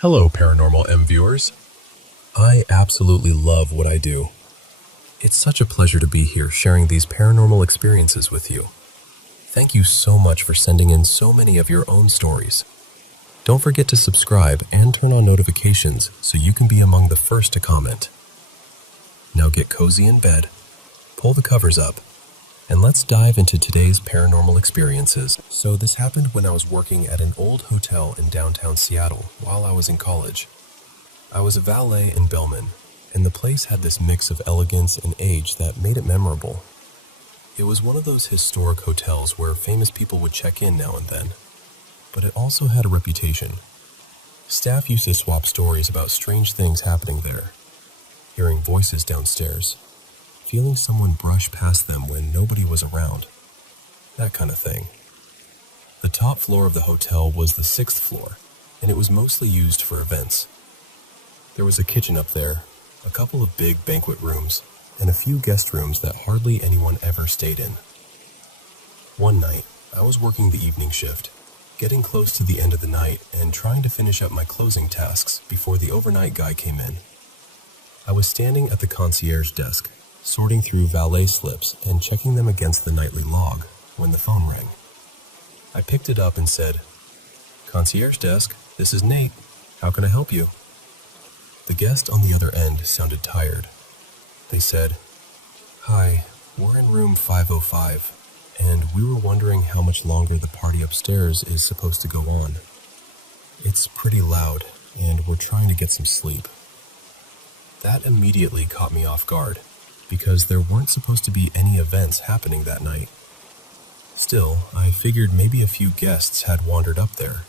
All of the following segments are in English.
Hello, Paranormal M viewers. I absolutely love what I do. It's such a pleasure to be here sharing these paranormal experiences with you. Thank you so much for sending in so many of your own stories. Don't forget to subscribe and turn on notifications so you can be among the first to comment. Now get cozy in bed, pull the covers up, and let's dive into today's paranormal experiences. So this happened when I was working at an old hotel in downtown Seattle while I was in college. I was a valet and bellman, and the place had this mix of elegance and age that made it memorable. It was one of those historic hotels where famous people would check in now and then, but it also had a reputation. Staff used to swap stories about strange things happening there, hearing voices downstairs, feeling someone brush past them when nobody was around, that kind of thing. The top floor of the hotel was the 6th floor, and it was mostly used for events. There was a kitchen up there, a couple of big banquet rooms, and a few guest rooms that hardly anyone ever stayed in. One night, I was working the evening shift, getting close to the end of the night and trying to finish up my closing tasks before the overnight guy came in. I was standing at the concierge desk, sorting through valet slips and checking them against the nightly log when the phone rang. I picked it up and said, "Concierge desk, this is Nate. How can I help you?" The guest on the other end sounded tired. They said, "Hi, we're in room 505, and we were wondering how much longer the party upstairs is supposed to go on. It's pretty loud, and we're trying to get some sleep." That immediately caught me off guard, because there weren't supposed to be any events happening that night. Still, I figured maybe a few guests had wandered up there.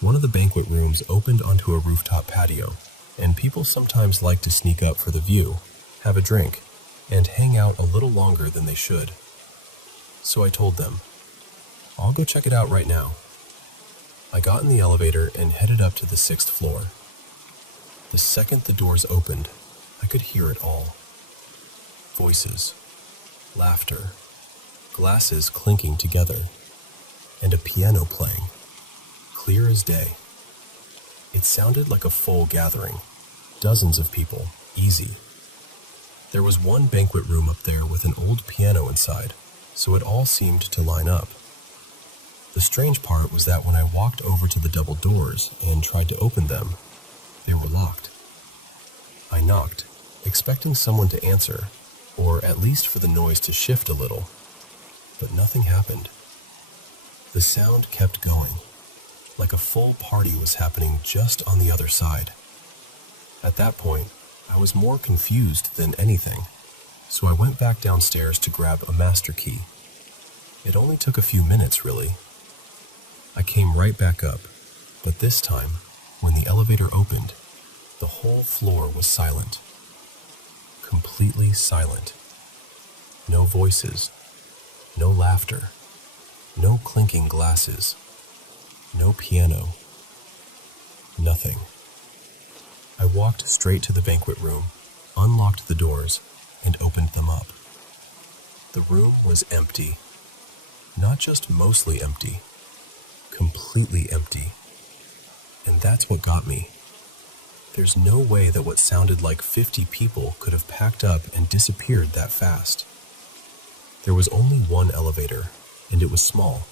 One of the banquet rooms opened onto a rooftop patio, and people sometimes like to sneak up for the view, have a drink, and hang out a little longer than they should. So I told them, "I'll go check it out right now." I got in the elevator and headed up to the 6th floor. The second the doors opened, I could hear it all. Voices, laughter, glasses clinking together, and a piano playing, clear as day. It sounded like a full gathering, dozens of people, easy. There was one banquet room up there with an old piano inside, so it all seemed to line up. The strange part was that when I walked over to the double doors and tried to open them, they were locked. I knocked, expecting someone to answer, or at least for the noise to shift a little, but nothing happened. The sound kept going, like a full party was happening just on the other side. At that point, I was more confused than anything, so I went back downstairs to grab a master key. It only took a few minutes, really. I came right back up, but this time, when the elevator opened, the whole floor was silent. Completely silent. No voices, no laughter, no clinking glasses, no piano, nothing. I walked straight to the banquet room, unlocked the doors, and opened them up. The room was empty. Not just mostly empty, completely empty. And that's what got me. There's no way that what sounded like 50 people could have packed up and disappeared that fast. There was only one elevator, and it was small.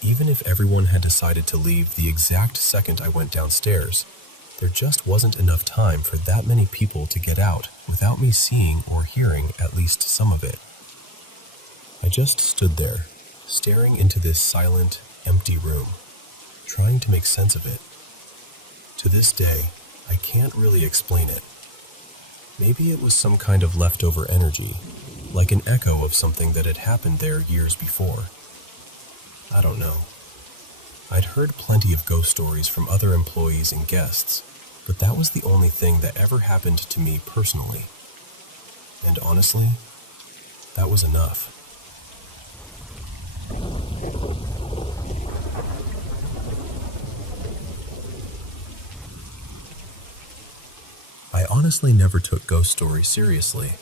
Even if everyone had decided to leave the exact second I went downstairs, there just wasn't enough time for that many people to get out without me seeing or hearing at least some of it. I just stood there, staring into this silent, empty room, trying to make sense of it. To this day, I can't really explain it. Maybe it was some kind of leftover energy, like an echo of something that had happened there years before. I don't know. I'd heard plenty of ghost stories from other employees and guests, but that was the only thing that ever happened to me personally. And honestly, that was enough. I honestly never took ghost stories seriously.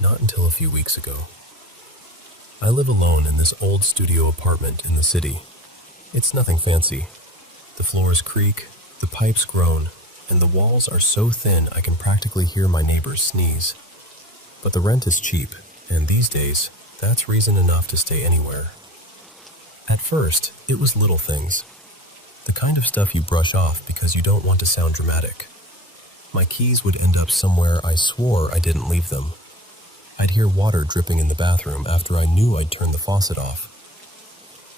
Not until a few weeks ago. I live alone in this old studio apartment in the city. It's nothing fancy. The floors creak, the pipes groan, and the walls are so thin I can practically hear my neighbors sneeze. But the rent is cheap, and these days, that's reason enough to stay anywhere. At first, it was little things. The kind of stuff you brush off because you don't want to sound dramatic. My keys would end up somewhere I swore I didn't leave them. I'd hear water dripping in the bathroom after I knew I'd turned the faucet off.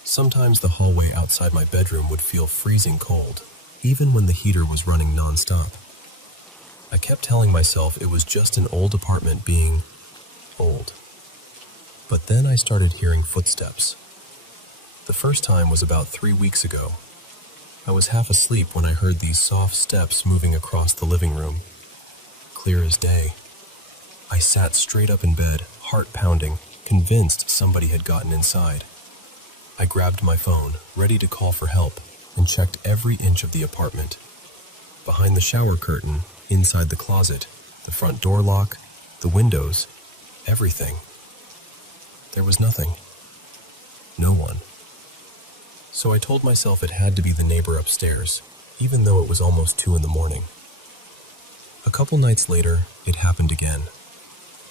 Sometimes the hallway outside my bedroom would feel freezing cold, even when the heater was running nonstop. I kept telling myself it was just an old apartment being old. But then I started hearing footsteps. The first time was about 3 weeks ago. I was half asleep when I heard these soft steps moving across the living room. Clear as day. I sat straight up in bed, heart pounding, convinced somebody had gotten inside. I grabbed my phone, ready to call for help, and checked every inch of the apartment. Behind the shower curtain, inside the closet, the front door lock, the windows, everything. There was nothing. No one. So I told myself it had to be the neighbor upstairs, even though it was almost 2 a.m. A couple nights later, it happened again.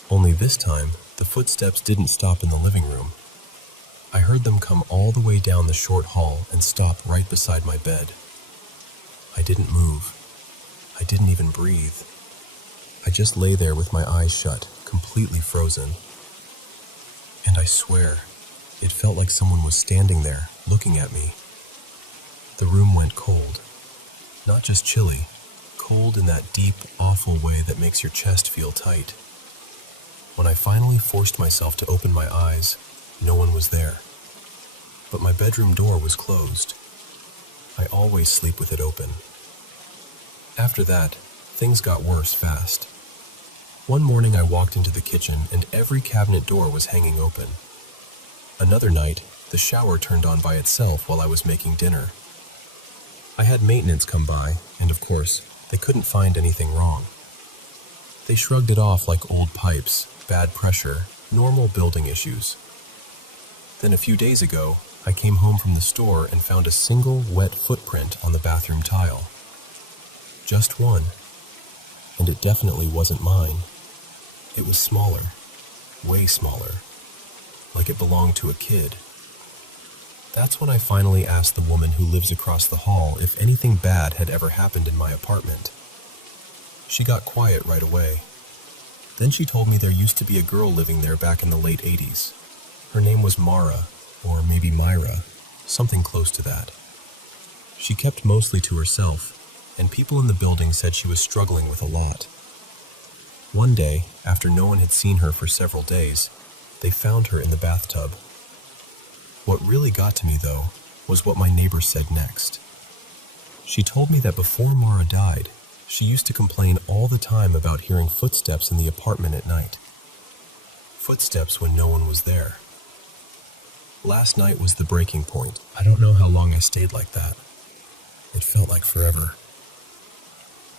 Only this time, the footsteps didn't stop in the living room. I heard them come all the way down the short hall and stop right beside my bed. I didn't move. I didn't even breathe. I just lay there with my eyes shut, completely frozen. And I swear, it felt like someone was standing there, looking at me. The room went cold. Not just chilly, cold in that deep, awful way that makes your chest feel tight. When I finally forced myself to open my eyes, no one was there. But my bedroom door was closed. I always sleep with it open. After that, things got worse fast. One morning I walked into the kitchen and every cabinet door was hanging open. Another night, the shower turned on by itself while I was making dinner. I had maintenance come by, and of course, they couldn't find anything wrong. They shrugged it off like old pipes, bad pressure, normal building issues. Then a few days ago, I came home from the store and found a single wet footprint on the bathroom tile. Just one. And it definitely wasn't mine. It was smaller, way smaller, like it belonged to a kid. That's when I finally asked the woman who lives across the hall if anything bad had ever happened in my apartment. She got quiet right away. Then she told me there used to be a girl living there back in the late 80s. Her name was Mara, or maybe Myra, something close to that. She kept mostly to herself, and people in the building said she was struggling with a lot. One day, after no one had seen her for several days, they found her in the bathtub. What really got to me, though, was what my neighbor said next. She told me that before Mara died, she used to complain all the time about hearing footsteps in the apartment at night. Footsteps when no one was there. Last night was the breaking point. I don't know how long I stayed like that. It felt like forever.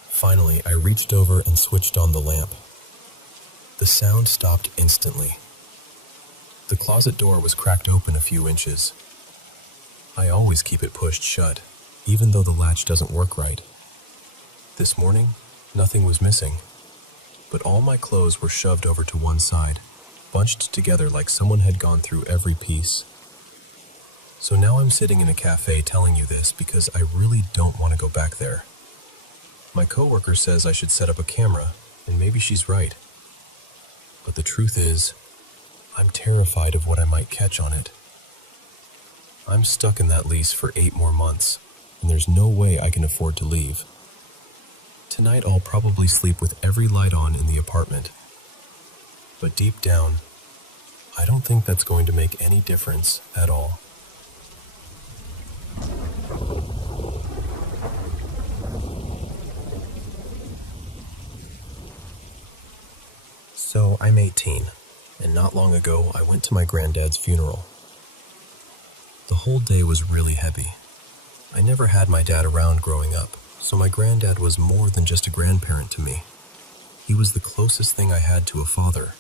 Finally, I reached over and switched on the lamp. The sound stopped instantly. The closet door was cracked open a few inches. I always keep it pushed shut, even though the latch doesn't work right. This morning, nothing was missing, but all my clothes were shoved over to one side, bunched together like someone had gone through every piece. So now I'm sitting in a cafe telling you this because I really don't want to go back there. My coworker says I should set up a camera, and maybe she's right. But the truth is, I'm terrified of what I might catch on it. I'm stuck in that lease for 8 more months, and there's no way I can afford to leave. Tonight I'll probably sleep with every light on in the apartment. But deep down, I don't think that's going to make any difference at all. So I'm 18, and not long ago I went to my granddad's funeral. The whole day was really heavy. I never had my dad around growing up, so my granddad was more than just a grandparent to me. He was the closest thing I had to a father.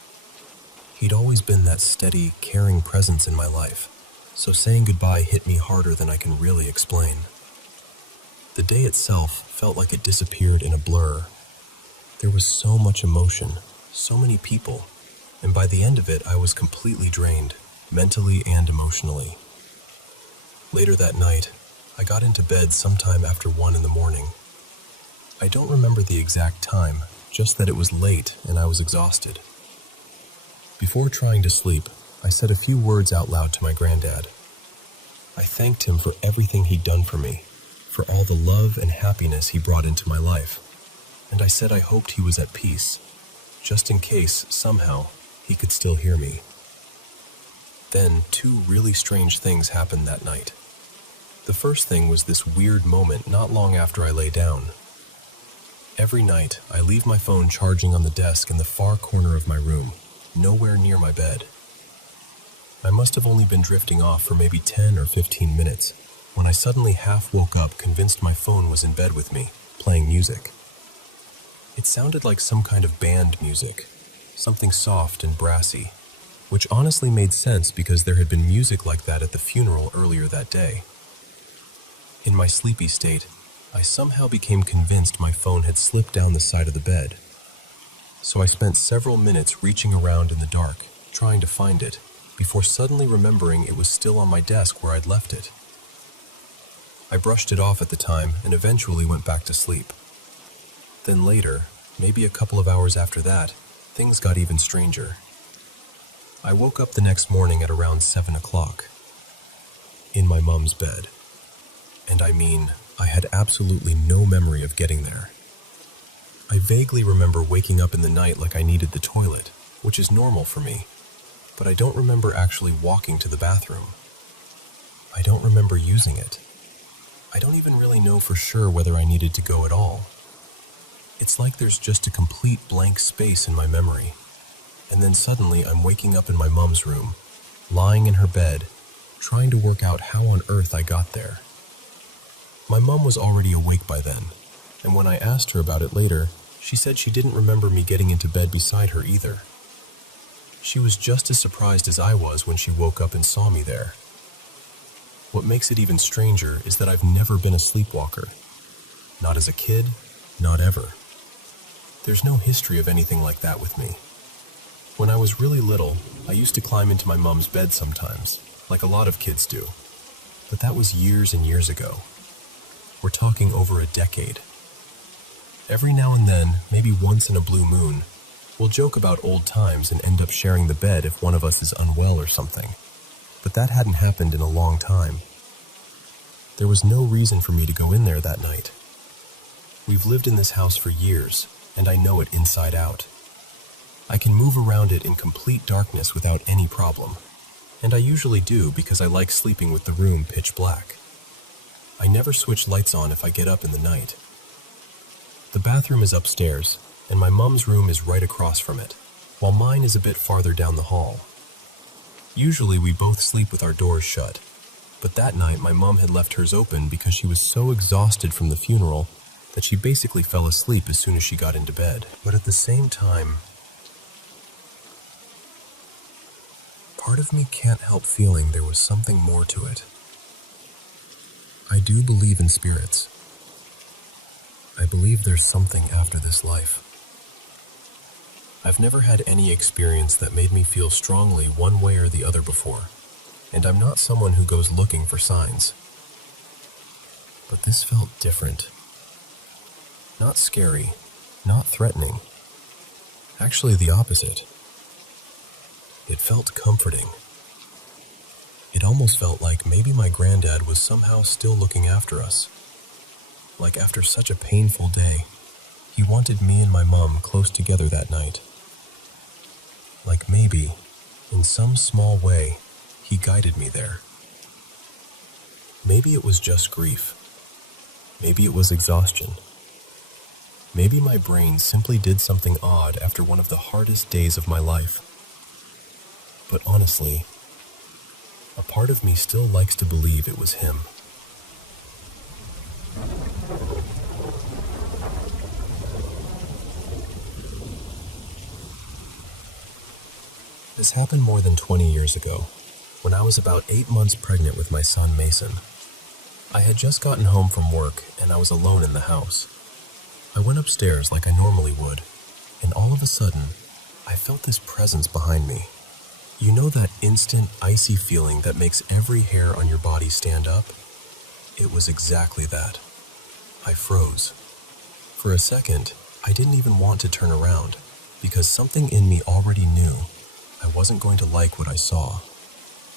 He'd always been that steady, caring presence in my life, so saying goodbye hit me harder than I can really explain. The day itself felt like it disappeared in a blur. There was so much emotion, so many people, and by the end of it, I was completely drained, mentally and emotionally. Later that night, I got into bed sometime after 1 in the morning. I don't remember the exact time, just that it was late and I was exhausted. Before trying to sleep, I said a few words out loud to my granddad. I thanked him for everything he'd done for me, for all the love and happiness he brought into my life, and I said I hoped he was at peace, just in case, somehow, he could still hear me. Then, 2 really strange things happened that night. The first thing was this weird moment not long after I lay down. Every night, I leave my phone charging on the desk in the far corner of my room, nowhere near my bed. I must have only been drifting off for maybe 10 or 15 minutes, when I suddenly half woke up convinced my phone was in bed with me, playing music. It sounded like some kind of band music, something soft and brassy, which honestly made sense because there had been music like that at the funeral earlier that day. In my sleepy state, I somehow became convinced my phone had slipped down the side of the bed. So I spent several minutes reaching around in the dark, trying to find it, before suddenly remembering it was still on my desk where I'd left it. I brushed it off at the time and eventually went back to sleep. Then later, maybe a couple of hours after that, things got even stranger. I woke up the next morning at around 7 o'clock, in my mom's bed. And I mean, I had absolutely no memory of getting there. I vaguely remember waking up in the night like I needed the toilet, which is normal for me, but I don't remember actually walking to the bathroom. I don't remember using it. I don't even really know for sure whether I needed to go at all. It's like there's just a complete blank space in my memory, and then suddenly I'm waking up in my mom's room, lying in her bed, trying to work out how on earth I got there. My mom was already awake by then, and when I asked her about it later, she said she didn't remember me getting into bed beside her either. She was just as surprised as I was when she woke up and saw me there. What makes it even stranger is that I've never been a sleepwalker. Not as a kid, not ever. There's no history of anything like that with me. When I was really little, I used to climb into my mom's bed sometimes, like a lot of kids do. But that was years and years ago. We're talking over a decade. Every now and then, maybe once in a blue moon, we'll joke about old times and end up sharing the bed if one of us is unwell or something. But that hadn't happened in a long time. There was no reason for me to go in there that night. We've lived in this house for years, and I know it inside out. I can move around it in complete darkness without any problem. And I usually do because I like sleeping with the room pitch black. I never switch lights on if I get up in the night. The bathroom is upstairs, and my mom's room is right across from it, while mine is a bit farther down the hall. Usually we both sleep with our doors shut, but that night my mom had left hers open because she was so exhausted from the funeral that she basically fell asleep as soon as she got into bed. But at the same time, part of me can't help feeling there was something more to it. I do believe in spirits. I believe there's something after this life. I've never had any experience that made me feel strongly one way or the other before, and I'm not someone who goes looking for signs. But this felt different. Not scary, not threatening. Actually, the opposite. It felt comforting. It almost felt like maybe my granddad was somehow still looking after us. Like after such a painful day, he wanted me and my mom close together that night. Like maybe, in some small way, he guided me there. Maybe it was just grief. Maybe it was exhaustion. Maybe my brain simply did something odd after one of the hardest days of my life. But honestly, a part of me still likes to believe it was him. This happened more than 20 years ago, when I was about 8 months pregnant with my son Mason. I had just gotten home from work and I was alone in the house. I went upstairs like I normally would, and all of a sudden, I felt this presence behind me. You know that instant, icy feeling that makes every hair on your body stand up? It was exactly that. I froze. For a second, I didn't even want to turn around, because something in me already knew I wasn't going to like what I saw.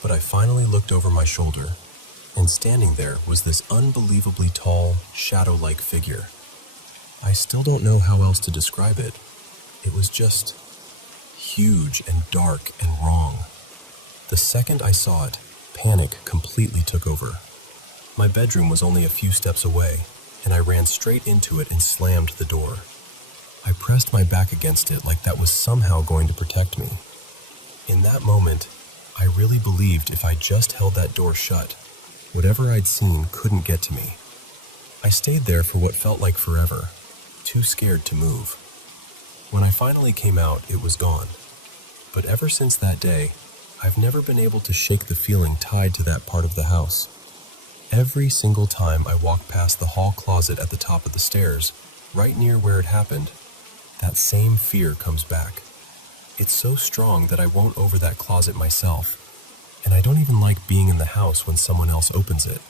But I finally looked over my shoulder, and standing there was this unbelievably tall, shadow-like figure. I still don't know how else to describe it. It was just huge and dark and wrong. The second I saw it, panic completely took over. My bedroom was only a few steps away, and I ran straight into it and slammed the door. I pressed my back against it like that was somehow going to protect me. In that moment, I really believed if I just held that door shut, whatever I'd seen couldn't get to me. I stayed there for what felt like forever, too scared to move. When I finally came out, it was gone. But ever since that day, I've never been able to shake the feeling tied to that part of the house. Every single time I walk past the hall closet at the top of the stairs, right near where it happened, that same fear comes back. It's so strong that I won't over that closet myself, and I don't even like being in the house when someone else opens it.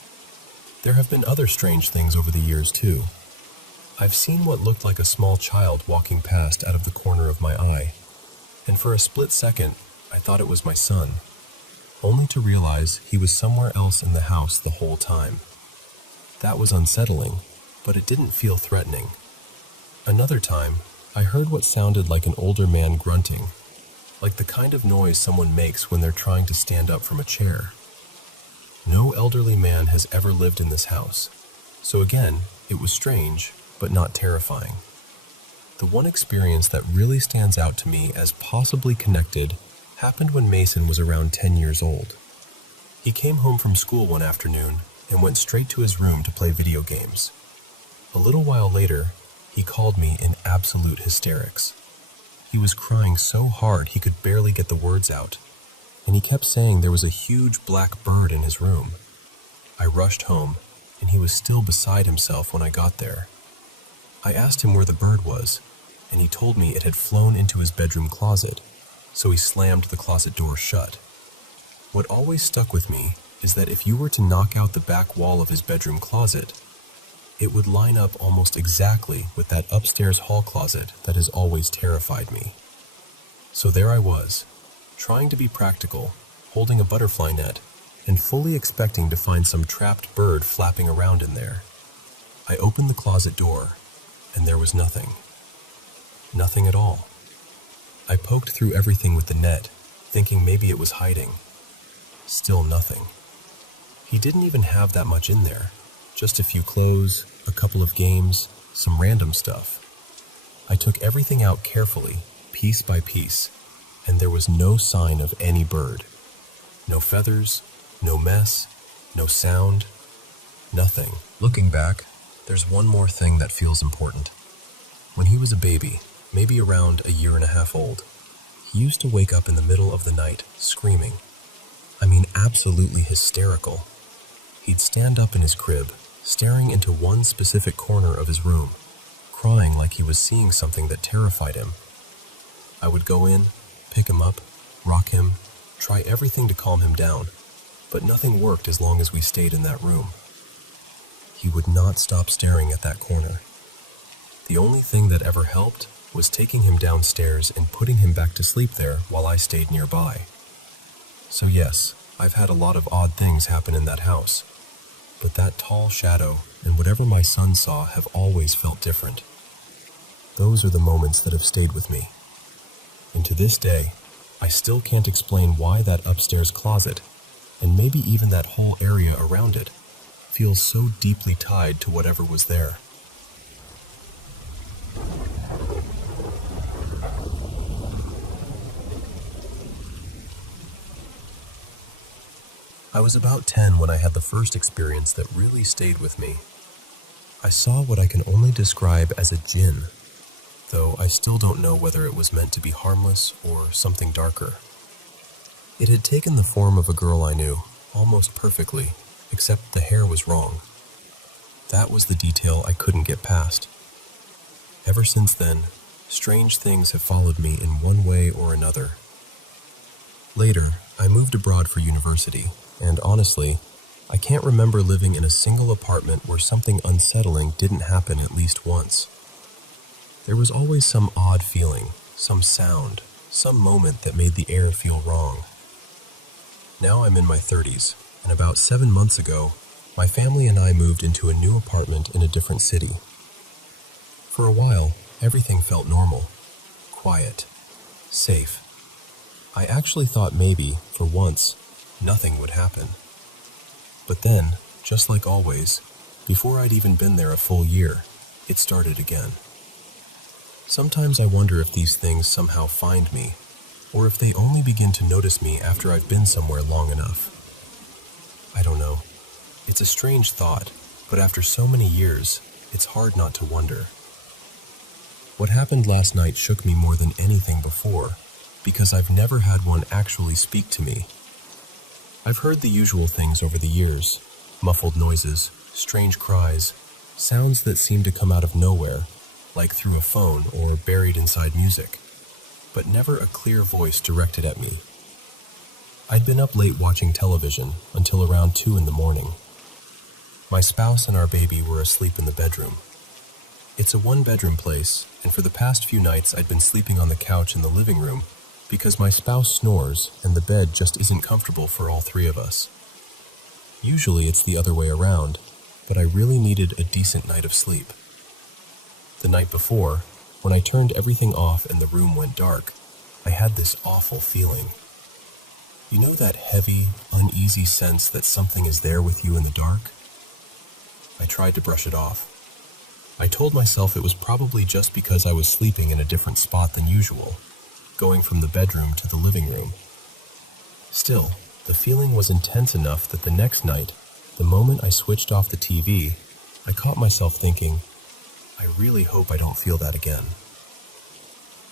There have been other strange things over the years too. I've seen what looked like a small child walking past out of the corner of my eye, and for a split second, I thought it was my son, only to realize he was somewhere else in the house the whole time. That was unsettling, but it didn't feel threatening. Another time, I heard what sounded like an older man grunting, like the kind of noise someone makes when they're trying to stand up from a chair. No elderly man has ever lived in this house, so again, it was strange, but not terrifying. The one experience that really stands out to me as possibly connected happened when Mason was around 10 years old. He came home from school one afternoon and went straight to his room to play video games. A little while later, he called me in absolute hysterics. He was crying so hard he could barely get the words out, and he kept saying there was a huge black bird in his room. I rushed home, and he was still beside himself when I got there. I asked him where the bird was, and he told me it had flown into his bedroom closet, so he slammed the closet door shut. What always stuck with me is that if you were to knock out the back wall of his bedroom closet, it would line up almost exactly with that upstairs hall closet that has always terrified me. So there I was, trying to be practical, holding a butterfly net, and fully expecting to find some trapped bird flapping around in there. I opened the closet door, and there was nothing. Nothing at all. I poked through everything with the net, thinking maybe it was hiding. Still nothing. He didn't even have that much in there. Just a few clothes, a couple of games, some random stuff. I took everything out carefully, piece by piece, and there was no sign of any bird. No feathers, no mess, no sound, nothing. Looking back, there's one more thing that feels important. When he was a baby, maybe around a year and a half old, he used to wake up in the middle of the night, screaming. I mean, absolutely hysterical. He'd stand up in his crib, staring into one specific corner of his room, crying like he was seeing something that terrified him. I would go in, pick him up, rock him, try everything to calm him down, but nothing worked as long as we stayed in that room. He would not stop staring at that corner. The only thing that ever helped was taking him downstairs and putting him back to sleep there while I stayed nearby. So yes, I've had a lot of odd things happen in that house, but that tall shadow and whatever my son saw have always felt different. Those are the moments that have stayed with me. And to this day, I still can't explain why that upstairs closet, and maybe even that whole area around it, feels so deeply tied to whatever was there. I was about 10 when I had the first experience that really stayed with me. I saw what I can only describe as a jinn, though I still don't know whether it was meant to be harmless or something darker. It had taken the form of a girl I knew, almost perfectly, except the hair was wrong, That was the detail I couldn't get past. Ever since then, strange things have followed me in one way or another. Later, I moved abroad for university, and honestly, I can't remember living in a single apartment where something unsettling didn't happen at least once. There was always some odd feeling, some sound, some moment that made the air feel wrong. Now I'm in my 30s, and about 7 months ago, my family and I moved into a new apartment in a different city. For a while, everything felt normal, quiet, safe. I actually thought maybe, for once, nothing would happen. But then, just like always, before I'd even been there a full year, it started again. Sometimes I wonder if these things somehow find me, or if they only begin to notice me after I've been somewhere long enough. I don't know. It's a strange thought, but after so many years, it's hard not to wonder. What happened last night shook me more than anything before, because I've never had one actually speak to me. I've heard the usual things over the years: muffled noises, strange cries, sounds that seem to come out of nowhere, like through a phone or buried inside music, but never a clear voice directed at me. I'd been up late watching television until around 2 in the morning. My spouse and our baby were asleep in the bedroom. It's a one-bedroom place, and for the past few nights I'd been sleeping on the couch in the living room because my spouse snores and the bed just isn't comfortable for all three of us. Usually it's the other way around, but I really needed a decent night of sleep. The night before, when I turned everything off and the room went dark, I had this awful feeling. You know that heavy, uneasy sense that something is there with you in the dark? I tried to brush it off. I told myself it was probably just because I was sleeping in a different spot than usual, going from the bedroom to the living room. Still, the feeling was intense enough that the next night, the moment I switched off the TV, I caught myself thinking, I really hope I don't feel that again.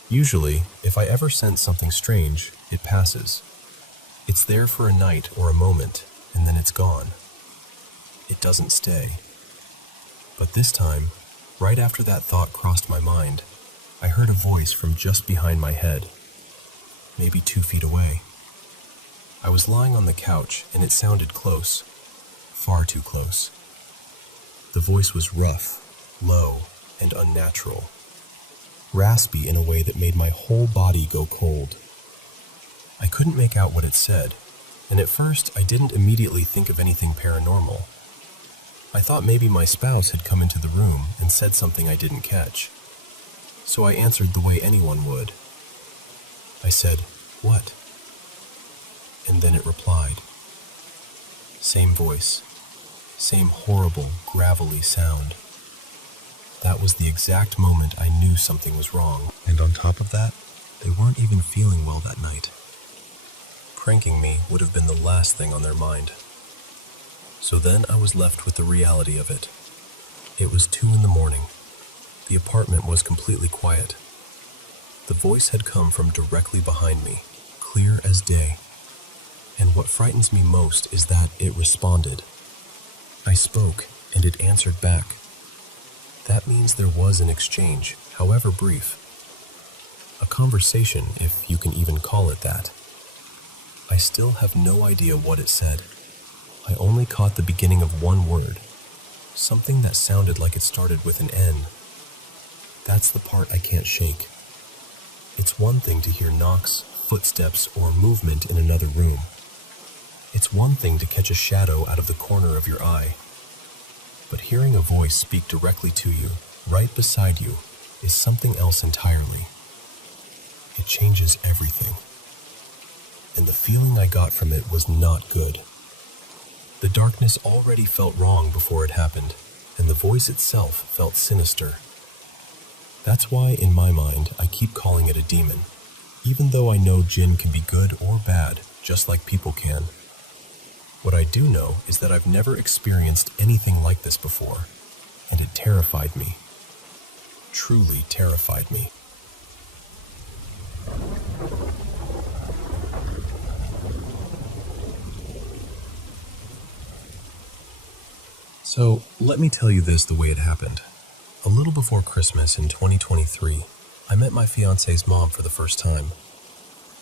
Usually, if I ever sense something strange, it passes. It's there for a night or a moment, and then it's gone. It doesn't stay. But this time, right after that thought crossed my mind, I heard a voice from just behind my head, maybe 2 feet away. I was lying on the couch, and it sounded close, far too close. The voice was rough, low, and unnatural, raspy in a way that made my whole body go cold. I couldn't make out what it said, and at first I didn't immediately think of anything paranormal. I thought maybe my spouse had come into the room and said something I didn't catch. So I answered the way anyone would. I said, "What?" And then it replied. Same voice, same horrible, gravelly sound. That was the exact moment I knew something was wrong, and on top of that, they weren't even feeling well that night. Pranking me would have been the last thing on their mind. So then I was left with the reality of it. It was 2 in the morning. The apartment was completely quiet. The voice had come from directly behind me, clear as day. And what frightens me most is that it responded. I spoke, and it answered back. That means there was an exchange, however brief. A conversation, if you can even call it that. I still have no idea what it said. I only caught the beginning of one word, something that sounded like it started with an N. That's the part I can't shake. It's one thing to hear knocks, footsteps, or movement in another room. It's one thing to catch a shadow out of the corner of your eye. But hearing a voice speak directly to you, right beside you, is something else entirely. It changes everything. And the feeling I got from it was not good. The darkness already felt wrong before it happened, and the voice itself felt sinister. That's why, in my mind, I keep calling it a demon, even though I know jinn can be good or bad, just like people can. What I do know is that I've never experienced anything like this before, and it terrified me. Truly terrified me. So, let me tell you this the way it happened. A little before Christmas in 2023, I met my fiance's mom for the first time.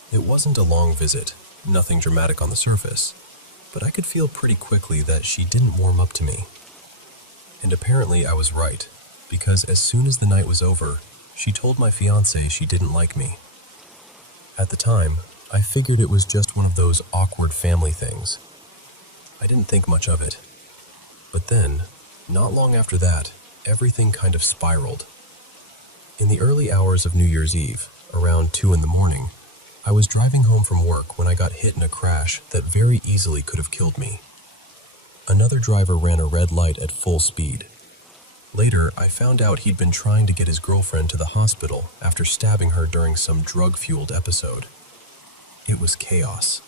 It wasn't a long visit, nothing dramatic on the surface, but I could feel pretty quickly that she didn't warm up to me. And apparently I was right, because as soon as the night was over, she told my fiance she didn't like me. At the time, I figured it was just one of those awkward family things. I didn't think much of it. But then, not long after that, everything kind of spiraled. In the early hours of New Year's Eve, around 2 in the morning, I was driving home from work when I got hit in a crash that very easily could have killed me. Another driver ran a red light at full speed. Later, I found out he'd been trying to get his girlfriend to the hospital after stabbing her during some drug-fueled episode. It was chaos.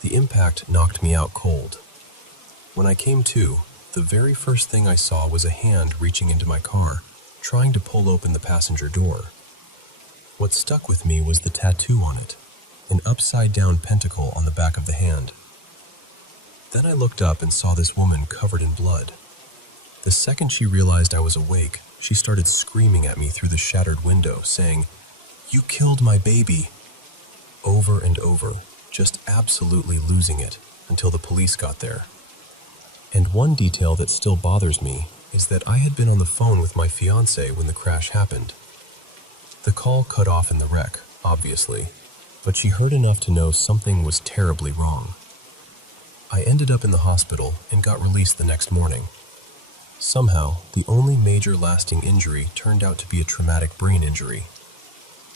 The impact knocked me out cold. When I came to, the very first thing I saw was a hand reaching into my car, trying to pull open the passenger door. What stuck with me was the tattoo on it, an upside-down pentacle on the back of the hand. Then I looked up and saw this woman covered in blood. The second she realized I was awake, she started screaming at me through the shattered window, saying, "You killed my baby!" Over and over, just absolutely losing it, until the police got there. And one detail that still bothers me is that I had been on the phone with my fiancé when the crash happened. The call cut off in the wreck, obviously, but she heard enough to know something was terribly wrong. I ended up in the hospital and got released the next morning. Somehow, the only major lasting injury turned out to be a traumatic brain injury.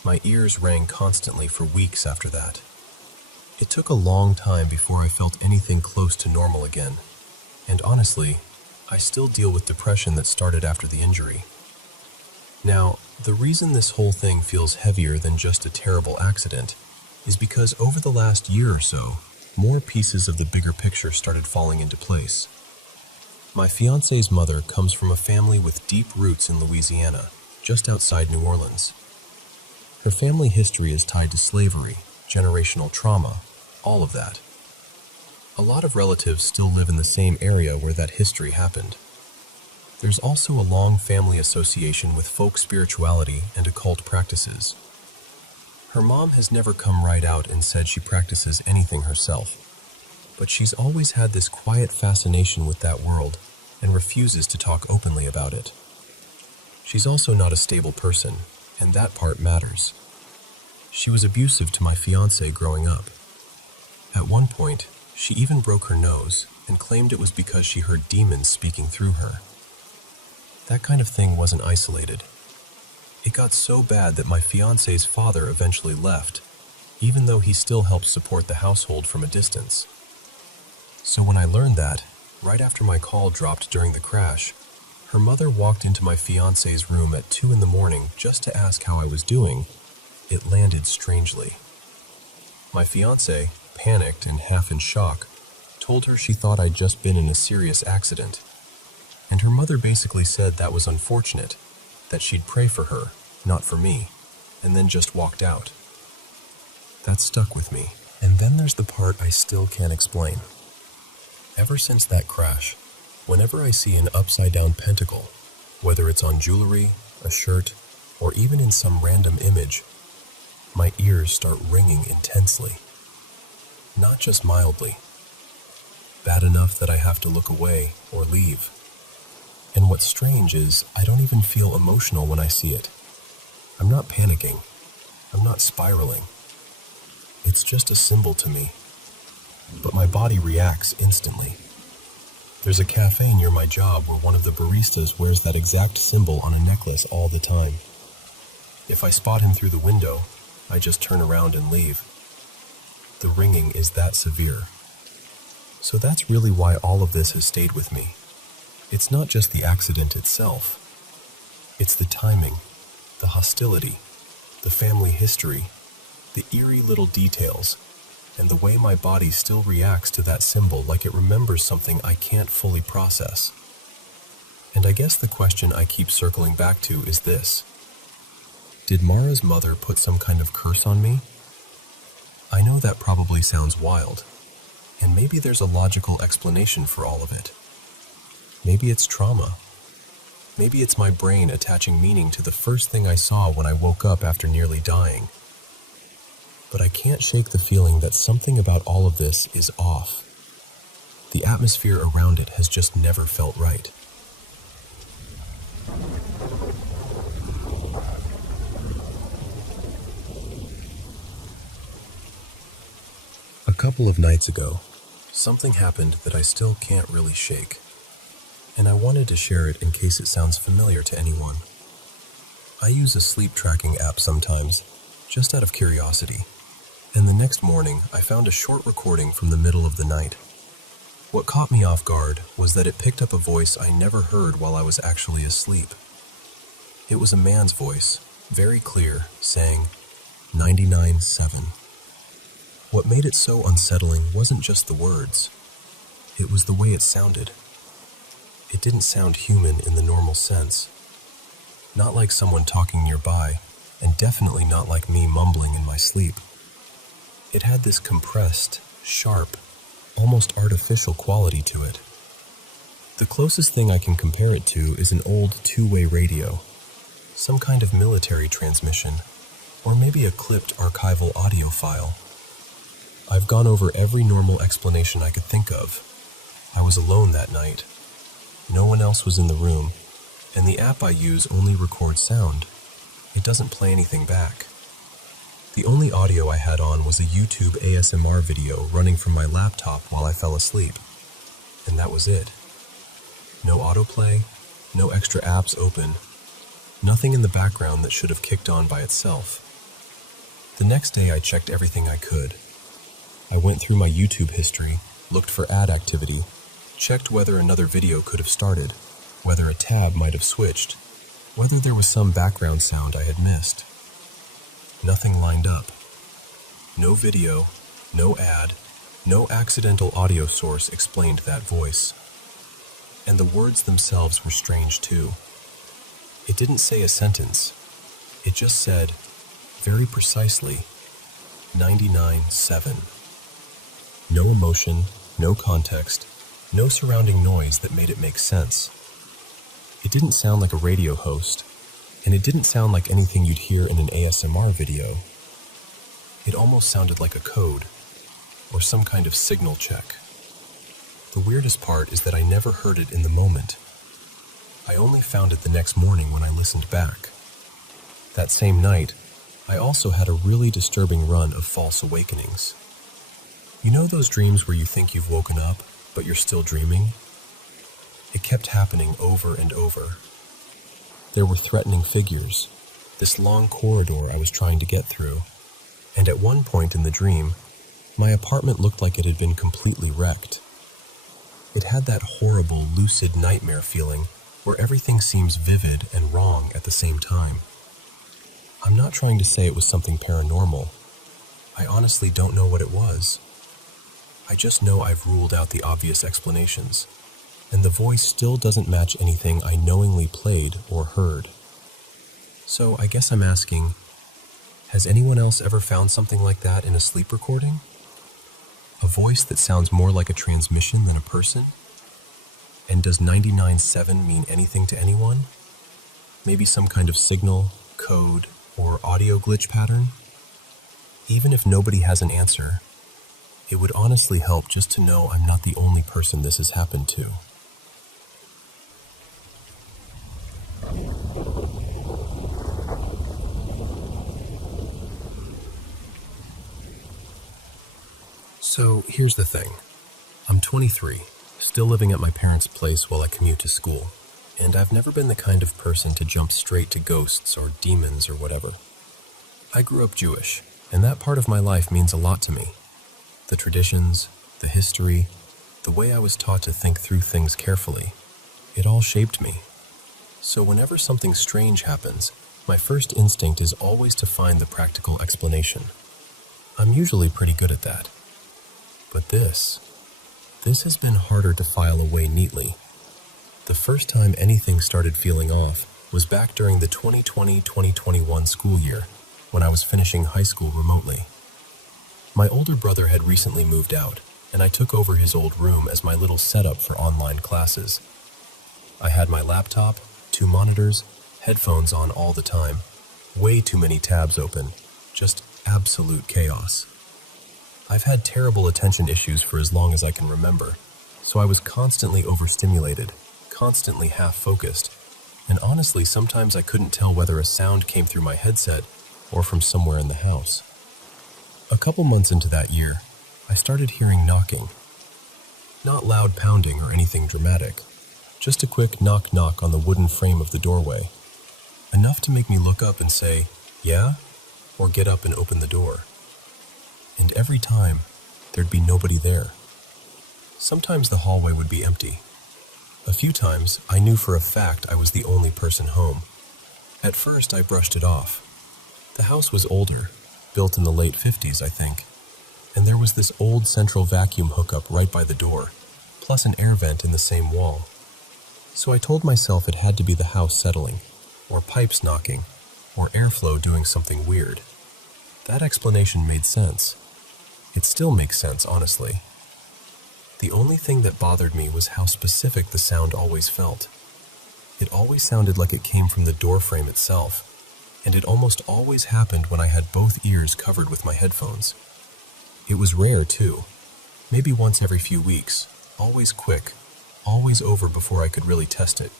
My ears rang constantly for weeks after that. It took a long time before I felt anything close to normal again. And honestly, I still deal with depression that started after the injury. Now, the reason this whole thing feels heavier than just a terrible accident is because over the last year or so, more pieces of the bigger picture started falling into place. My fiance's mother comes from a family with deep roots in Louisiana, just outside New Orleans. Her family history is tied to slavery, generational trauma, all of that. A lot of relatives still live in the same area where that history happened. There's also a long family association with folk spirituality and occult practices. Her mom has never come right out and said she practices anything herself, but she's always had this quiet fascination with that world and refuses to talk openly about it. She's also not a stable person, and that part matters. She was abusive to my fiancé growing up. At one point, she even broke her nose and claimed it was because she heard demons speaking through her. That kind of thing wasn't isolated. It got so bad that my fiancé's father eventually left, even though he still helped support the household from a distance. So when I learned that, right after my call dropped during the crash, her mother walked into my fiancé's room at 2 in the morning just to ask how I was doing, it landed strangely. My fiancé, panicked and half in shock, told her she thought I'd just been in a serious accident. And her mother basically said that was unfortunate, that she'd pray for her, not for me, and then just walked out. That stuck with me. And then there's the part I still can't explain. Ever since that crash, whenever I see an upside-down pentacle, whether it's on jewelry, a shirt, or even in some random image, my ears start ringing intensely. Not just mildly. Bad enough that I have to look away or leave. And what's strange is I don't even feel emotional when I see it. I'm not panicking. I'm not spiraling. It's just a symbol to me. But my body reacts instantly. There's a cafe near my job where one of the baristas wears that exact symbol on a necklace all the time. If I spot him through the window, I just turn around and leave. The ringing is that severe. So that's really why all of this has stayed with me. It's not just the accident itself. It's the timing, the hostility, the family history, the eerie little details, and the way my body still reacts to that symbol like it remembers something I can't fully process. And I guess the question I keep circling back to is this. Did Mara's mother put some kind of curse on me? I know that probably sounds wild, and maybe there's a logical explanation for all of it. Maybe it's trauma. Maybe it's my brain attaching meaning to the first thing I saw when I woke up after nearly dying. But I can't shake the feeling that something about all of this is off. The atmosphere around it has just never felt right. A couple of nights ago, something happened that I still can't really shake, and I wanted to share it in case it sounds familiar to anyone. I use a sleep tracking app sometimes, just out of curiosity, and the next morning I found a short recording from the middle of the night. What caught me off guard was that it picked up a voice I never heard while I was actually asleep. It was a man's voice, very clear, saying 99-7. What made it so unsettling wasn't just the words. It was the way it sounded. It didn't sound human in the normal sense. Not like someone talking nearby, and definitely not like me mumbling in my sleep. It had this compressed, sharp, almost artificial quality to it. The closest thing I can compare it to is an old two-way radio, some kind of military transmission, or maybe a clipped archival audio file. I've gone over every normal explanation I could think of. I was alone that night. No one else was in the room, and the app I use only records sound. It doesn't play anything back. The only audio I had on was a YouTube ASMR video running from my laptop while I fell asleep, and that was it. No autoplay, no extra apps open, nothing in the background that should have kicked on by itself. The next day I checked everything I could. I went through my YouTube history, looked for ad activity, checked whether another video could have started, whether a tab might have switched, whether there was some background sound I had missed. Nothing lined up. No video, no ad, no accidental audio source explained that voice. And the words themselves were strange too. It didn't say a sentence. It just said, very precisely, 99-7. No emotion, no context, no surrounding noise that made it make sense. It didn't sound like a radio host, and it didn't sound like anything you'd hear in an ASMR video. It almost sounded like a code, or some kind of signal check. The weirdest part is that I never heard it in the moment. I only found it the next morning when I listened back. That same night, I also had a really disturbing run of false awakenings. You know those dreams where you think you've woken up, but you're still dreaming? It kept happening over and over. There were threatening figures, this long corridor I was trying to get through, and at one point in the dream, my apartment looked like it had been completely wrecked. It had that horrible, lucid nightmare feeling where everything seems vivid and wrong at the same time. I'm not trying to say it was something paranormal. I honestly don't know what it was. I just know I've ruled out the obvious explanations, and the voice still doesn't match anything I knowingly played or heard. So I guess I'm asking, has anyone else ever found something like that in a sleep recording? A voice that sounds more like a transmission than a person? And does 99-7 mean anything to anyone? Maybe some kind of signal, code, or audio glitch pattern? Even if nobody has an answer, it would honestly help just to know I'm not the only person this has happened to. So here's the thing. I'm 23, still living at my parents' place while I commute to school, and I've never been the kind of person to jump straight to ghosts or demons or whatever. I grew up Jewish, and that part of my life means a lot to me. The traditions, the history, the way I was taught to think through things carefully, it all shaped me. So whenever something strange happens, my first instinct is always to find the practical explanation. I'm usually pretty good at that. But this has been harder to file away neatly. The first time anything started feeling off was back during the 2020-2021 school year, when I was finishing high school remotely. My older brother had recently moved out, and I took over his old room as my little setup for online classes. I had my laptop, 2 monitors, headphones on all the time, way too many tabs open, just absolute chaos. I've had terrible attention issues for as long as I can remember, so I was constantly overstimulated, constantly half-focused, and honestly sometimes I couldn't tell whether a sound came through my headset or from somewhere in the house. A couple months into that year, I started hearing knocking. Not loud pounding or anything dramatic, just a quick knock-knock on the wooden frame of the doorway. Enough to make me look up and say, "Yeah?" or get up and open the door. And every time, there'd be nobody there. Sometimes the hallway would be empty. A few times, I knew for a fact I was the only person home. At first, I brushed it off. The house was older, built in the late 50s, I think, and there was this old central vacuum hookup right by the door, plus an air vent in the same wall. So I told myself it had to be the house settling, or pipes knocking, or airflow doing something weird. That explanation made sense. It still makes sense, honestly. The only thing that bothered me was how specific the sound always felt. It always sounded like it came from the door frame itself, and it almost always happened when I had both ears covered with my headphones. It was rare, too. Maybe once every few weeks, always quick, always over before I could really test it.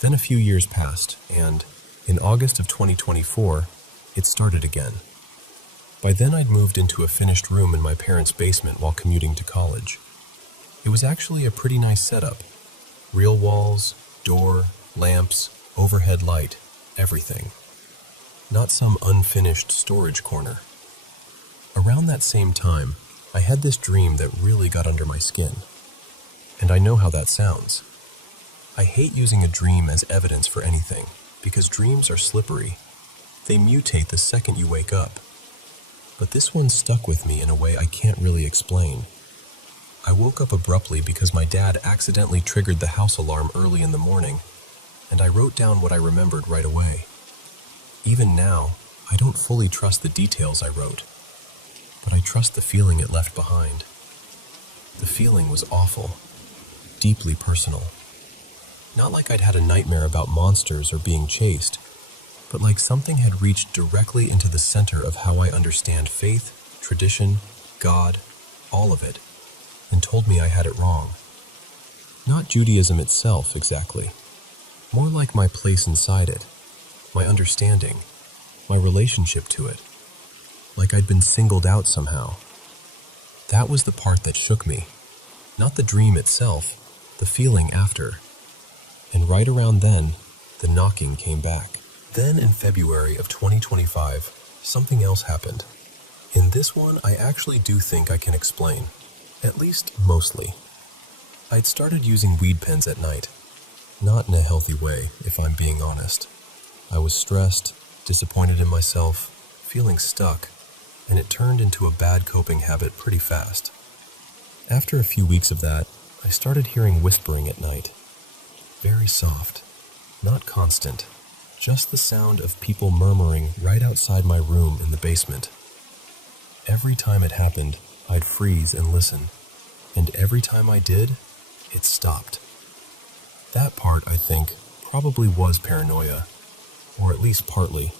Then a few years passed, and in August of 2024, it started again. By then I'd moved into a finished room in my parents' basement while commuting to college. It was actually a pretty nice setup. Real walls, door, lamps, overhead light, everything. Not some unfinished storage corner. Around that same time, I had this dream that really got under my skin. And I know how that sounds. I hate using a dream as evidence for anything, because dreams are slippery. They mutate the second you wake up. But this one stuck with me in a way I can't really explain. I woke up abruptly because my dad accidentally triggered the house alarm early in the morning, and I wrote down what I remembered right away. Even now, I don't fully trust the details I wrote, but I trust the feeling it left behind. The feeling was awful, deeply personal. Not like I'd had a nightmare about monsters or being chased, but like something had reached directly into the center of how I understand faith, tradition, God, all of it, and told me I had it wrong. Not Judaism itself, exactly. More like my place inside it, my understanding, my relationship to it. Like I'd been singled out somehow. That was the part that shook me. Not the dream itself, the feeling after. And right around then, the knocking came back. Then in February of 2025, something else happened. In this one, I actually do think I can explain. At least, mostly. I'd started using weed pens at night. Not in a healthy way, if I'm being honest. I was stressed, disappointed in myself, feeling stuck, and it turned into a bad coping habit pretty fast. After a few weeks of that, I started hearing whispering at night. Very soft, not constant, just the sound of people murmuring right outside my room in the basement. Every time it happened, I'd freeze and listen, and every time I did, it stopped. That part, I think, probably was paranoia, or at least partly.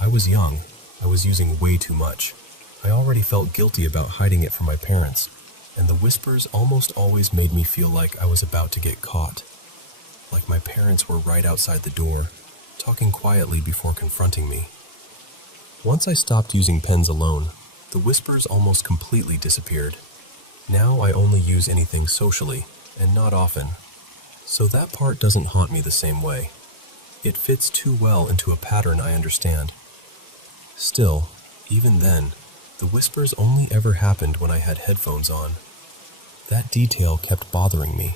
I was young, I was using way too much. I already felt guilty about hiding it from my parents, and the whispers almost always made me feel like I was about to get caught. Like my parents were right outside the door, talking quietly before confronting me. Once I stopped using pens alone, the whispers almost completely disappeared. Now I only use anything socially, and not often. So that part doesn't haunt me the same way. It fits too well into a pattern I understand. Still, even then, the whispers only ever happened when I had headphones on. That detail kept bothering me.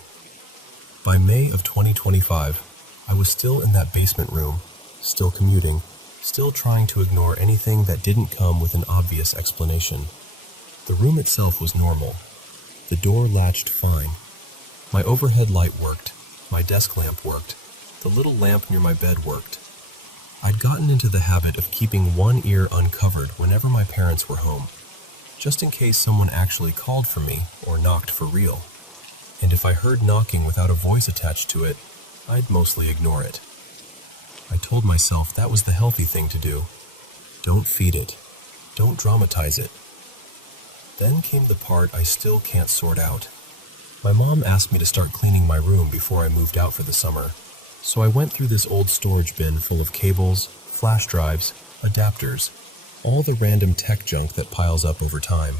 By May of 2025, I was still in that basement room, still commuting, still trying to ignore anything that didn't come with an obvious explanation. The room itself was normal. The door latched fine. My overhead light worked, my desk lamp worked, the little lamp near my bed worked. I'd gotten into the habit of keeping one ear uncovered whenever my parents were home, just in case someone actually called for me or knocked for real. and if I heard knocking without a voice attached to it, I'd mostly ignore it. I told myself that was the healthy thing to do. Don't feed it. Don't dramatize it. Then came the part I still can't sort out. My mom asked me to start cleaning my room before I moved out for the summer, so I went through this old storage bin full of cables, flash drives, adapters, all the random tech junk that piles up over time.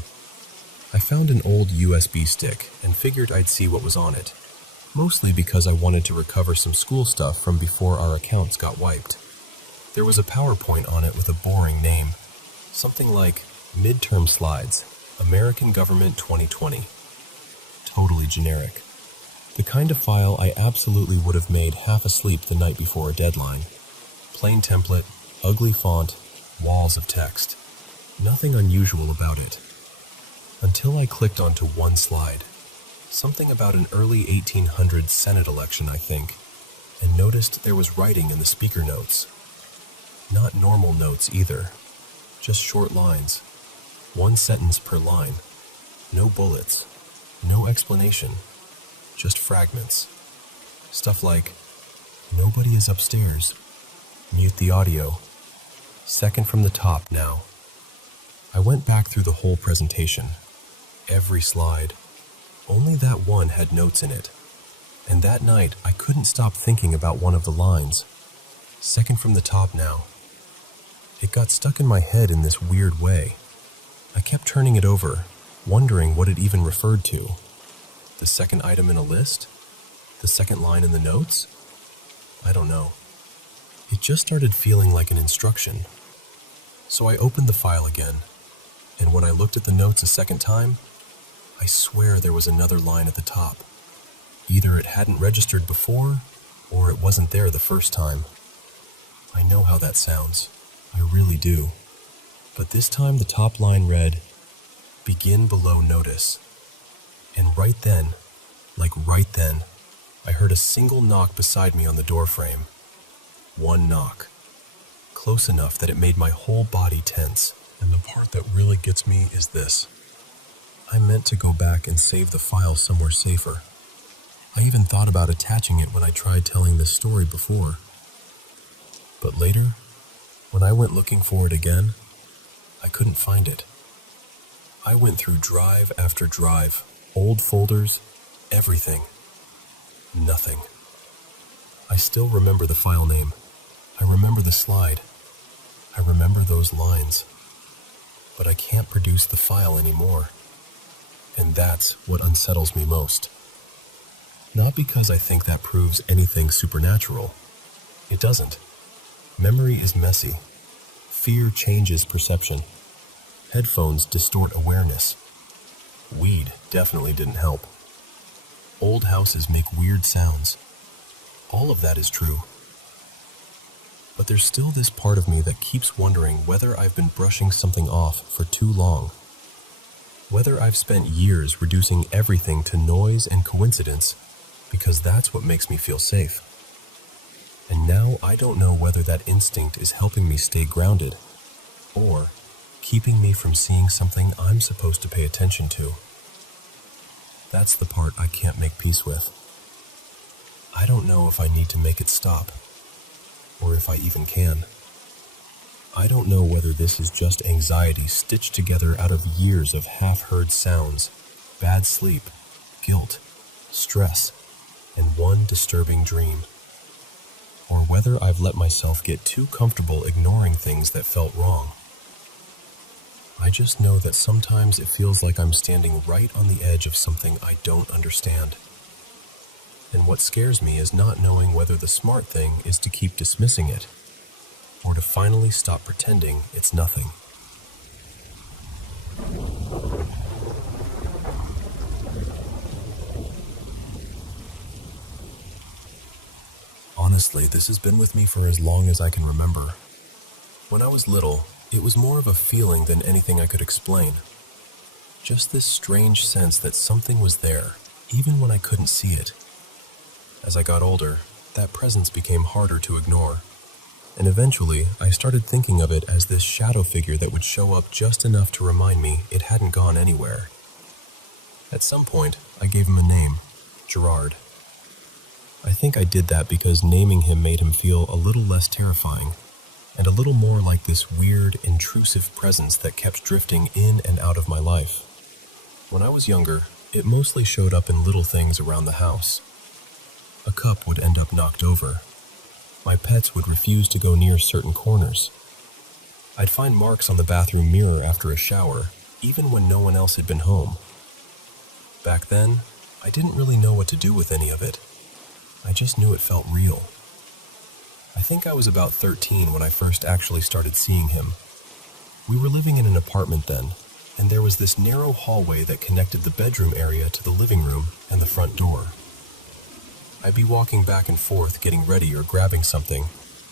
I found an old USB stick and figured I'd see what was on it, mostly because I wanted to recover some school stuff from before our accounts got wiped. There was a PowerPoint on it with a boring name, something like Midterm Slides, American Government 2020. Totally generic. The kind of file I absolutely would have made half asleep the night before a deadline. Plain template, ugly font, walls of text. Nothing unusual about it. Until I clicked onto one slide. Something about an early 1800s Senate election, I think, and noticed there was writing in the speaker notes. Not normal notes either, just short lines, one sentence per line, no bullets, no explanation, just fragments. Stuff like, nobody is upstairs, mute the audio, second from the top now. I went back through the whole presentation, every slide. Only that one had notes in it, and that night I couldn't stop thinking about one of the lines. Second from the top now. It got stuck in my head in this weird way. I kept turning it over, wondering what it even referred to. The second item in a list? The second line in the notes? I don't know. It just started feeling like an instruction. So I opened the file again, and when I looked at the notes a second time, I swear there was another line at the top. Either it hadn't registered before, or it wasn't there the first time. I know how that sounds. I really do. But this time the top line read, "Begin below notice." And right then, I heard a single knock beside me on the doorframe. One knock. Close enough that it made my whole body tense. And the part that really gets me is this. I meant to go back and save the file somewhere safer. I even thought about attaching it when I tried telling this story before. But later, when I went looking for it again, I couldn't find it. I went through drive after drive, old folders, everything. Nothing. I still remember the file name. I remember the slide. I remember those lines. But I can't produce the file anymore. And that's what unsettles me most. Not because I think that proves anything supernatural. It doesn't. Memory is messy. Fear changes perception. Headphones distort awareness. Weed definitely didn't help. Old houses make weird sounds. All of that is true. But there's still this part of me that keeps wondering whether I've been brushing something off for too long. Whether I've spent years reducing everything to noise and coincidence because that's what makes me feel safe. And now I don't know whether that instinct is helping me stay grounded or keeping me from seeing something I'm supposed to pay attention to. That's the part I can't make peace with. I don't know if I need to make it stop, or if I even can. I don't know whether this is just anxiety stitched together out of years of half-heard sounds, bad sleep, guilt, stress, and one disturbing dream. Or whether I've let myself get too comfortable ignoring things that felt wrong. I just know that sometimes it feels like I'm standing right on the edge of something I don't understand. And what scares me is not knowing whether the smart thing is to keep dismissing it, or to finally stop pretending it's nothing. Honestly, this has been with me for as long as I can remember. When I was little, it was more of a feeling than anything I could explain. Just this strange sense that something was there, even when I couldn't see it. As I got older, that presence became harder to ignore. And eventually, I started thinking of it as this shadow figure that would show up just enough to remind me it hadn't gone anywhere. At some point, I gave him a name, Gerard. I think I did that because naming him made him feel a little less terrifying, and a little more like this weird, intrusive presence that kept drifting in and out of my life. When I was younger, it mostly showed up in little things around the house. A cup would end up knocked over. My pets would refuse to go near certain corners. I'd find marks on the bathroom mirror after a shower, even when no one else had been home. Back then, I didn't really know what to do with any of it. I just knew it felt real. I think I was about 13 when I first actually started seeing him. We were living in an apartment then, and there was this narrow hallway that connected the bedroom area to the living room and the front door. I'd be walking back and forth getting ready or grabbing something,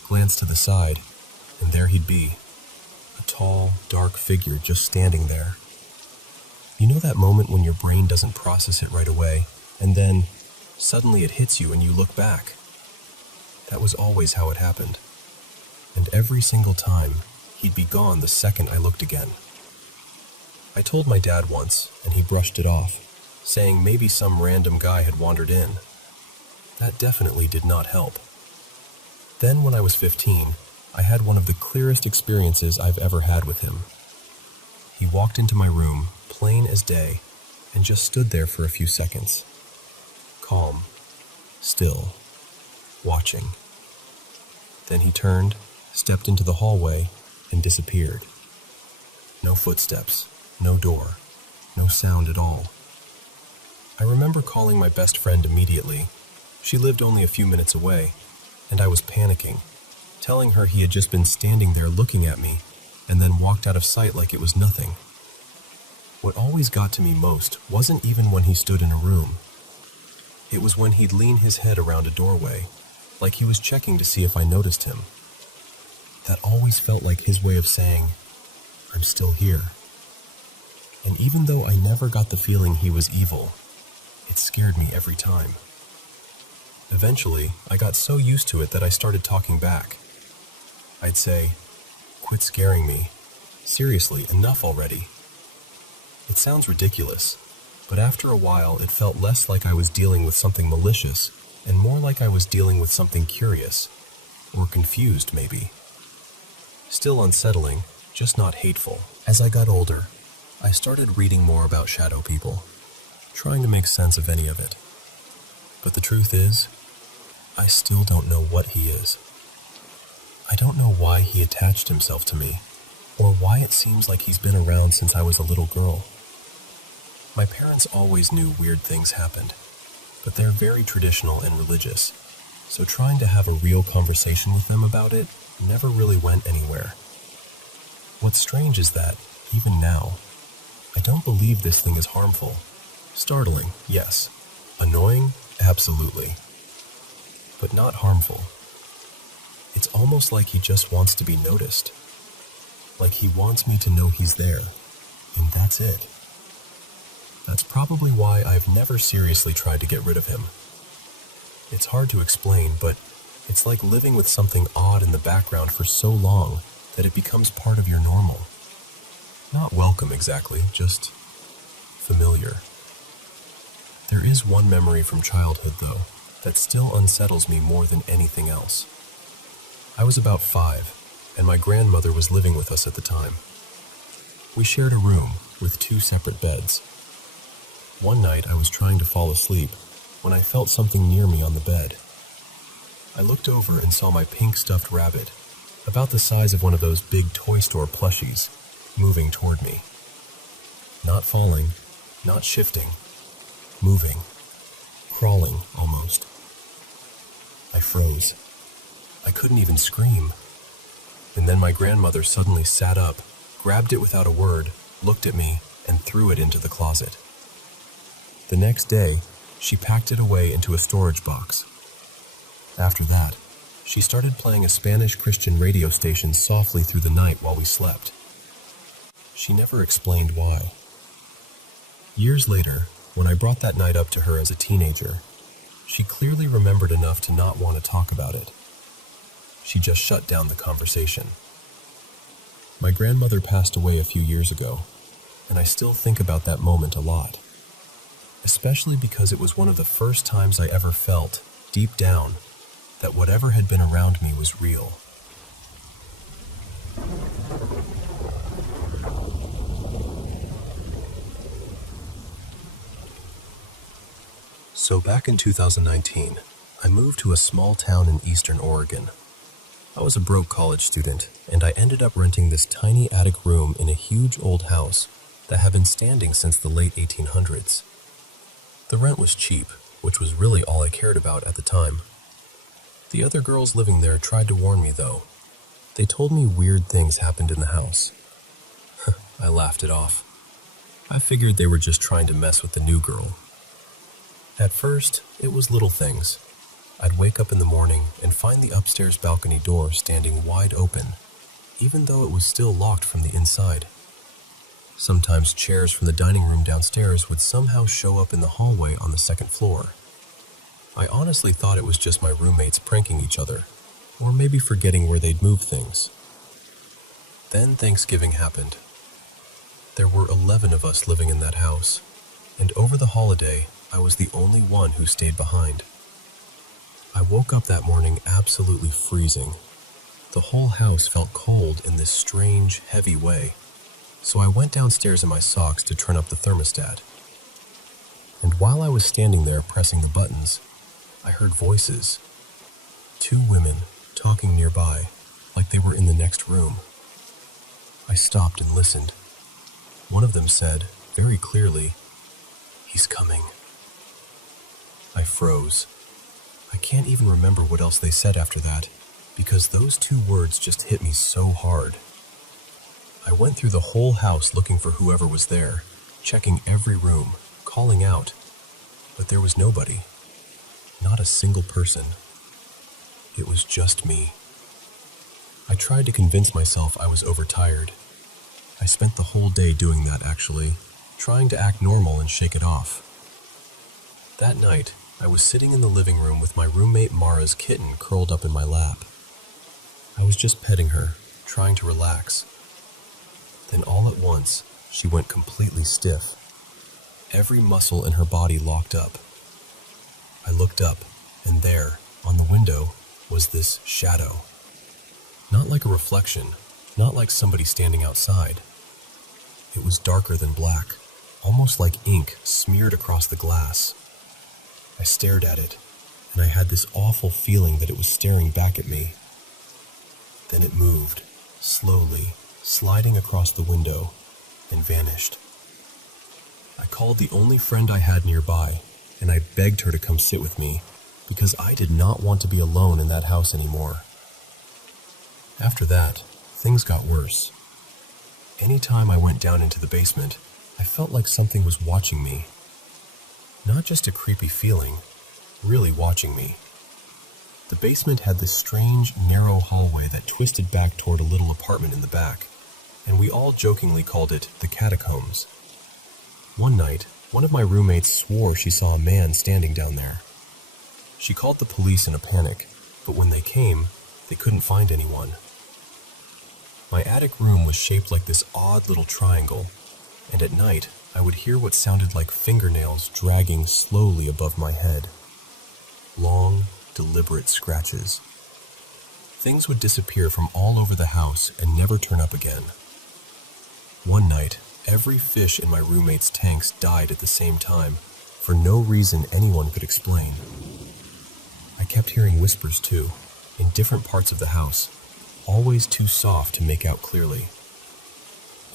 glance to the side, and there he'd be. A tall, dark figure just standing there. You know that moment when your brain doesn't process it right away, and then suddenly it hits you and you look back? That was always how it happened. And every single time, he'd be gone the second I looked again. I told my dad once, and he brushed it off, saying maybe some random guy had wandered in. That definitely did not help. Then when I was 15, I had one of the clearest experiences I've ever had with him. He walked into my room, plain as day, and just stood there for a few seconds. Calm, still, watching. Then he turned, stepped into the hallway, and disappeared. No footsteps, no door, no sound at all. I remember calling my best friend immediately. She lived only a few minutes away, and I was panicking, telling her he had just been standing there looking at me, and then walked out of sight like it was nothing. What always got to me most wasn't even when he stood in a room. It was when he'd lean his head around a doorway, like he was checking to see if I noticed him. That always felt like his way of saying, "I'm still here." And even though I never got the feeling he was evil, it scared me every time. Eventually, I got so used to it that I started talking back. I'd say, "Quit scaring me. Seriously, enough already." It sounds ridiculous, but after a while it felt less like I was dealing with something malicious and more like I was dealing with something curious, or confused maybe. Still unsettling, just not hateful. As I got older, I started reading more about shadow people, trying to make sense of any of it. But the truth is, I still don't know what he is. I don't know why he attached himself to me, or why it seems like he's been around since I was a little girl. My parents always knew weird things happened, but they're very traditional and religious, so trying to have a real conversation with them about it never really went anywhere. What's strange is that, even now, I don't believe this thing is harmful. Startling, yes. Annoying, absolutely. But not harmful. It's almost like he just wants to be noticed. Like he wants me to know he's there, and that's it. That's probably why I've never seriously tried to get rid of him. It's hard to explain, but it's like living with something odd in the background for so long that it becomes part of your normal. Not welcome exactly, just familiar. There is one memory from childhood, though, that still unsettles me more than anything else. I was about 5, and my grandmother was living with us at the time. We shared a room with 2 separate beds. One night I was trying to fall asleep when I felt something near me on the bed. I looked over and saw my pink stuffed rabbit, about the size of one of those big toy store plushies, moving toward me. Not falling, not shifting, moving, crawling almost. I froze. I couldn't even scream. And then my grandmother suddenly sat up, grabbed it without a word, looked at me, and threw it into the closet. The next day, she packed it away into a storage box. After that, she started playing a Spanish Christian radio station softly through the night while we slept. She never explained why. Years later, when I brought that night up to her as a teenager, she clearly remembered enough to not want to talk about it. She just shut down the conversation. My grandmother passed away a few years ago, and I still think about that moment a lot. especially because it was one of the first times I ever felt, deep down, that whatever had been around me was real. So back in 2019, I moved to a small town in eastern Oregon. I was a broke college student, and I ended up renting this tiny attic room in a huge old house that had been standing since the late 1800s. The rent was cheap, which was really all I cared about at the time. The other girls living there tried to warn me, though. They told me weird things happened in the house. I laughed it off. I figured they were just trying to mess with the new girl. At first, it was little things. I'd wake up in the morning and find the upstairs balcony door standing wide open, even though it was still locked from the inside. Sometimes chairs from the dining room downstairs would somehow show up in the hallway on the second floor. I honestly thought it was just my roommates pranking each other, or maybe forgetting where they'd moved things. Then Thanksgiving happened. There were 11 of us living in that house, and over the holiday, I was the only one who stayed behind. I woke up that morning absolutely freezing. The whole house felt cold in this strange, heavy way, so I went downstairs in my socks to turn up the thermostat. And while I was standing there pressing the buttons, I heard voices. 2 women talking nearby, like they were in the next room. I stopped and listened. One of them said, very clearly, "He's coming." I froze. I can't even remember what else they said after that, because those 2 words just hit me so hard. I went through the whole house looking for whoever was there, checking every room, calling out, but there was nobody. Not a single person. It was just me. I tried to convince myself I was overtired. I spent the whole day doing that, actually, trying to act normal and shake it off. That night, I was sitting in the living room with my roommate Mara's kitten curled up in my lap. I was just petting her, trying to relax. Then all at once, she went completely stiff. Every muscle in her body locked up. I looked up, and there, on the window, was this shadow. Not like a reflection, not like somebody standing outside. It was darker than black, almost like ink smeared across the glass. I stared at it, and I had this awful feeling that it was staring back at me. Then it moved, slowly, sliding across the window, and vanished. I called the only friend I had nearby, and I begged her to come sit with me, because I did not want to be alone in that house anymore. After that, things got worse. Anytime I went down into the basement, I felt like something was watching me. Not just a creepy feeling, really watching me. The basement had this strange, narrow hallway that twisted back toward a little apartment in the back, and we all jokingly called it the catacombs. One night, one of my roommates swore she saw a man standing down there. She called the police in a panic, but when they came, they couldn't find anyone. My attic room was shaped like this odd little triangle, and at night, I would hear what sounded like fingernails dragging slowly above my head. Long, deliberate scratches. Things would disappear from all over the house and never turn up again. One night, every fish in my roommate's tanks died at the same time, for no reason anyone could explain. I kept hearing whispers too, in different parts of the house, always too soft to make out clearly.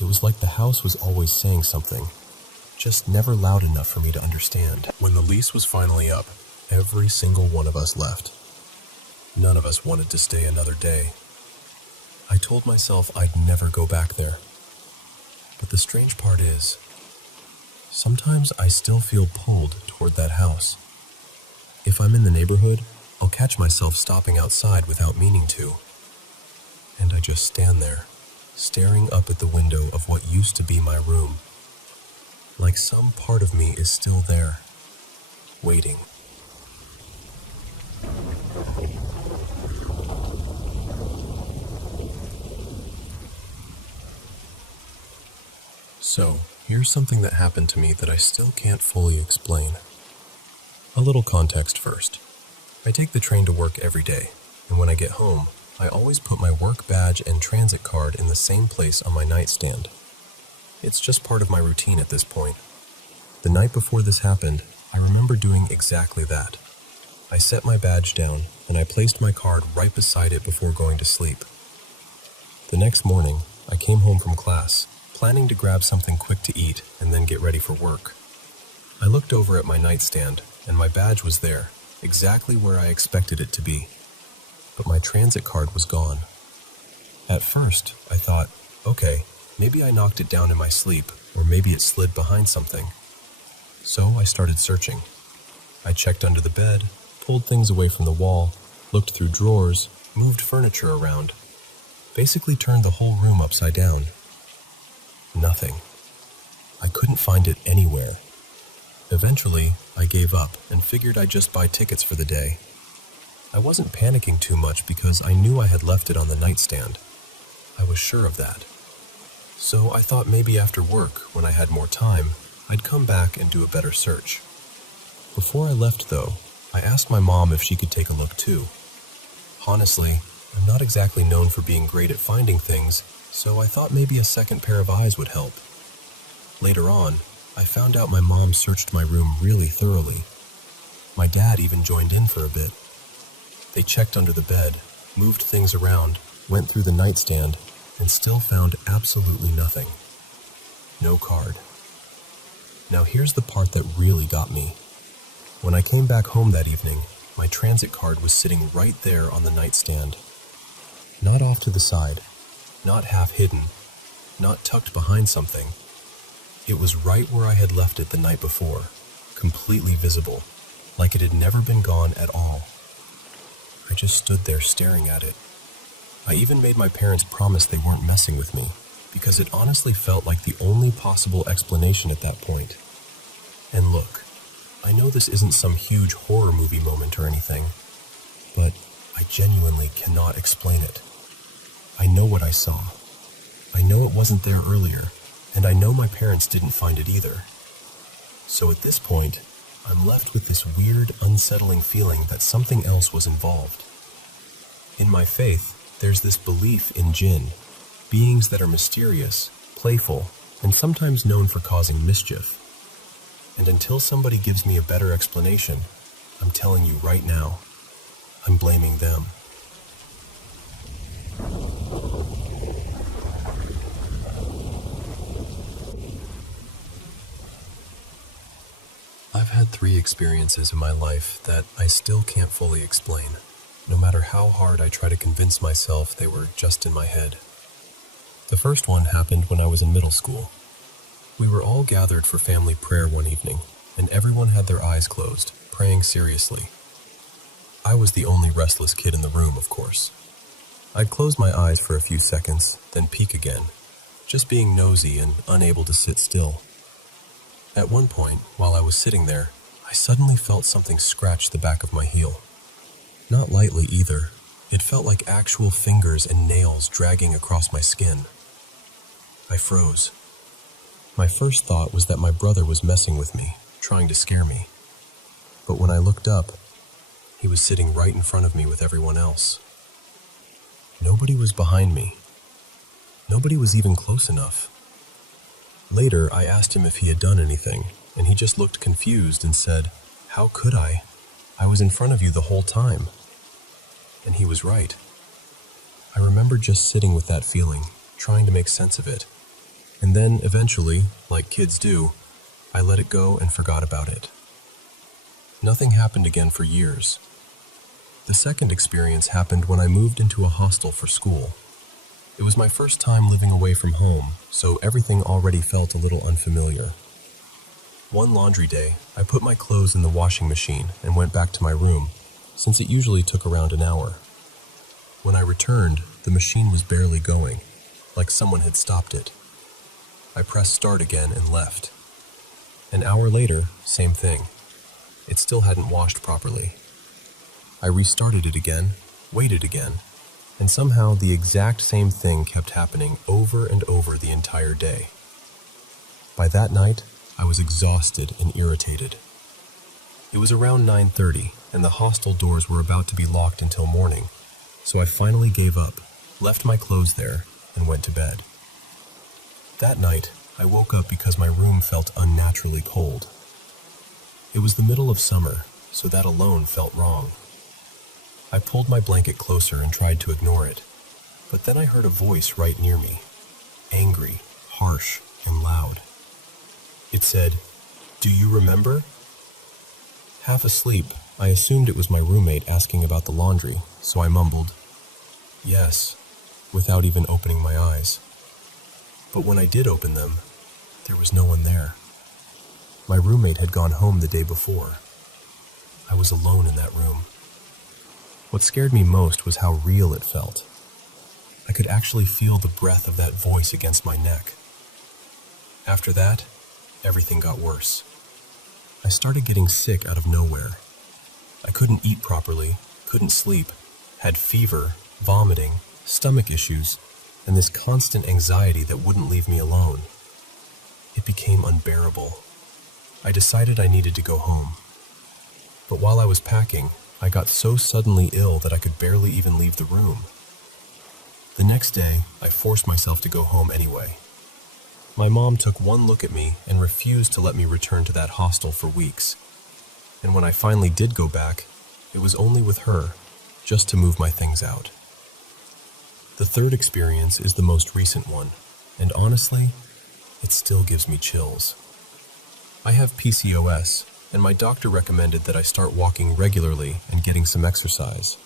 It was like the house was always saying something, just never loud enough for me to understand. When the lease was finally up, every single one of us left. None of us wanted to stay another day. I told myself I'd never go back there. But the strange part is, sometimes I still feel pulled toward that house. If I'm in the neighborhood, I'll catch myself stopping outside without meaning to. And I just stand there, staring up at the window of what used to be my room. Like some part of me is still there, waiting. So, here's something that happened to me that I still can't fully explain. A little context first. I take the train to work every day, and when I get home, I always put my work badge and transit card in the same place on my nightstand. It's just part of my routine at this point. The night before this happened, I remember doing exactly that. I set my badge down, and I placed my card right beside it before going to sleep. The next morning, I came home from class, planning to grab something quick to eat and then get ready for work. I looked over at my nightstand, and my badge was there, exactly where I expected it to be. But my transit card was gone. At first, I thought, okay, maybe I knocked it down in my sleep, or maybe it slid behind something. So I started searching. I checked under the bed, pulled things away from the wall, looked through drawers, moved furniture around, basically turned the whole room upside down. Nothing. I couldn't find it anywhere. Eventually, I gave up and figured I'd just buy tickets for the day. I wasn't panicking too much because I knew I had left it on the nightstand. I was sure of that. So I thought maybe after work, when I had more time, I'd come back and do a better search. Before I left, though, I asked my mom if she could take a look too. Honestly, I'm not exactly known for being great at finding things, so I thought maybe a second pair of eyes would help. Later on, I found out my mom searched my room really thoroughly. My dad even joined in for a bit. They checked under the bed, moved things around, went through the nightstand, and still found absolutely nothing. No card. Now here's the part that really got me. When I came back home that evening, my transit card was sitting right there on the nightstand. Not off to the side, not half hidden, not tucked behind something. It was right where I had left it the night before, completely visible, like it had never been gone at all. I just stood there staring at it. I even made my parents promise they weren't messing with me, because it honestly felt like the only possible explanation at that point. And look, I know this isn't some huge horror movie moment or anything, but I genuinely cannot explain it. I know what I saw. I know it wasn't there earlier, and I know my parents didn't find it either. So at this point, I'm left with this weird, unsettling feeling that something else was involved. In my faith, there's this belief in jinn, beings that are mysterious, playful, and sometimes known for causing mischief. And until somebody gives me a better explanation, I'm telling you right now, I'm blaming them. I've had 3 experiences in my life that I still can't fully explain, no matter how hard I try to convince myself they were just in my head. The first one happened when I was in middle school. We were all gathered for family prayer one evening, and everyone had their eyes closed, praying seriously. I was the only restless kid in the room, of course. I'd close my eyes for a few seconds, then peek again, just being nosy and unable to sit still. At one point, while I was sitting there, I suddenly felt something scratch the back of my heel. Not lightly either. It felt like actual fingers and nails dragging across my skin. I froze. My first thought was that my brother was messing with me, trying to scare me. But when I looked up, he was sitting right in front of me with everyone else. Nobody was behind me. Nobody was even close enough. Later, I asked him if he had done anything, and he just looked confused and said, "How could I? I was in front of you the whole time." And he was right. I remember just sitting with that feeling, trying to make sense of it. And then, eventually, like kids do, I let it go and forgot about it. Nothing happened again for years. The second experience happened when I moved into a hostel for school. It was my first time living away from home, so everything already felt a little unfamiliar. One laundry day, I put my clothes in the washing machine and went back to my room, since it usually took around an hour. When I returned, the machine was barely going, like someone had stopped it. I pressed start again and left. An hour later, same thing. It still hadn't washed properly. I restarted it again, waited again, and somehow the exact same thing kept happening over and over the entire day. By that night, I was exhausted and irritated. It was around 9:30, and the hostel doors were about to be locked until morning, so I finally gave up, left my clothes there, and went to bed. That night, I woke up because my room felt unnaturally cold. It was the middle of summer, so that alone felt wrong. I pulled my blanket closer and tried to ignore it, but then I heard a voice right near me, angry, harsh, and loud. It said, "Do you remember?" Half asleep, I assumed it was my roommate asking about the laundry, so I mumbled, "Yes," without even opening my eyes. But when I did open them, there was no one there. My roommate had gone home the day before. I was alone in that room. What scared me most was how real it felt. I could actually feel the breath of that voice against my neck. After that, everything got worse. I started getting sick out of nowhere. I couldn't eat properly, couldn't sleep, had fever, vomiting, stomach issues, and this constant anxiety that wouldn't leave me alone. It became unbearable. I decided I needed to go home. But while I was packing, I got so suddenly ill that I could barely even leave the room. The next day, I forced myself to go home anyway. My mom took one look at me and refused to let me return to that hostel for weeks. And when I finally did go back, it was only with her, just to move my things out. The third experience is the most recent one, and honestly, it still gives me chills. I have PCOS, and my doctor recommended that I start walking regularly and getting some exercise.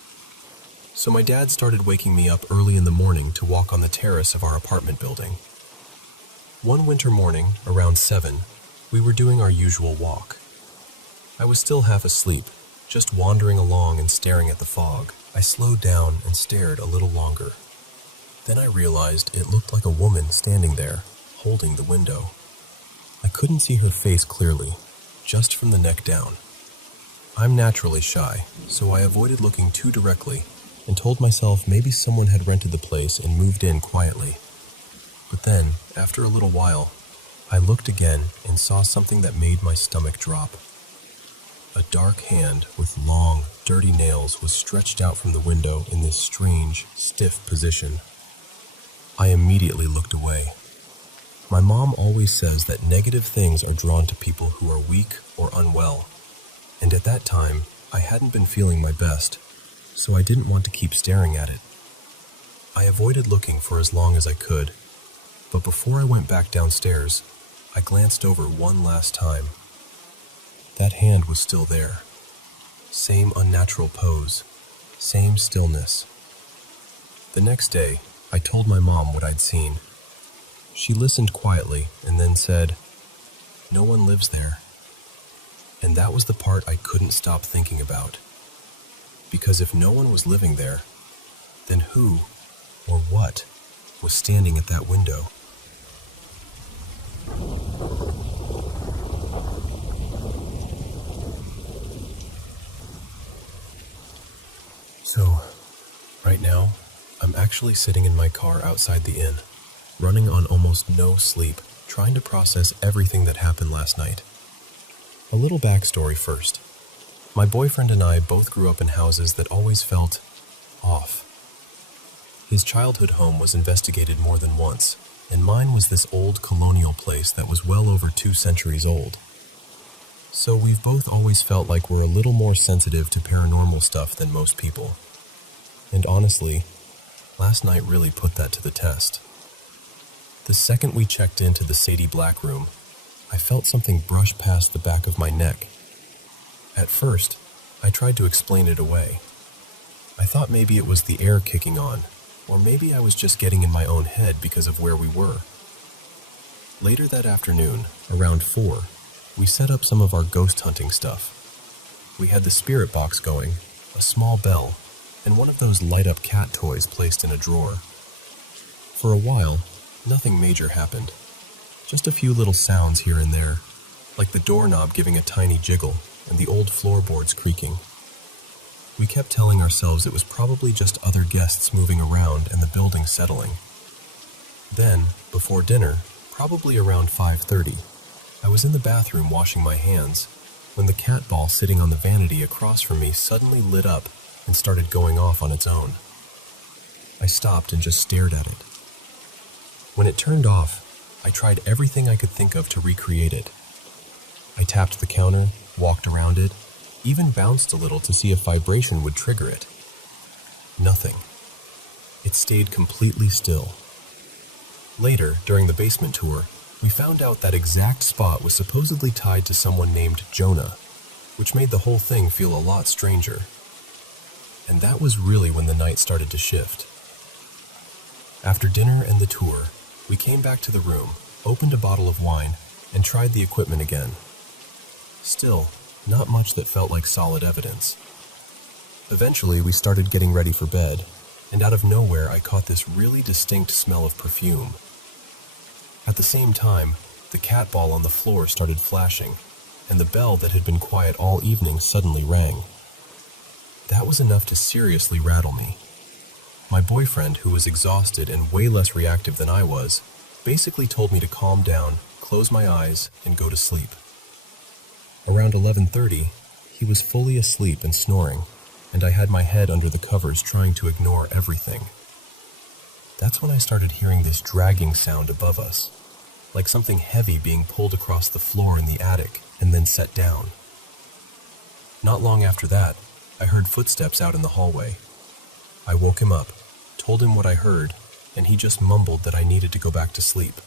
So my dad started waking me up early in the morning to walk on the terrace of our apartment building. One winter morning, around 7, we were doing our usual walk. I was still half asleep, just wandering along and staring at the fog. I slowed down and stared a little longer. Then I realized it looked like a woman standing there, holding the window. I couldn't see her face clearly, just from the neck down. I'm naturally shy, so I avoided looking too directly and told myself maybe someone had rented the place and moved in quietly. But then, after a little while, I looked again and saw something that made my stomach drop. A dark hand with long, dirty nails was stretched out from the window in this strange, stiff position. I immediately looked away. My mom always says that negative things are drawn to people who are weak or unwell, and at that time, I hadn't been feeling my best, so I didn't want to keep staring at it. I avoided looking for as long as I could, but before I went back downstairs, I glanced over one last time. That hand was still there. Same unnatural pose, same stillness. The next day, I told my mom what I'd seen. She listened quietly and then said, "No one lives there." And that was the part I couldn't stop thinking about. Because if no one was living there, then who or what was standing at that window? So, right now, I'm actually sitting in my car outside the inn, running on almost no sleep, trying to process everything that happened last night. A little backstory first. My boyfriend and I both grew up in houses that always felt off. His childhood home was investigated more than once, and mine was this old colonial place that was well over 2 centuries old. So we've both always felt like we're a little more sensitive to paranormal stuff than most people. And honestly, last night really put that to the test. The second we checked into the Sadie Black room, I felt something brush past the back of my neck. At first, I tried to explain it away. I thought maybe it was the air kicking on, or maybe I was just getting in my own head because of where we were. Later that afternoon, around 4, we set up some of our ghost hunting stuff. We had the spirit box going, a small bell, and one of those light-up cat toys placed in a drawer. For a while, nothing major happened. Just a few little sounds here and there, like the doorknob giving a tiny jiggle and the old floorboards creaking. We kept telling ourselves it was probably just other guests moving around and the building settling. Then, before dinner, Probably around 5:30. I was in the bathroom washing my hands when the cat ball sitting on the vanity across from me suddenly lit up and started going off on its own. I stopped and just stared at it. When it turned off, I tried everything I could think of to recreate it. I tapped the counter, walked around it, even bounced a little to see if vibration would trigger it. Nothing. It stayed completely still. Later, during the basement tour, we found out that exact spot was supposedly tied to someone named Jonah, which made the whole thing feel a lot stranger. And that was really when the night started to shift. After dinner and the tour, we came back to the room, opened a bottle of wine, and tried the equipment again. Still, not much that felt like solid evidence. Eventually, we started getting ready for bed, and out of nowhere I caught this really distinct smell of perfume. At the same time, the cat ball on the floor started flashing, and the bell that had been quiet all evening suddenly rang. That was enough to seriously rattle me. My boyfriend, who was exhausted and way less reactive than I was, basically told me to calm down, close my eyes, and go to sleep. Around 11:30, he was fully asleep and snoring, and I had my head under the covers trying to ignore everything. That's when I started hearing this dragging sound above us, like something heavy being pulled across the floor in the attic and then set down. Not long after that, I heard footsteps out in the hallway. I woke him up, told him what I heard, and he just mumbled that I needed to go back to sleep.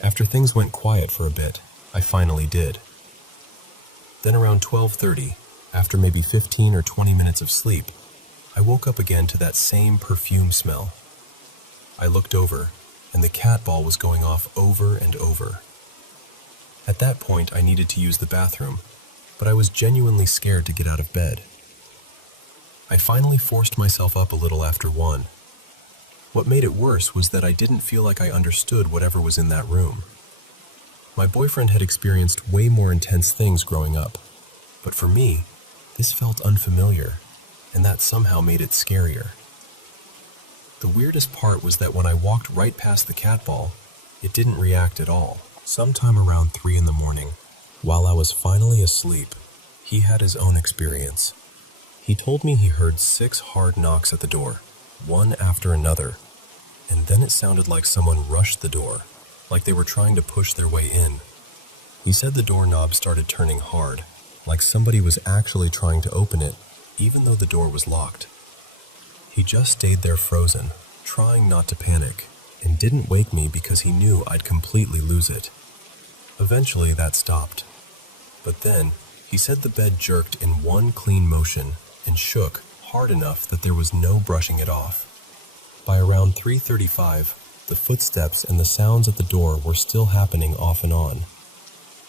After things went quiet for a bit, I finally did. Then around 12:30, after maybe 15 or 20 minutes of sleep, I woke up again to that same perfume smell. I looked over, and the cat ball was going off over and over. At that point, I needed to use the bathroom, but I was genuinely scared to get out of bed. I finally forced myself up a little after 1. What made it worse was that I didn't feel like I understood whatever was in that room. My boyfriend had experienced way more intense things growing up, but for me, this felt unfamiliar, and that somehow made it scarier. The weirdest part was that when I walked right past the cat ball, it didn't react at all. Sometime around 3 in the morning, while I was finally asleep, he had his own experience. He told me he heard 6 hard knocks at the door, one after another, and then it sounded like someone rushed the door, like they were trying to push their way in. He said the doorknob started turning hard, like somebody was actually trying to open it, even though the door was locked. He just stayed there frozen, trying not to panic, and didn't wake me because he knew I'd completely lose it. Eventually that stopped. But then, he said the bed jerked in one clean motion and shook hard enough that there was no brushing it off. By around 3:35, the footsteps and the sounds at the door were still happening off and on.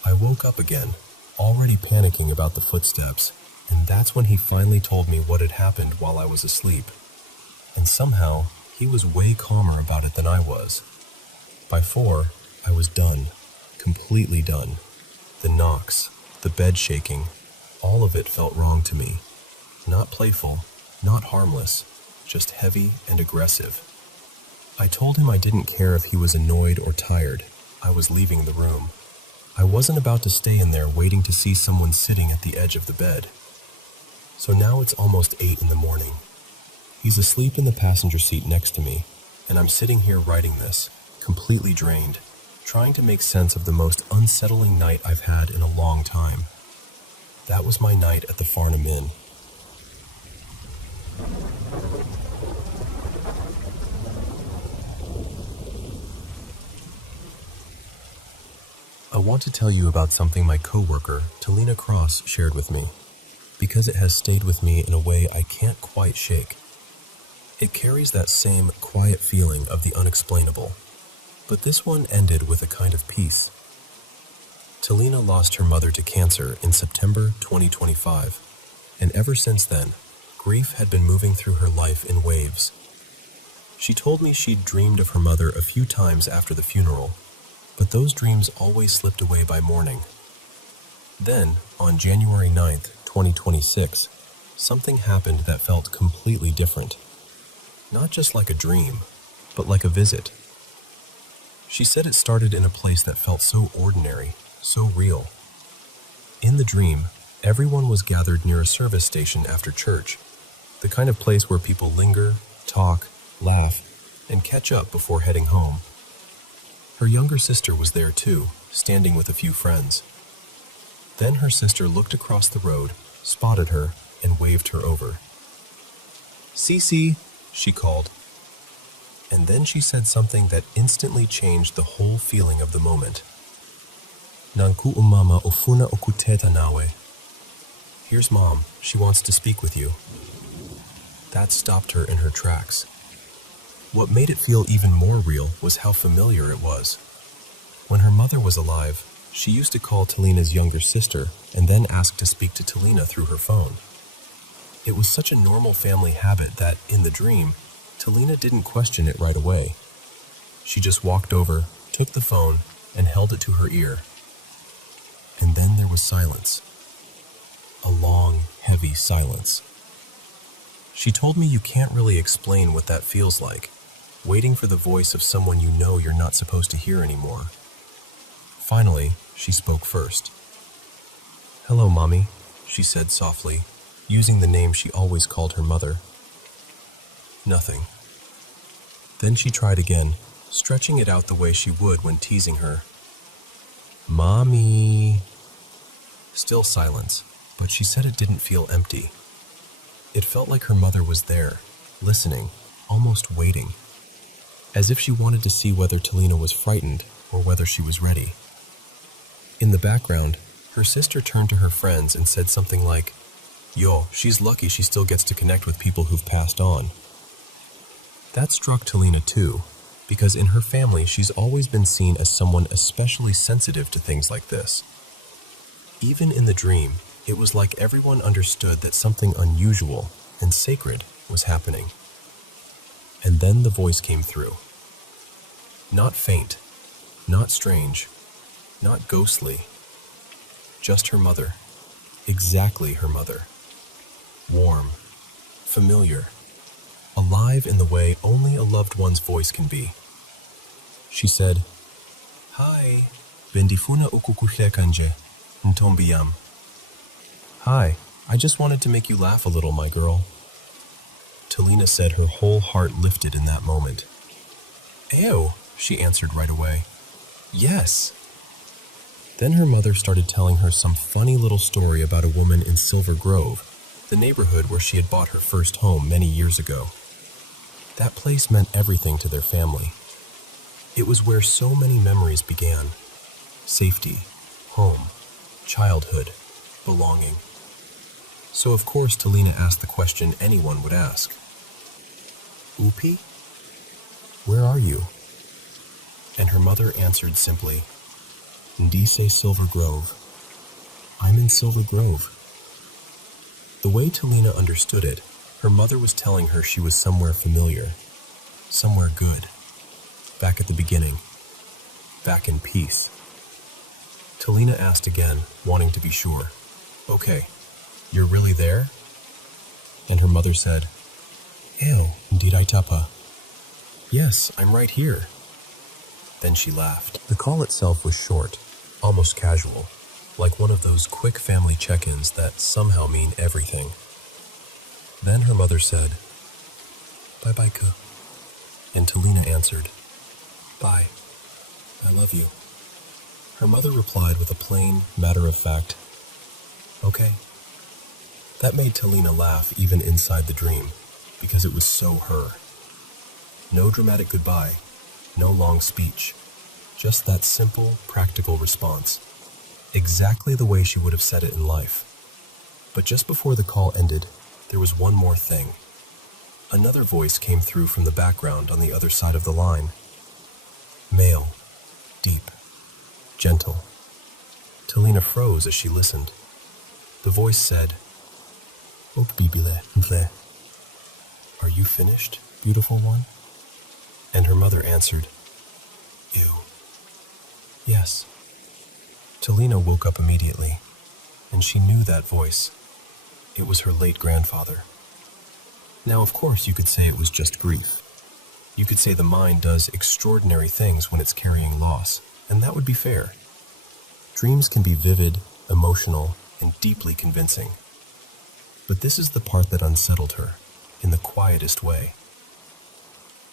I woke up again, already panicking about the footsteps, and that's when he finally told me what had happened while I was asleep. And somehow, he was way calmer about it than I was. By 4, I was done, completely done. The knocks, the bed shaking, all of it felt wrong to me. Not playful, not harmless, just heavy and aggressive. I told him I didn't care if he was annoyed or tired. I was leaving the room. I wasn't about to stay in there waiting to see someone sitting at the edge of the bed. So now it's almost 8 in the morning. He's asleep in the passenger seat next to me, and I'm sitting here writing this, completely drained, trying to make sense of the most unsettling night I've had in a long time. That was my night at the Farnham Inn. I want to tell you about something my coworker, Talina Cross, shared with me, because it has stayed with me in a way I can't quite shake. It carries that same quiet feeling of the unexplainable, but this one ended with a kind of peace. Talina lost her mother to cancer in September 2025, and ever since then, grief had been moving through her life in waves. She told me she'd dreamed of her mother a few times after the funeral, but those dreams always slipped away by morning. Then, on January 9th, 2026, something happened that felt completely different. Not just like a dream, but like a visit. She said it started in a place that felt so ordinary, so real. In the dream, everyone was gathered near a service station after church, the kind of place where people linger, talk, laugh, and catch up before heading home. Her younger sister was there too, standing with a few friends. Then her sister looked across the road, spotted her, and waved her over. "Cece," she called. And then she said something that instantly changed the whole feeling of the moment. "Nanku umama ofuna okuteta nawe." "Here's Mom, she wants to speak with you." That stopped her in her tracks. What made it feel even more real was how familiar it was. When her mother was alive, she used to call Talina's younger sister and then ask to speak to Talina through her phone. It was such a normal family habit that, in the dream, Talina didn't question it right away. She just walked over, took the phone, and held it to her ear. And then there was silence. A long, heavy silence. She told me you can't really explain what that feels like, waiting for the voice of someone you know you're not supposed to hear anymore. Finally, she spoke first. "Hello, Mommy," she said softly, using the name she always called her mother. Nothing. Then she tried again, stretching it out the way she would when teasing her. "Mommy." Still silence, but she said it didn't feel empty. It felt like her mother was there, listening, almost waiting, as if she wanted to see whether Talina was frightened or whether she was ready. In the background, her sister turned to her friends and said something like, "Yo, she's lucky she still gets to connect with people who've passed on." That struck Talina too, because in her family she's always been seen as someone especially sensitive to things like this. Even in the dream, it was like everyone understood that something unusual and sacred was happening. And then the voice came through. Not faint, not strange, not ghostly. Just her mother. Exactly her mother. Warm, familiar, alive in the way only a loved one's voice can be. She said, "Hi, bendifuna ukukushe kanje, ntombiyam." "Hi, I just wanted to make you laugh a little, my girl." Talina said her whole heart lifted in that moment. "Ew," she answered right away. "Yes." Then her mother started telling her some funny little story about a woman in Silver Grove, the neighborhood where she had bought her first home many years ago. That place meant everything to their family. It was where so many memories began. Safety, home, childhood, belonging. So of course Talina asked the question anyone would ask. "Upi? Where are you?" And her mother answered simply, "Ndise Silver Grove. I'm in Silver Grove." The way Talina understood it, her mother was telling her she was somewhere familiar, somewhere good, back at the beginning, back in peace. Talina asked again, wanting to be sure, "Okay, you're really there?" And her mother said, "Ew, ndirai tapa." "Yes, I'm right here." Then she laughed. The call itself was short, almost casual, like one of those quick family check-ins that somehow mean everything. Then her mother said, "Bye-bye, Ka." And Talina answered, "Bye. I love you." Her mother replied with a plain, matter-of-fact, "Okay." That made Talina laugh even inside the dream, because it was so her. No dramatic goodbye, no long speech, just that simple, practical response. Exactly the way she would have said it in life. But just before the call ended, there was one more thing. Another voice came through from the background on the other side of the line. Male, deep, gentle. Talina froze as she listened. The voice said, "Okbibile mvle." "Are you finished, beautiful one?" And her mother answered, "Ew." "Yes." Talina woke up immediately, and she knew that voice. It was her late grandfather. Now, of course, you could say it was just grief. You could say the mind does extraordinary things when it's carrying loss, and that would be fair. Dreams can be vivid, emotional, and deeply convincing. But this is the part that unsettled her, in the quietest way.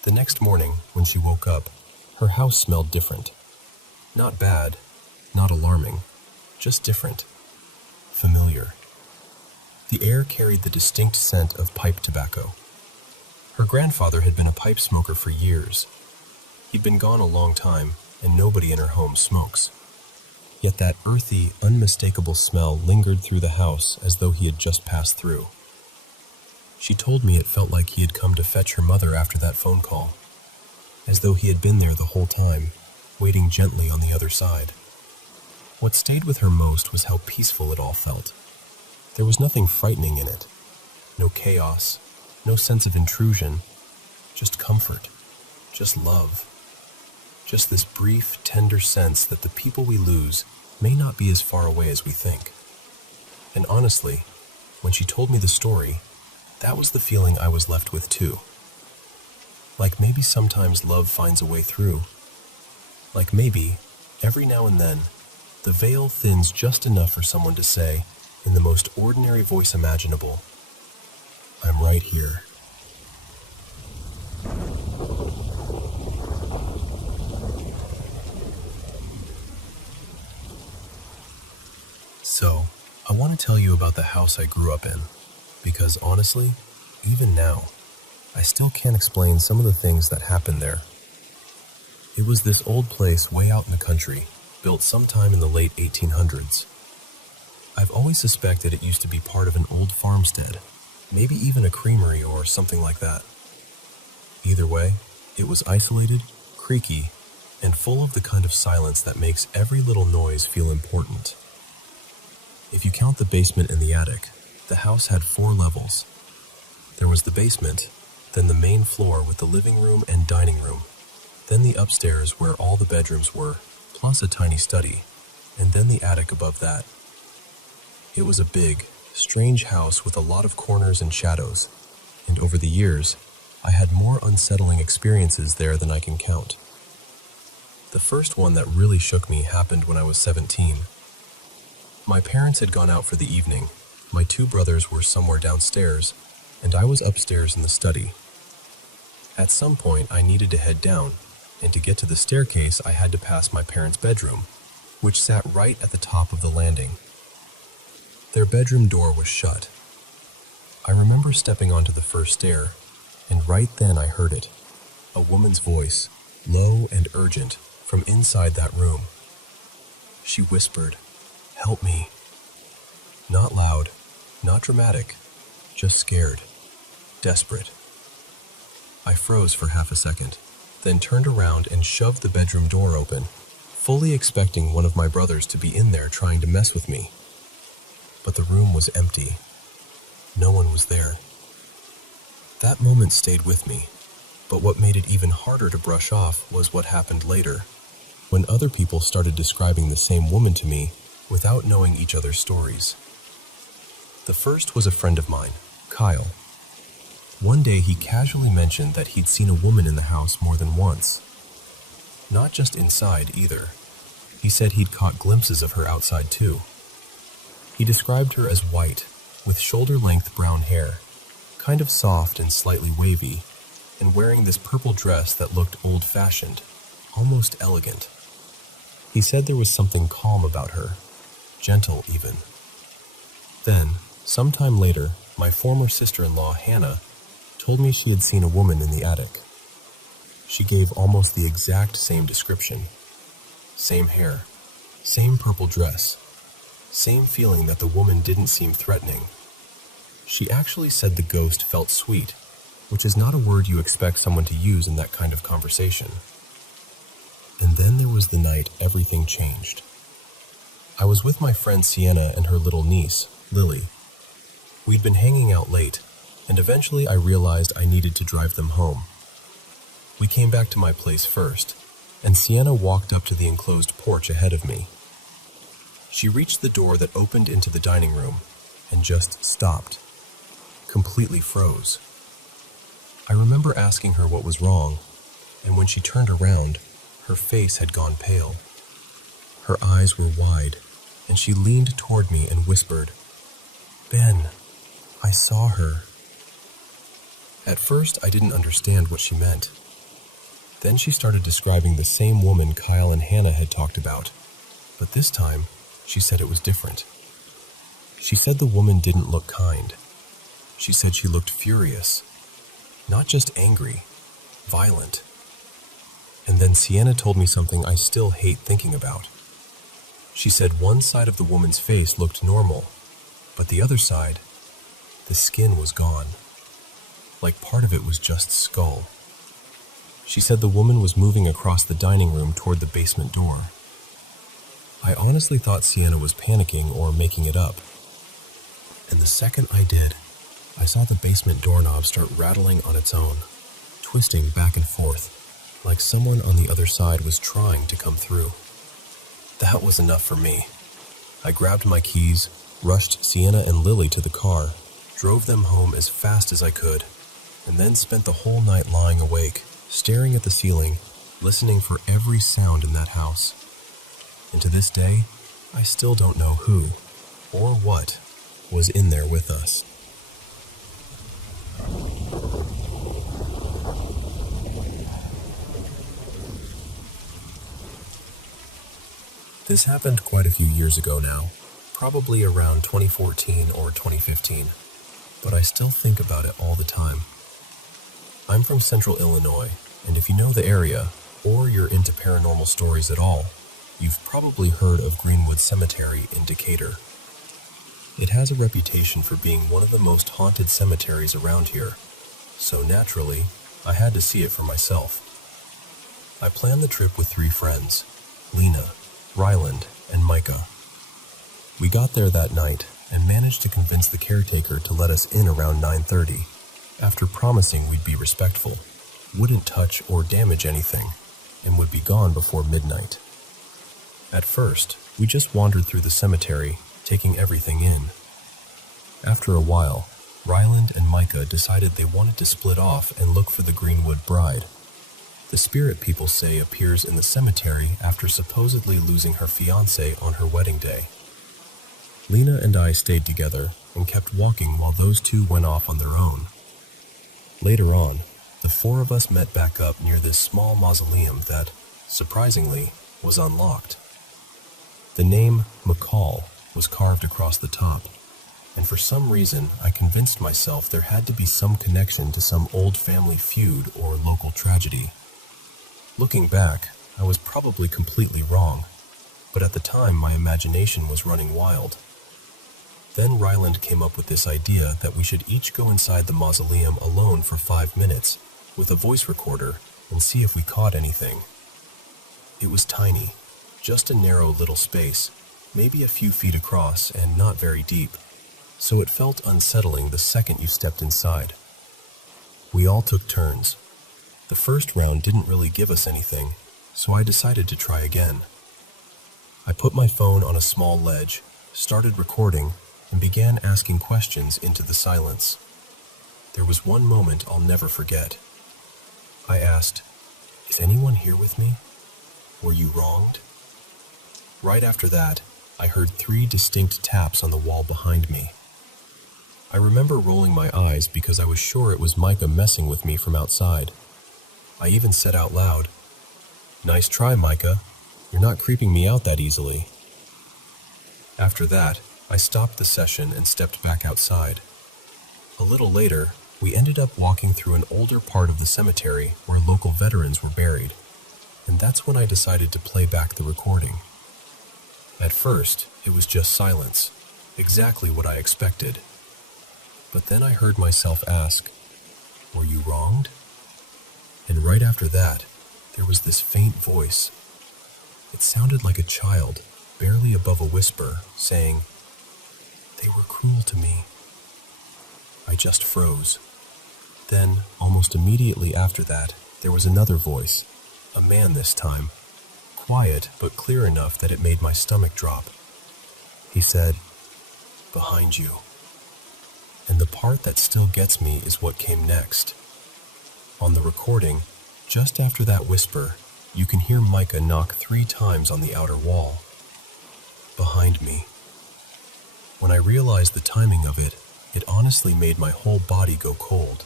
The next morning, when she woke up, her house smelled different. Not bad, not alarming, just different. Familiar. The air carried the distinct scent of pipe tobacco. Her grandfather had been a pipe smoker for years. He'd been gone a long time, and nobody in her home smokes. Yet that earthy, unmistakable smell lingered through the house as though he had just passed through. She told me it felt like he had come to fetch her mother after that phone call, as though he had been there the whole time, waiting gently on the other side. What stayed with her most was how peaceful it all felt. There was nothing frightening in it. No chaos, no sense of intrusion, just comfort, just love. Just this brief, tender sense that the people we lose may not be as far away as we think. And honestly, when she told me the story, that was the feeling I was left with too. Like maybe sometimes love finds a way through. Like maybe, every now and then, the veil thins just enough for someone to say, in the most ordinary voice imaginable, "I'm right here." So, I want to tell you about the house I grew up in, because honestly, even now, I still can't explain some of the things that happened there. It was this old place way out in the country, built sometime in the late 1800s. I've always suspected it used to be part of an old farmstead, maybe even a creamery or something like that. Either way, it was isolated, creaky, and full of the kind of silence that makes every little noise feel important. If you count the basement and the attic, the house had 4 levels. There was the basement, then the main floor with the living room and dining room, then the upstairs where all the bedrooms were, plus a tiny study, and then the attic above that. It was a big, strange house with a lot of corners and shadows, and over the years, I had more unsettling experiences there than I can count. The first one that really shook me happened when I was 17. My parents had gone out for the evening, my 2 brothers were somewhere downstairs, and I was upstairs in the study. At some point, I needed to head down, and to get to the staircase, I had to pass my parents' bedroom, which sat right at the top of the landing. Their bedroom door was shut. I remember stepping onto the first stair, and right then I heard it, a woman's voice, low and urgent, from inside that room. She whispered, "Help me." Not loud, not dramatic, just scared, desperate. I froze for half a second, then turned around and shoved the bedroom door open, fully expecting one of my brothers to be in there trying to mess with me. But the room was empty. No one was there. That moment stayed with me, but what made it even harder to brush off was what happened later, when other people started describing the same woman to me without knowing each other's stories. The first was a friend of mine, Kyle. One day he casually mentioned that he'd seen a woman in the house more than once. Not just inside either. He said he'd caught glimpses of her outside too. He described her as white, with shoulder-length brown hair, kind of soft and slightly wavy, and wearing this purple dress that looked old-fashioned, almost elegant. He said there was something calm about her, gentle even. Then, sometime later, my former sister-in-law, Hannah, told me she had seen a woman in the attic. She gave almost the exact same description. Same hair, same purple dress, same feeling that the woman didn't seem threatening. She actually said the ghost felt sweet, which is not a word you expect someone to use in that kind of conversation. And then there was the night everything changed. I was with my friend Sienna and her little niece, Lily. We'd been hanging out late, and eventually I realized I needed to drive them home. We came back to my place first, and Sienna walked up to the enclosed porch ahead of me. She reached the door that opened into the dining room, and just stopped. Completely froze. I remember asking her what was wrong, and when she turned around, her face had gone pale. Her eyes were wide, and she leaned toward me and whispered, "Ben, I saw her." At first, I didn't understand what she meant. Then she started describing the same woman Kyle and Hannah had talked about, but this time, she said it was different. She said the woman didn't look kind. She said she looked furious, not just angry, violent. And then Sienna told me something I still hate thinking about. She said one side of the woman's face looked normal, but the other side, the skin was gone. Like part of it was just skull. She said the woman was moving across the dining room toward the basement door. I honestly thought Sienna was panicking or making it up. And the second I did, I saw the basement doorknob start rattling on its own, twisting back and forth, like someone on the other side was trying to come through. That was enough for me. I grabbed my keys, rushed Sienna and Lily to the car, drove them home as fast as I could, and then spent the whole night lying awake, staring at the ceiling, listening for every sound in that house. And to this day, I still don't know who or what was in there with us. This happened quite a few years ago now, probably around 2014 or 2015, but I still think about it all the time. I'm from Central Illinois, and if you know the area, or you're into paranormal stories at all, you've probably heard of Greenwood Cemetery in Decatur. It has a reputation for being one of the most haunted cemeteries around here, so naturally, I had to see it for myself. I planned the trip with 3 friends, Lena, Ryland, and Micah. We got there that night and managed to convince the caretaker to let us in around 9:30, after promising we'd be respectful, wouldn't touch or damage anything, and would be gone before midnight. At first, we just wandered through the cemetery, taking everything in. After a while, Ryland and Micah decided they wanted to split off and look for the Greenwood bride. The spirit people say appears in the cemetery after supposedly losing her fiancé on her wedding day. Lena and I stayed together and kept walking while those two went off on their own. Later on, the 4 of us met back up near this small mausoleum that, surprisingly, was unlocked. The name McCall was carved across the top, and for some reason I convinced myself there had to be some connection to some old family feud or local tragedy. Looking back, I was probably completely wrong, but at the time my imagination was running wild. Then Ryland came up with this idea that we should each go inside the mausoleum alone for 5 minutes with a voice recorder and see if we caught anything. It was tiny, just a narrow little space, maybe a few feet across and not very deep, so it felt unsettling the second you stepped inside. We all took turns. The first round didn't really give us anything, so I decided to try again. I put my phone on a small ledge, started recording, and began asking questions into the silence. There was one moment I'll never forget. I asked, "Is anyone here with me? Were you wronged?" Right after that, I heard 3 distinct taps on the wall behind me. I remember rolling my eyes because I was sure it was Micah messing with me from outside. I even said out loud, "Nice try, Micah. You're not creeping me out that easily." After that, I stopped the session and stepped back outside. A little later, we ended up walking through an older part of the cemetery where local veterans were buried, and that's when I decided to play back the recording. At first, it was just silence, exactly what I expected. But then I heard myself ask, "Were you wronged?" And right after that, there was this faint voice. It sounded like a child, barely above a whisper, saying, "They were cruel to me." I just froze. Then, almost immediately after that, there was another voice, a man this time, quiet but clear enough that it made my stomach drop. He said, "Behind you." And the part that still gets me is what came next. On the recording, Just after that whisper, you can hear Micah knock 3 times on the outer wall, behind me. When I realized the timing of it, it honestly made my whole body go cold.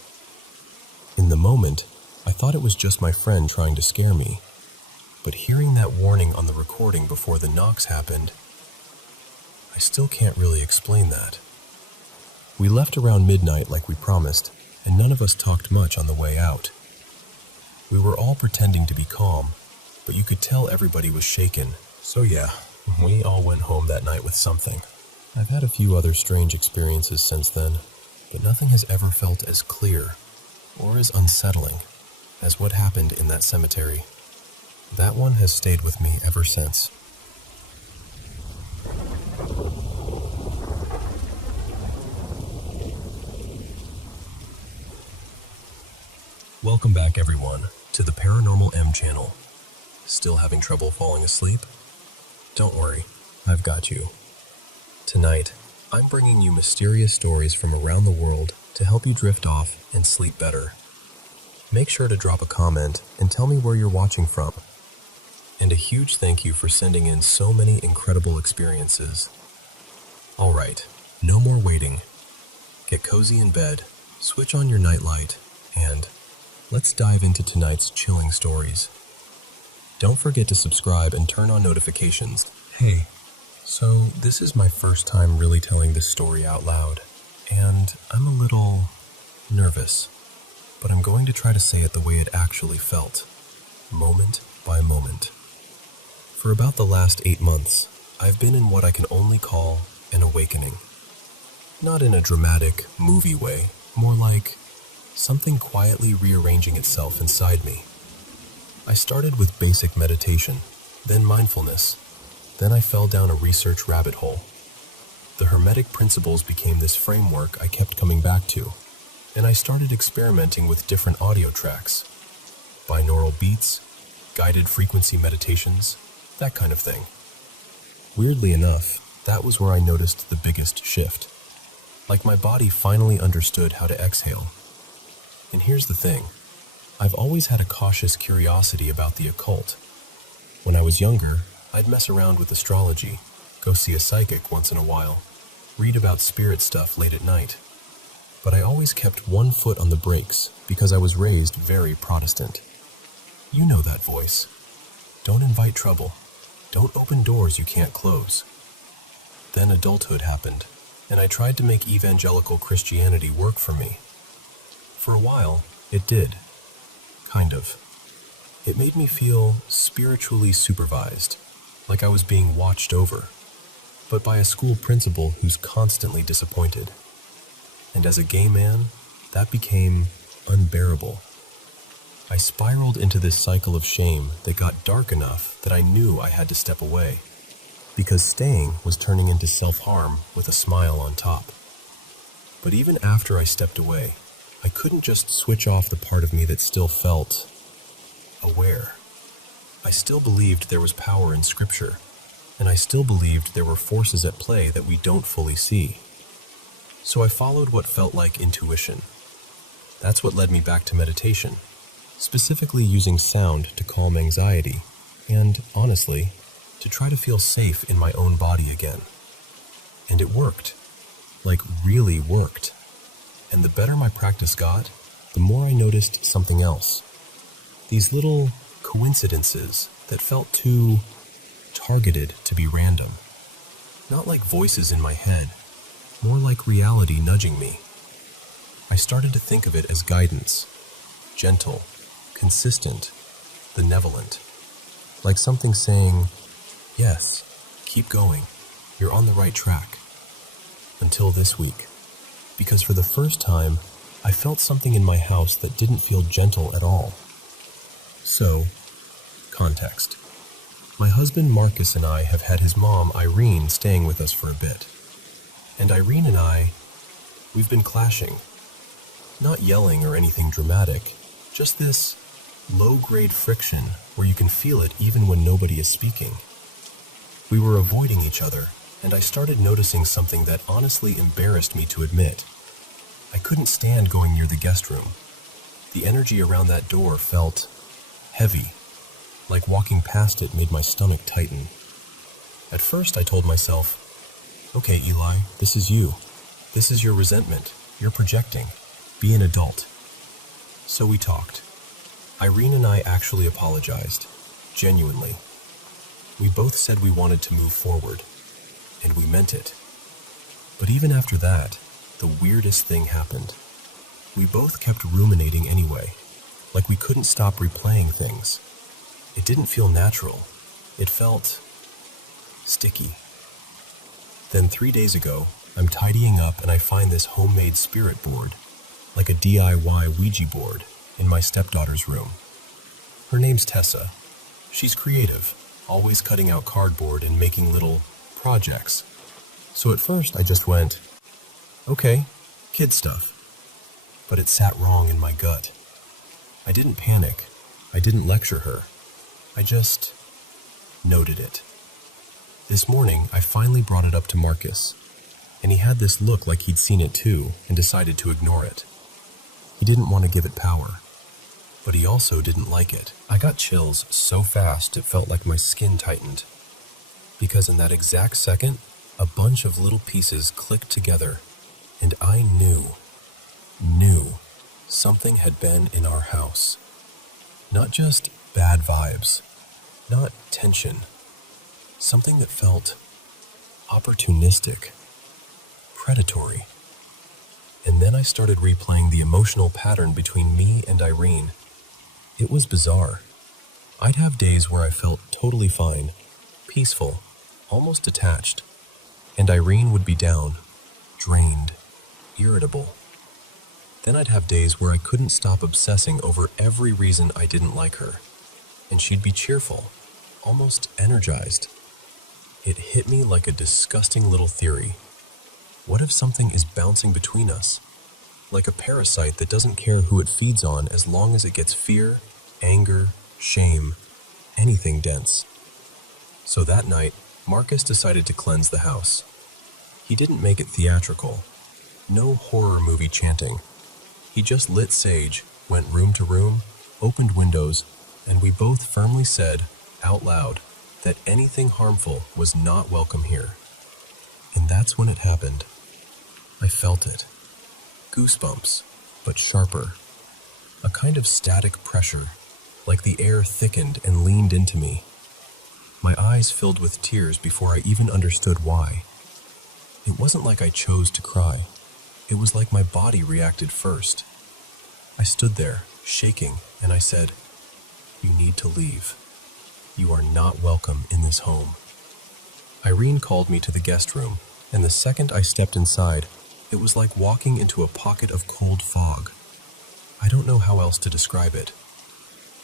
In the moment, I thought it was just my friend trying to scare me, but hearing that warning on the recording before the knocks happened, I still can't really explain that. We left around midnight like we promised, and none of us talked much on the way out. We were all pretending to be calm, but you could tell everybody was shaken. So yeah, we all went home that night with something. I've had a few other strange experiences since then, but nothing has ever felt as clear or as unsettling as what happened in that cemetery. That one has stayed with me ever since. Welcome back, everyone, to the Paranormal M channel. Still having trouble falling asleep? Don't worry, I've got you. Tonight, I'm bringing you mysterious stories from around the world to help you drift off and sleep better. Make sure to drop a comment and tell me where you're watching from. And a huge thank you for sending in so many incredible experiences. All right, no more waiting. Get cozy in bed, switch on your nightlight, and let's dive into tonight's chilling stories. Don't forget to subscribe and turn on notifications. Hey, so this is my first time really telling this story out loud, and I'm a little nervous, but I'm going to try to say it the way it actually felt, moment by moment. For about the last 8 months, I've been in what I can only call an awakening. Not in a dramatic movie way, more like something quietly rearranging itself inside me. I started with basic meditation, then mindfulness. Then I fell down a research rabbit hole. The Hermetic principles became this framework I kept coming back to, and I started experimenting with different audio tracks, binaural beats, guided frequency meditations, that kind of thing. Weirdly enough, that was where I noticed the biggest shift. Like my body finally understood how to exhale. And here's the thing, I've always had a cautious curiosity about the occult. When I was younger, I'd mess around with astrology, go see a psychic once in a while, read about spirit stuff late at night. But I always kept one foot on the brakes because I was raised very Protestant. You know that voice. Don't invite trouble. Don't open doors you can't close. Then adulthood happened, and I tried to make evangelical Christianity work for me. For a while, it did. Kind of. It made me feel spiritually supervised, like I was being watched over, but by a school principal who's constantly disappointed. And as a gay man, that became unbearable. I spiraled into this cycle of shame that got dark enough that I knew I had to step away, because staying was turning into self-harm with a smile on top. But even after I stepped away, I couldn't just switch off the part of me that still felt aware. I still believed there was power in Scripture, and I still believed there were forces at play that we don't fully see. So I followed what felt like intuition. That's what led me back to meditation, specifically using sound to calm anxiety, and, honestly, to try to feel safe in my own body again. And it worked. Like, really worked. And the better my practice got, the more I noticed something else. These little coincidences that felt too targeted to be random. Not like voices in my head, more like reality nudging me. I started to think of it as guidance, gentle, consistent, benevolent. Like something saying, yes, keep going, you're on the right track. Until this week, because for the first time, I felt something in my house that didn't feel gentle at all. So, context. My husband Marcus and I have had his mom Irene staying with us for a bit. And Irene and I, we've been clashing. Not yelling or anything dramatic, just this low-grade friction where you can feel it even when nobody is speaking. We were avoiding each other, and I started noticing something that honestly embarrassed me to admit. I couldn't stand going near the guest room. The energy around that door felt heavy, like walking past it made my stomach tighten. At first I told myself, okay, Eli, this is you. This is your resentment. You're projecting. Be an adult. So we talked. Irene and I actually apologized. Genuinely. We both said we wanted to move forward. And we meant it. But even after that, the weirdest thing happened. We both kept ruminating anyway. Like we couldn't stop replaying things. It didn't feel natural. It felt sticky. Then 3 days ago, I'm tidying up and I find this homemade spirit board, like a DIY Ouija board, in my stepdaughter's room. Her name's Tessa. She's creative, always cutting out cardboard and making little projects. So at first I just went, okay, kid stuff. But it sat wrong in my gut. I didn't panic. I didn't lecture her. I just noted it. This morning, I finally brought it up to Marcus, and he had this look like he'd seen it too and decided to ignore it. He didn't want to give it power, but he also didn't like it. I got chills so fast it felt like my skin tightened, because in that exact second, a bunch of little pieces clicked together, and I knew something had been in our house. Not just bad vibes, not tension. Something that felt opportunistic, predatory. And then I started replaying the emotional pattern between me and Irene. It was bizarre. I'd have days where I felt totally fine, peaceful, almost detached. And Irene would be down, drained, irritable. Then I'd have days where I couldn't stop obsessing over every reason I didn't like her. And she'd be cheerful, almost energized. It hit me like a disgusting little theory. What if something is bouncing between us? Like a parasite that doesn't care who it feeds on as long as it gets fear, anger, shame, anything dense. So that night, Marcus decided to cleanse the house. He didn't make it theatrical. No horror movie chanting. He just lit sage, went room to room, opened windows, and we both firmly said, out loud, that anything harmful was not welcome here. And that's when it happened. I felt it. Goosebumps, but sharper. A kind of static pressure, like the air thickened and leaned into me. My eyes filled with tears before I even understood why. It wasn't like I chose to cry. It was like my body reacted first. I stood there, shaking, and I said, "You need to leave. You are not welcome in this home." Irene called me to the guest room, and the second I stepped inside, it was like walking into a pocket of cold fog. I don't know how else to describe it.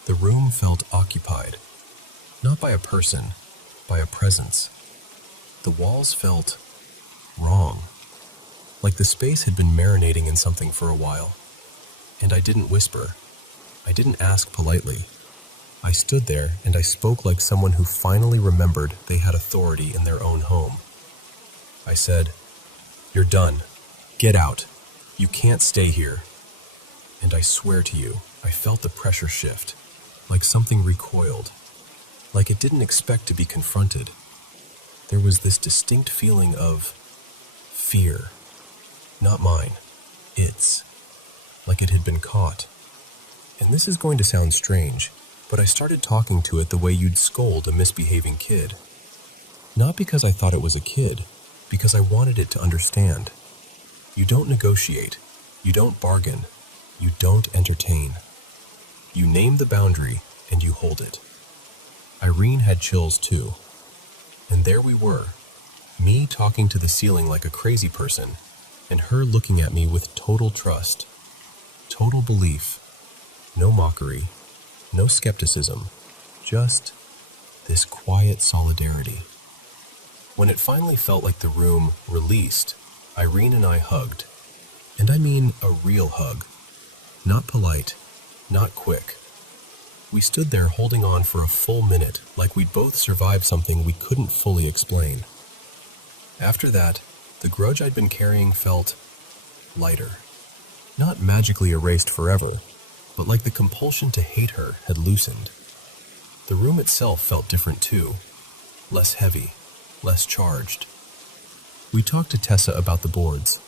The room felt occupied, not by a person, by a presence. The walls felt wrong, like the space had been marinating in something for a while. And I didn't whisper. I didn't ask politely. I stood there and I spoke like someone who finally remembered they had authority in their own home. I said, "You're done. Get out. You can't stay here." And I swear to you, I felt the pressure shift, like something recoiled, like it didn't expect to be confronted. There was this distinct feeling of fear. Not mine. Its. Like it had been caught. And this is going to sound strange, but I started talking to it the way you'd scold a misbehaving kid. Not because I thought it was a kid, because I wanted it to understand. You don't negotiate. You don't bargain. You don't entertain. You name the boundary and you hold it. Irene had chills too. And there we were, me talking to the ceiling like a crazy person, and her looking at me with total trust, total belief, no mockery, no skepticism, just this quiet solidarity. When it finally felt like the room released, Irene and I hugged. And I mean a real hug. Not polite, not quick. We stood there holding on for a full minute like we'd both survived something we couldn't fully explain. After that, the grudge I'd been carrying felt lighter. Not magically erased forever, but like the compulsion to hate her had loosened. The room itself felt different too, less heavy, less charged. We talked to Tessa about the boards,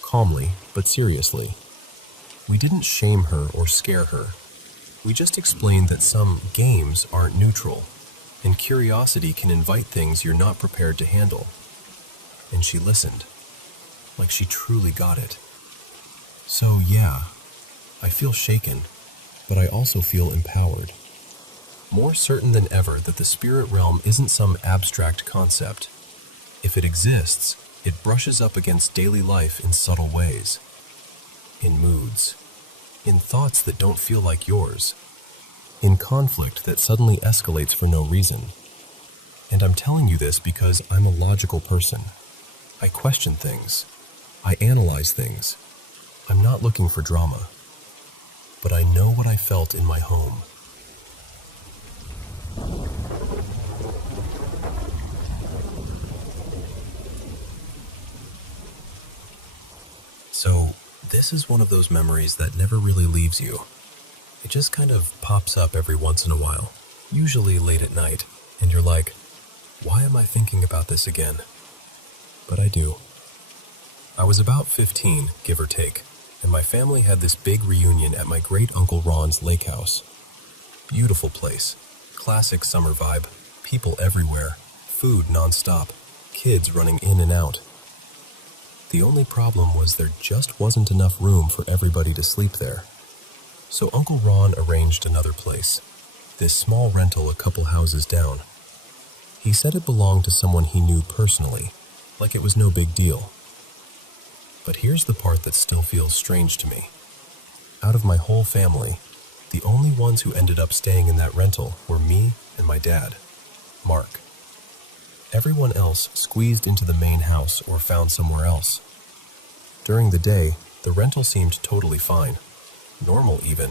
calmly but seriously. We didn't shame her or scare her. We just explained that some games aren't neutral, and curiosity can invite things you're not prepared to handle. And she listened, like she truly got it. So yeah, I feel shaken, but I also feel empowered. More certain than ever that the spirit realm isn't some abstract concept. If it exists, it brushes up against daily life in subtle ways. In moods. In thoughts that don't feel like yours. In conflict that suddenly escalates for no reason. And I'm telling you this because I'm a logical person. I question things. I analyze things. I'm not looking for drama. But I know what I felt in my home. So, this is one of those memories that never really leaves you. It just kind of pops up every once in a while, usually late at night, and you're like, why am I thinking about this again? But I do. I was about 15, give or take, and my family had this big reunion at my great-uncle Ron's lake house. Beautiful place, classic summer vibe, people everywhere, food non-stop, kids running in and out. The only problem was there just wasn't enough room for everybody to sleep there. So Uncle Ron arranged another place, this small rental a couple houses down. He said it belonged to someone he knew personally, like it was no big deal. But here's the part that still feels strange to me. Out of my whole family, the only ones who ended up staying in that rental were me and my dad, Mark. Everyone else squeezed into the main house or found somewhere else. During the day, the rental seemed totally fine, normal even.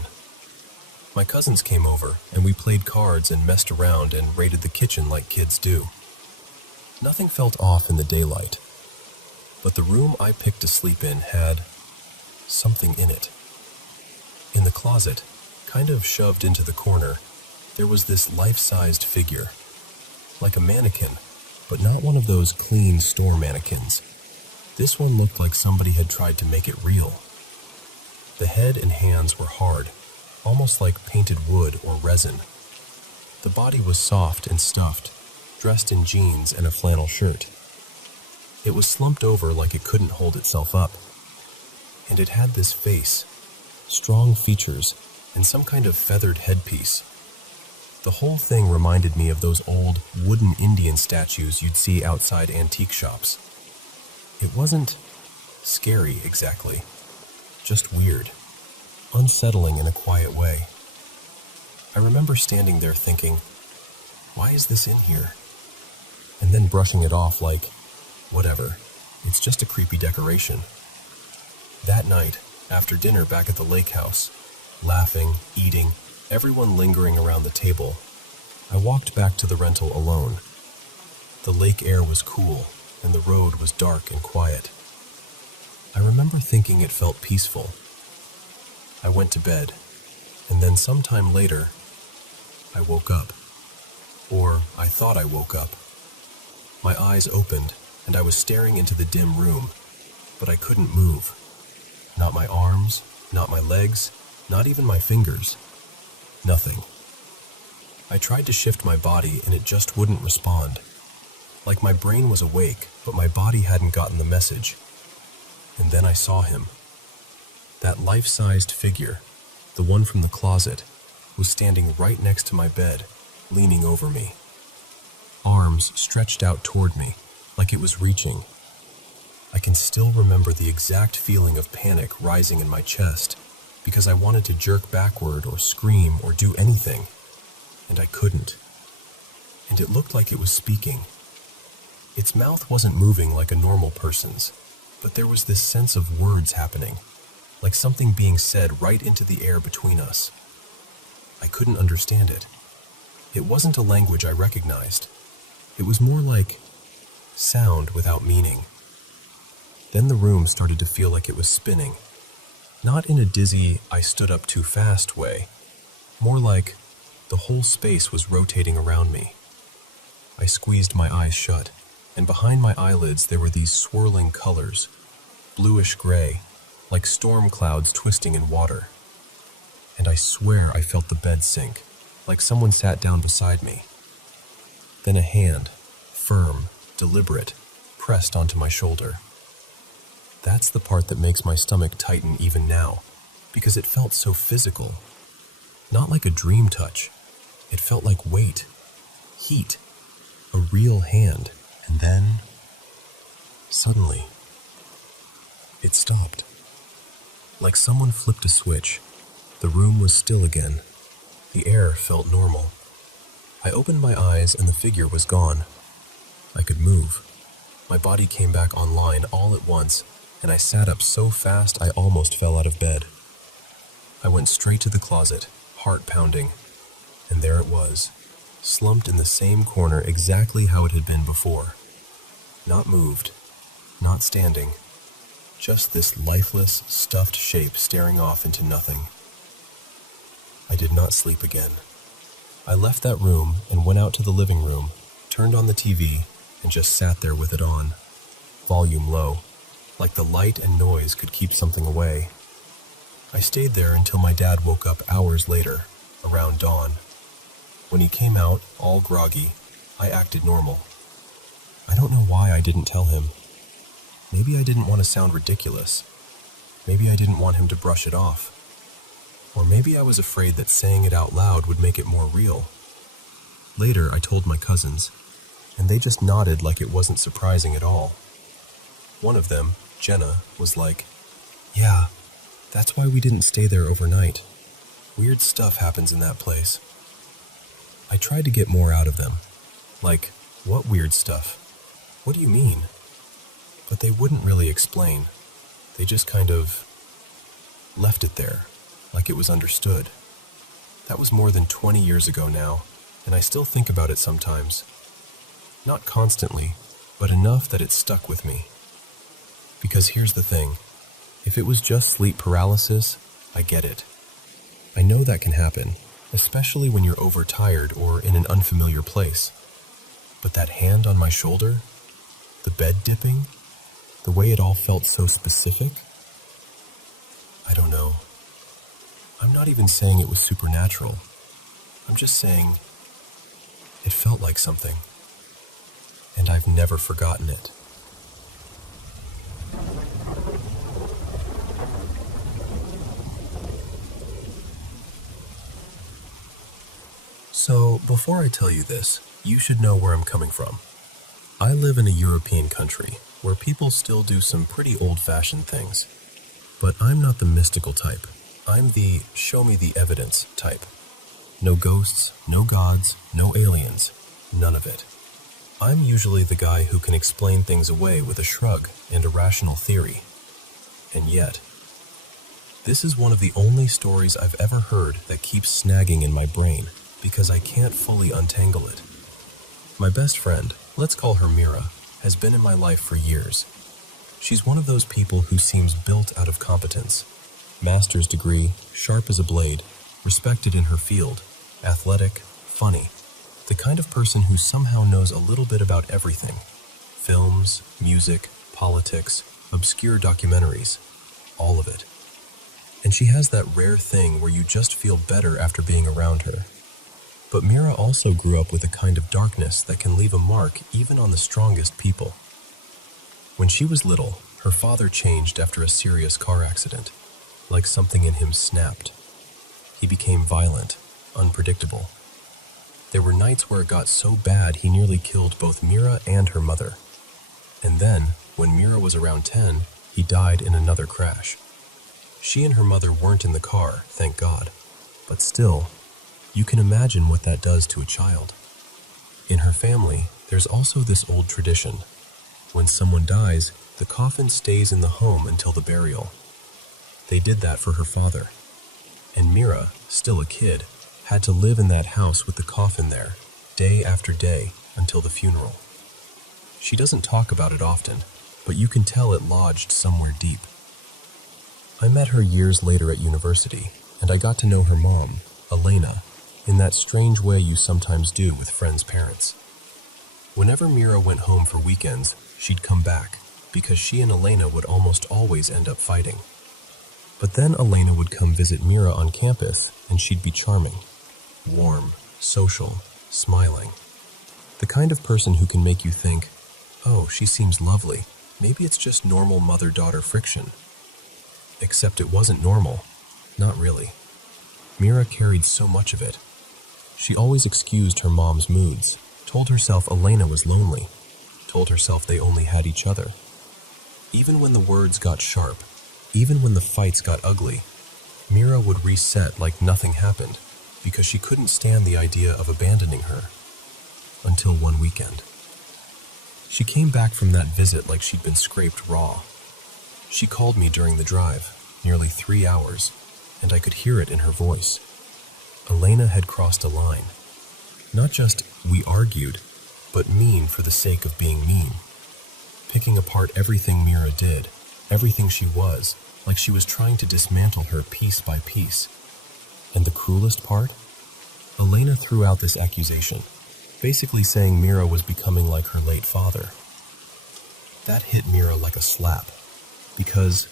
My cousins came over and we played cards and messed around and raided the kitchen like kids do. Nothing felt off in the daylight, but the room I picked to sleep in had something in it. In the closet, kind of shoved into the corner, there was this life-sized figure, like a mannequin, but not one of those clean store mannequins. This one looked like somebody had tried to make it real. The head and hands were hard, almost like painted wood or resin. The body was soft and stuffed, dressed in jeans and a flannel shirt. It was slumped over like it couldn't hold itself up. And it had this face, strong features, and some kind of feathered headpiece. The whole thing reminded me of those old wooden Indian statues you'd see outside antique shops. It wasn't scary exactly, just weird, unsettling in a quiet way. I remember standing there thinking, why is this in here? And then brushing it off like, whatever, it's just a creepy decoration. That night, after dinner back at the lake house, laughing, eating, everyone lingering around the table, I walked back to the rental alone. The lake air was cool, and the road was dark and quiet. I remember thinking it felt peaceful. I went to bed, and then sometime later, I woke up. Or I thought I woke up. My eyes opened, and I was staring into the dim room, but I couldn't move. Not my arms, not my legs, not even my fingers. Nothing. I tried to shift my body and it just wouldn't respond. Like my brain was awake, but my body hadn't gotten the message. And then I saw him. That life-sized figure, the one from the closet, was standing right next to my bed, leaning over me. Arms stretched out toward me, like it was reaching. I can still remember the exact feeling of panic rising in my chest, because I wanted to jerk backward or scream or do anything, and I couldn't. And it looked like it was speaking. Its mouth wasn't moving like a normal person's, but there was this sense of words happening, like something being said right into the air between us. I couldn't understand it. It wasn't a language I recognized. It was more like sound without meaning. Then the room started to feel like it was spinning. Not in a dizzy, I stood up too fast way. More like The whole space was rotating around me. I squeezed my eyes shut, and behind my eyelids there were these swirling colors, bluish gray, like storm clouds twisting in water. And I swear I felt the bed sink, like someone sat down beside me. Then a hand, firm, deliberate, pressed onto my shoulder. That's the part that makes my stomach tighten even now, because it felt so physical. Not like a dream touch. It felt like weight, heat, a real hand. And then, suddenly, it stopped. Like someone flipped a switch, the room was still again. The air felt normal. I opened my eyes and the figure was gone. I could move. My body came back online all at once, and I sat up so fast I almost fell out of bed. I went straight to the closet, heart pounding, and there it was, slumped in the same corner exactly how it had been before. Not moved, not standing, just this lifeless, stuffed shape staring off into nothing. I did not sleep again. I left that room and went out to the living room, turned on the TV, and just sat there with it on, volume low, like the light and noise could keep something away. I stayed there until my dad woke up hours later, around dawn. When he came out, all groggy, I acted normal. I don't know why I didn't tell him. Maybe I didn't want to sound ridiculous. Maybe I didn't want him to brush it off. Or maybe I was afraid that saying it out loud would make it more real. Later, I told my cousins, and they just nodded like it wasn't surprising at all. One of them, Jenna, was like, "Yeah, that's why we didn't stay there overnight. Weird stuff happens in that place." I tried to get more out of them. Like, what weird stuff? What do you mean? But they wouldn't really explain. They just kind of left it there, like it was understood. That was more than 20 years ago now, and I still think about it sometimes. Not constantly, but enough that it stuck with me. Because here's the thing, if it was just sleep paralysis, I get it. I know that can happen, especially when you're overtired or in an unfamiliar place. But that hand on my shoulder, the bed dipping, the way it all felt so specific, I don't know. I'm not even saying it was supernatural. I'm just saying it felt like something. And I've never forgotten it. So, before I tell you this, you should know where I'm coming from. I live in a European country where people still do some pretty old-fashioned things. But I'm not the mystical type. I'm the show me the evidence type. No ghosts, no gods, no aliens, none of it. I'm usually the guy who can explain things away with a shrug and a rational theory. And yet, this is one of the only stories I've ever heard that keeps snagging in my brain because I can't fully untangle it. My best friend, let's call her Mira, has been in my life for years. She's one of those people who seems built out of competence. Master's degree, sharp as a blade, respected in her field, athletic, funny. The kind of person who somehow knows a little bit about everything. Films, music, politics, obscure documentaries, all of it. And she has that rare thing where you just feel better after being around her. But Mira also grew up with a kind of darkness that can leave a mark even on the strongest people. When she was little, her father changed after a serious car accident, like something in him snapped. He became violent, unpredictable. There were nights where it got so bad he nearly killed both Mira and her mother. And then, when Mira was around 10, he died in another crash. She and her mother weren't in the car, thank God. But still, you can imagine what that does to a child. In her family, there's also this old tradition. When someone dies, the coffin stays in the home until the burial. They did that for her father. And Mira, still a kid, had to live in that house with the coffin there, day after day, until the funeral. She doesn't talk about it often, but you can tell it lodged somewhere deep. I met her years later at university, and I got to know her mom, Elena, in that strange way you sometimes do with friends' parents. Whenever Mira went home for weekends, she'd come back, because she and Elena would almost always end up fighting. But then Elena would come visit Mira on campus, and she'd be charming, warm, social, smiling. The kind of person who can make you think, oh, she seems lovely, maybe it's just normal mother-daughter friction. Except it wasn't normal, not really. Mira carried so much of it. She always excused her mom's moods, told herself Elena was lonely, told herself they only had each other. Even when the words got sharp, even when the fights got ugly, Mira would reset like nothing happened because she couldn't stand the idea of abandoning her. Until one weekend. She came back from that visit like she'd been scraped raw. She called me during the drive, nearly 3 hours, and I could hear it in her voice. Elena had crossed a line. Not just we argued, but mean for the sake of being mean. Picking apart everything Mira did, everything she was, like she was trying to dismantle her piece by piece. And the cruelest part? Elena threw out this accusation, basically saying Mira was becoming like her late father. That hit Mira like a slap, because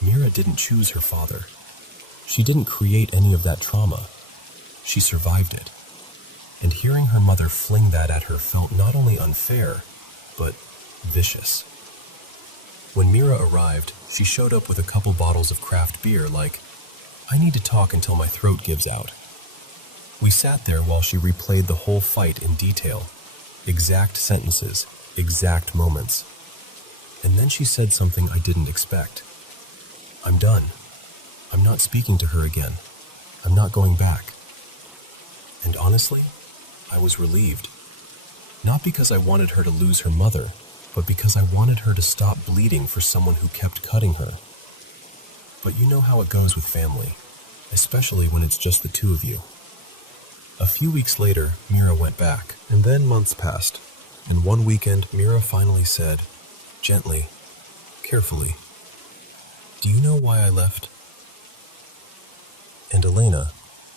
Mira didn't choose her father. She didn't create any of that trauma. She survived it. And hearing her mother fling that at her felt not only unfair, but vicious. When Mira arrived, she showed up with a couple bottles of craft beer like, I need to talk until my throat gives out. We sat there while she replayed the whole fight in detail, exact sentences, exact moments. And then she said something I didn't expect. I'm done. I'm not speaking to her again. I'm not going back. And honestly, I was relieved. Not because I wanted her to lose her mother, but because I wanted her to stop bleeding for someone who kept cutting her. But you know how it goes with family, especially when it's just the two of you. A few weeks later, Mira went back, and then months passed, and one weekend Mira finally said, gently, carefully, do you know why I left? And Elena,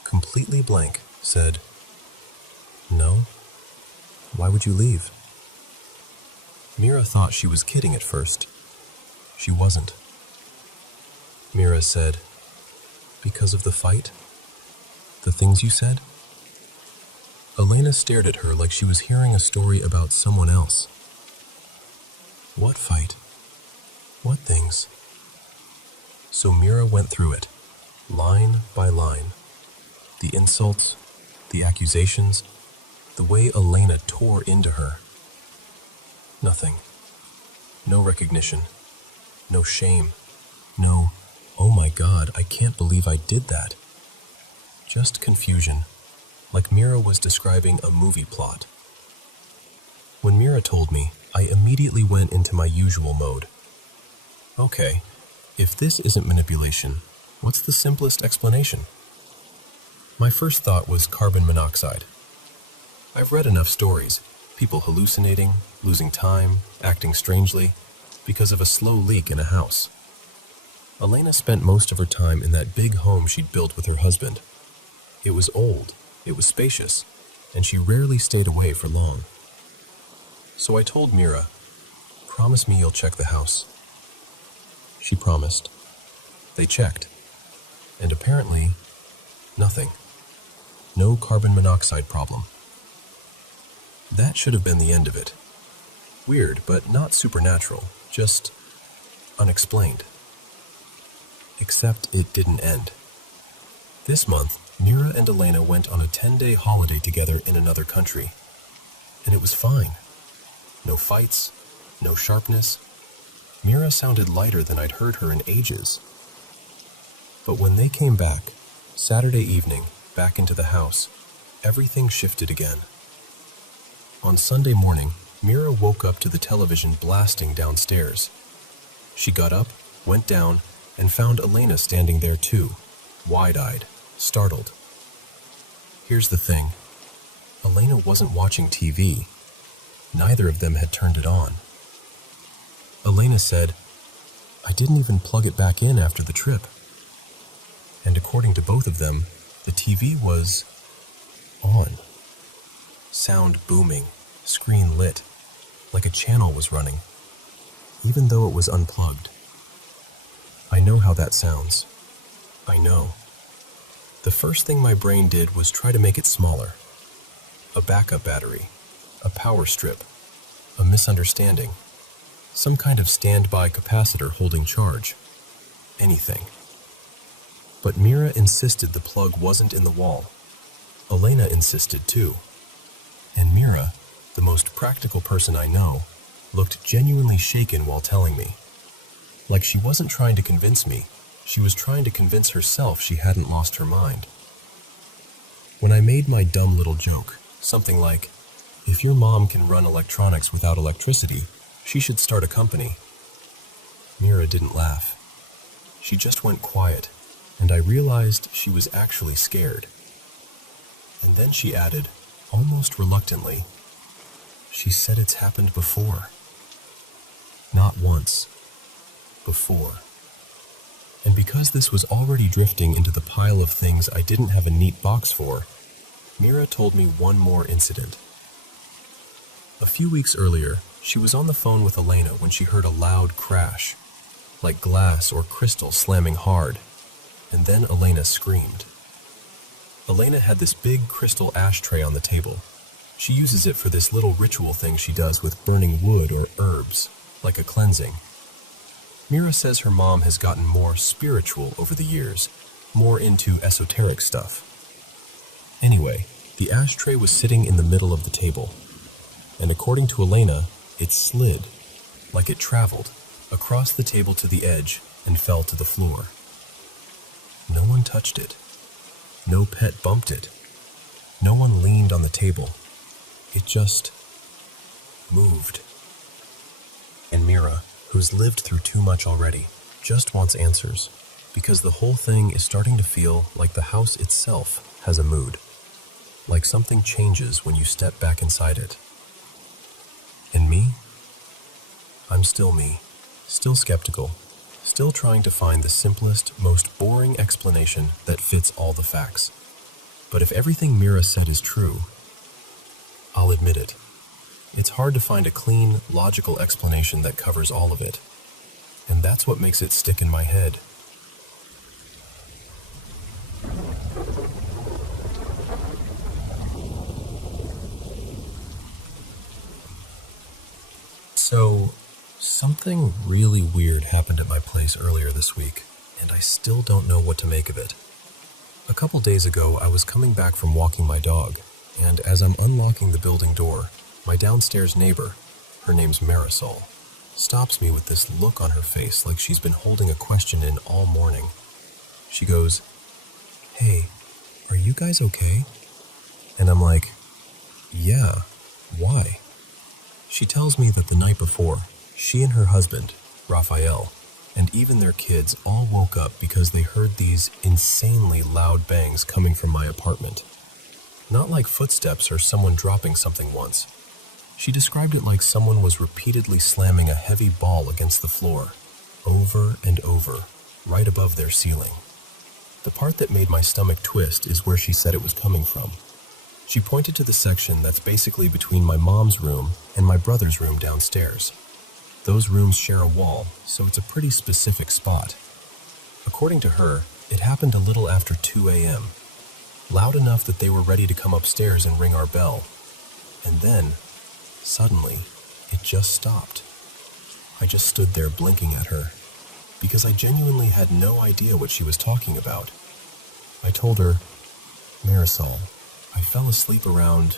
completely blank, said, no. Why would you leave? Mira thought she was kidding at first. She wasn't. Mira said, because of the fight? The things you said? Elena stared at her like she was hearing a story about someone else. What fight? What things? So Mira went through it, line by line. The insults, the accusations, the way Elena tore into her. Nothing. No recognition. No shame. No, oh my God, I can't believe I did that. Just confusion, like Mira was describing a movie plot. When Mira told me, I immediately went into my usual mode. Okay, if this isn't manipulation, what's the simplest explanation? My first thought was carbon monoxide. I've read enough stories, people hallucinating, losing time, acting strangely, because of a slow leak in a house. Elena spent most of her time in that big home she'd built with her husband. It was old, it was spacious, and she rarely stayed away for long. So I told Mira, promise me you'll check the house. She promised. They checked. And apparently, nothing. No carbon monoxide problem. That should have been the end of it. Weird, but not supernatural, just unexplained. Except it didn't end. This month, Mira and Elena went on a 10-day holiday together in another country. And it was fine. No fights, no sharpness. Mira sounded lighter than I'd heard her in ages. But when they came back, Saturday evening, back into the house, everything shifted again. On Sunday morning, Mira woke up to the television blasting downstairs. She got up, went down, and found Elena standing there too, wide-eyed, startled. Here's the thing. Elena wasn't watching TV. Neither of them had turned it on. Elena said, I didn't even plug it back in after the trip. And according to both of them, the TV was on. Sound booming, screen lit, like a channel was running, even though it was unplugged. I know how that sounds. I know. The first thing my brain did was try to make it smaller. A backup battery, a power strip, a misunderstanding, some kind of standby capacitor holding charge. Anything. But Mira insisted the plug wasn't in the wall. Elena insisted too. And Mira, the most practical person I know, looked genuinely shaken while telling me. Like she wasn't trying to convince me, she was trying to convince herself she hadn't lost her mind. When I made my dumb little joke, something like, if your mom can run electronics without electricity, she should start a company, Mira didn't laugh. She just went quiet, and I realized she was actually scared. And then she added, almost reluctantly, she said it's happened before. Not once. Before. And because this was already drifting into the pile of things I didn't have a neat box for, Mira told me one more incident. A few weeks earlier, she was on the phone with Elena when she heard a loud crash, like glass or crystal slamming hard, and then Elena screamed. Elena had this big crystal ashtray on the table. She uses it for this little ritual thing she does with burning wood or herbs, like a cleansing. Mira says her mom has gotten more spiritual over the years, more into esoteric stuff. Anyway, the ashtray was sitting in the middle of the table, and according to Elena, it slid, like it traveled, across the table to the edge and fell to the floor. No one touched it. No pet bumped it. No one leaned on the table. It just moved. And Mira, who's lived through too much already, just wants answers, because the whole thing is starting to feel like the house itself has a mood, like something changes when you step back inside it. And me? I'm still me, still skeptical, still trying to find the simplest, most boring explanation that fits all the facts. But if everything Mira said is true, I'll admit it. It's hard to find a clean, logical explanation that covers all of it. And that's what makes it stick in my head. So, something really weird happened at my place earlier this week, and I still don't know what to make of it. A couple days ago, I was coming back from walking my dog, and as I'm unlocking the building door, my downstairs neighbor, her name's Marisol, stops me with this look on her face like she's been holding a question in all morning. She goes, "Hey, are you guys okay?" And I'm like, "Yeah, why?" She tells me that the night before, she and her husband, Raphael, and even their kids all woke up because they heard these insanely loud bangs coming from my apartment. Not like footsteps or someone dropping something once. She described it like someone was repeatedly slamming a heavy ball against the floor, over and over, right above their ceiling. The part that made my stomach twist is where she said it was coming from. She pointed to the section that's basically between my mom's room and my brother's room downstairs. Those rooms share a wall, so it's a pretty specific spot. According to her, it happened a little after 2 a.m., loud enough that they were ready to come upstairs and ring our bell. And then, suddenly, it just stopped. I just stood there blinking at her, because I genuinely had no idea what she was talking about. I told her, "Marisol, I fell asleep around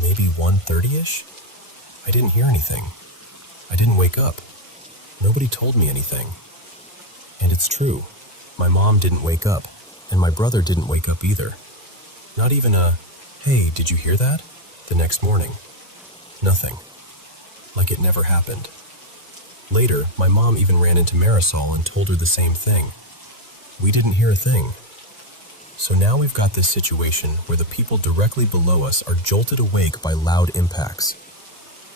maybe 1:30-ish. I didn't hear anything. I didn't wake up. Nobody told me anything." And it's true. My mom didn't wake up, and my brother didn't wake up either. Not even a, "Hey, did you hear that?" the next morning. Nothing. Like it never happened. Later, my mom even ran into Marisol and told her the same thing. We didn't hear a thing. So now we've got this situation where the people directly below us are jolted awake by loud impacts.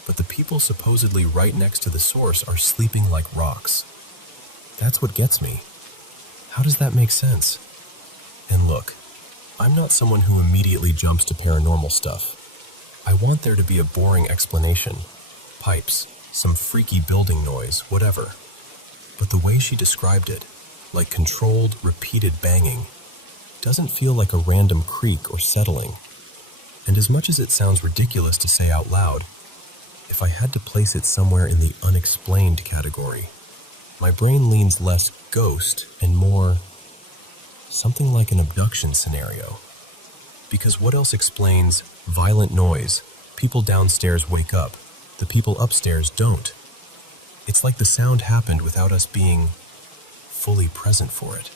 But the people supposedly right next to the source are sleeping like rocks. That's what gets me. How does that make sense? And look, I'm not someone who immediately jumps to paranormal stuff. I want there to be a boring explanation. Pipes, some freaky building noise, whatever. But the way she described it, like controlled, repeated banging, doesn't feel like a random creak or settling. And as much as it sounds ridiculous to say out loud, if I had to place it somewhere in the unexplained category, my brain leans less ghost and more something like an abduction scenario. Because what else explains violent noise, people downstairs wake up, the people upstairs don't? It's like the sound happened without us being fully present for it.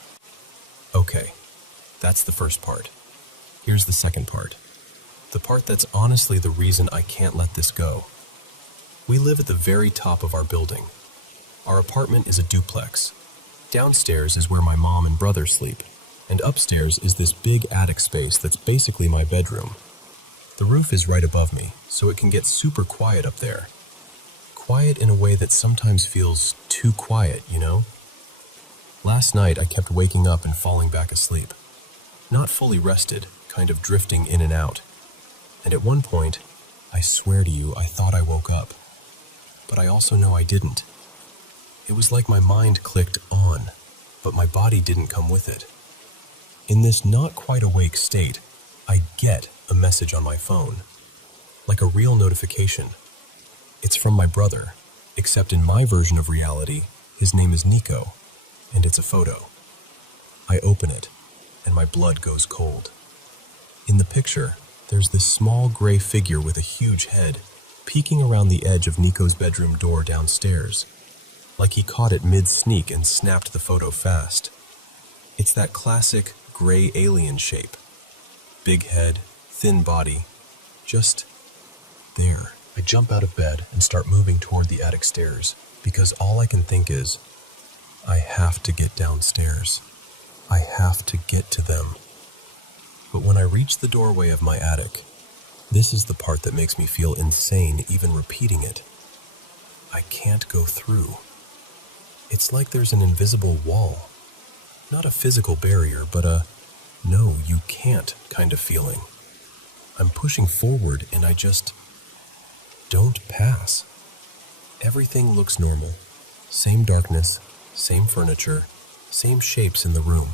Okay, that's the first part. Here's the second part. The part that's honestly the reason I can't let this go. We live at the very top of our building. Our apartment is a duplex. Downstairs is where my mom and brother sleep, and upstairs is this big attic space that's basically my bedroom. The roof is right above me, so it can get super quiet up there. Quiet in a way that sometimes feels too quiet, you know? Last night I kept waking up and falling back asleep. Not fully rested, kind of drifting in and out. And at one point, I swear to you, I thought I woke up. But I also know I didn't. It was like my mind clicked on, but my body didn't come with it. In this not quite awake state, I get a message on my phone, like a real notification. It's from my brother, except in my version of reality, his name is Nico, and it's a photo. I open it, and my blood goes cold. In the picture, there's this small gray figure with a huge head, peeking around the edge of Nico's bedroom door downstairs, like he caught it mid-sneak and snapped the photo fast. It's that classic gray alien shape. Big head, thin body, just there. I jump out of bed and start moving toward the attic stairs, because all I can think is, I have to get downstairs. I have to get to them. But when I reach the doorway of my attic, this is the part that makes me feel insane even repeating it. I can't go through. It's like there's an invisible wall. Not a physical barrier, but a no, you can't kind of feeling. I'm pushing forward and I just don't pass. Everything looks normal. Same darkness, same furniture, same shapes in the room.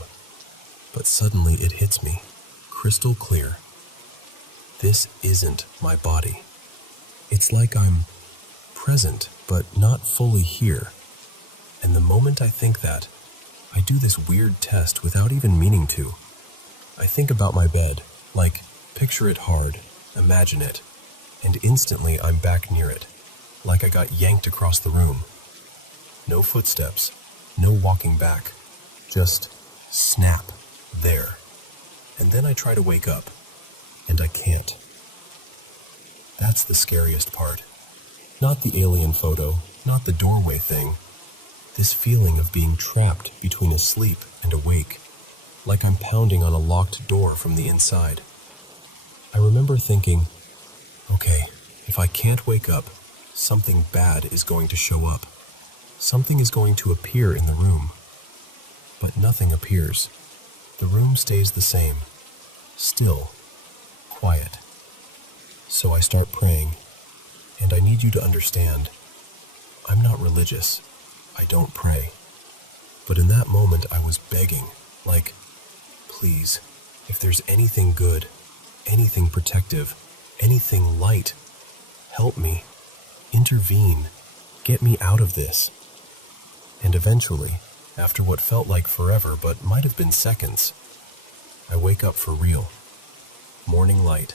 But suddenly it hits me, crystal clear. This isn't my body. It's like I'm present, but not fully here. And the moment I think that, I do this weird test without even meaning to. I think about my bed, like, picture it hard, imagine it, and instantly I'm back near it, like I got yanked across the room. No footsteps, no walking back, just snap, there. And then I try to wake up, and I can't. That's the scariest part. Not the alien photo, not the doorway thing. This feeling of being trapped between asleep and awake, like I'm pounding on a locked door from the inside. I remember thinking, okay, if I can't wake up, something bad is going to show up. Something is going to appear in the room. But nothing appears. The room stays the same, still, quiet. So I start praying, and I need you to understand, I'm not religious. I don't pray. But in that moment I was begging, like, please, if there's anything good, anything protective, anything light, help me, intervene, get me out of this. And eventually, after what felt like forever but might have been seconds, I wake up for real. Morning light,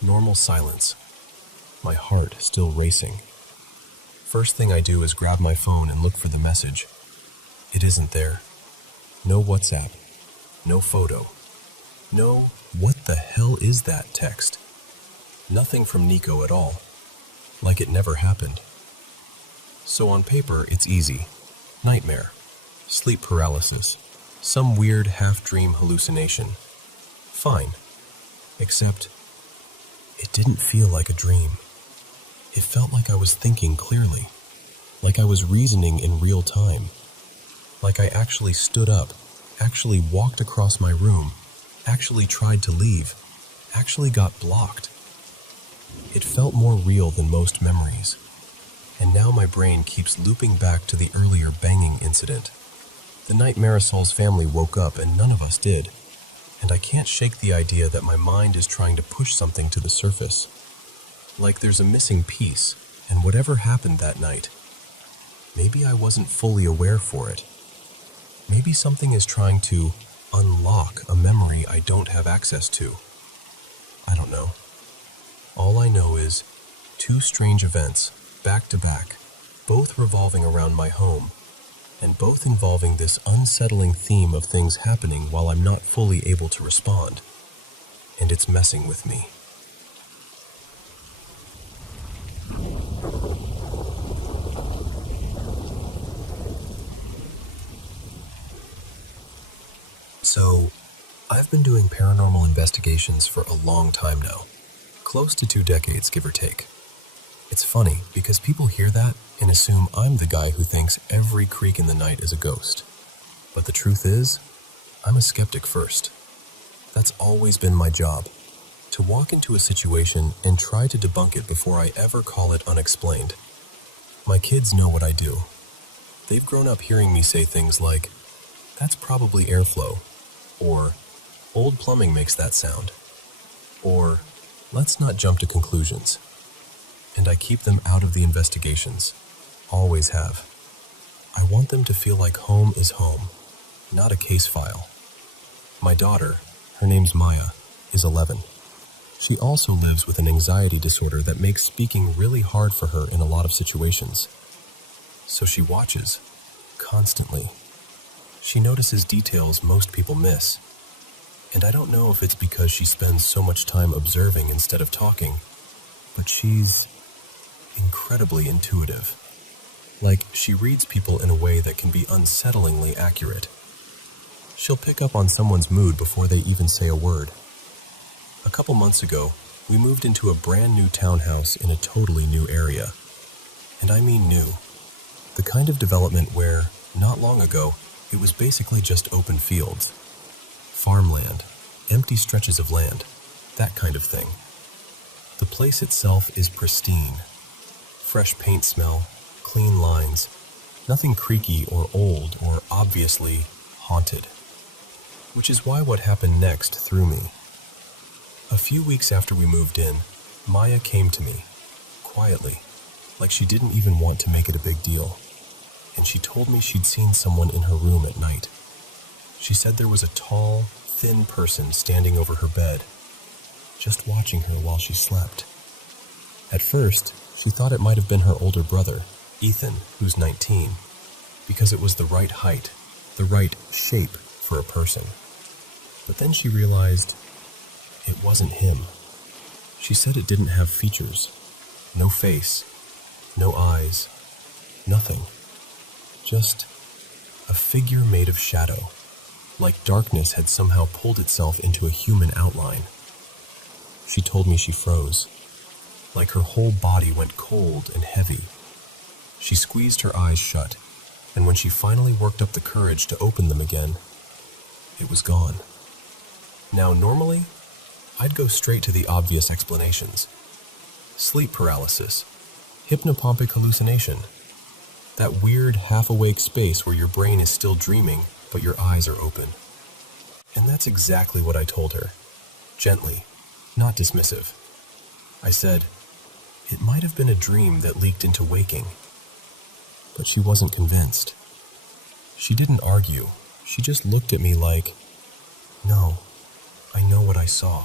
normal silence, my heart still racing. First thing I do is grab my phone and look for the message. It isn't there. No WhatsApp. No photo. No, what the hell is that text? Nothing from Nico at all. Like it never happened. So on paper, it's easy. Nightmare. Sleep paralysis. Some weird half-dream hallucination. Fine. Except, it didn't feel like a dream. It felt like I was thinking clearly, like I was reasoning in real time, like I actually stood up, actually walked across my room, actually tried to leave, actually got blocked. It felt more real than most memories, and now my brain keeps looping back to the earlier banging incident. The night Marisol's family woke up and none of us did, and I can't shake the idea that my mind is trying to push something to the surface. Like there's a missing piece, and whatever happened that night, maybe I wasn't fully aware for it. Maybe something is trying to unlock a memory I don't have access to. I don't know. All I know is 2 strange events, back to back, both revolving around my home, and both involving this unsettling theme of things happening while I'm not fully able to respond. And it's messing with me. So, I've been doing paranormal investigations for a long time now. Close to 2 decades, give or take. It's funny because people hear that and assume I'm the guy who thinks every creak in the night is a ghost. But the truth is, I'm a skeptic first. That's always been my job, to walk into a situation and try to debunk it before I ever call it unexplained. My kids know what I do. They've grown up hearing me say things like, "That's probably airflow," or "Old plumbing makes that sound," or "Let's not jump to conclusions." And I keep them out of the investigations. Always have. I want them to feel like home is home, not a case file. My daughter, her name's Maya, is 11. She also lives with an anxiety disorder that makes speaking really hard for her in a lot of situations. So she watches, constantly. She notices details most people miss. And I don't know if it's because she spends so much time observing instead of talking, but she's incredibly intuitive. Like, she reads people in a way that can be unsettlingly accurate. She'll pick up on someone's mood before they even say a word. A couple months ago, we moved into a brand new townhouse in a totally new area. And I mean new. The kind of development where, not long ago, it was basically just open fields. Farmland, empty stretches of land, that kind of thing. The place itself is pristine. Fresh paint smell, clean lines, nothing creaky or old or obviously haunted. Which is why what happened next threw me. A few weeks after we moved in, Maya came to me, quietly, like she didn't even want to make it a big deal, and she told me she'd seen someone in her room at night. She said there was a tall, thin person standing over her bed, just watching her while she slept. At first, she thought it might have been her older brother, Ethan, who's 19, because it was the right height, the right shape for a person. But then she realized it wasn't him. She said it didn't have features, no face, no eyes, nothing. Just a figure made of shadow, like darkness had somehow pulled itself into a human outline. She told me she froze, like her whole body went cold and heavy. She squeezed her eyes shut, and when she finally worked up the courage to open them again, it was gone. Now, normally, I'd go straight to the obvious explanations. Sleep paralysis, hypnopompic hallucination, that weird half-awake space where your brain is still dreaming, but your eyes are open. And that's exactly what I told her, gently, not dismissive. I said, it might have been a dream that leaked into waking. But she wasn't convinced. She didn't argue. She just looked at me like, no, I know what I saw.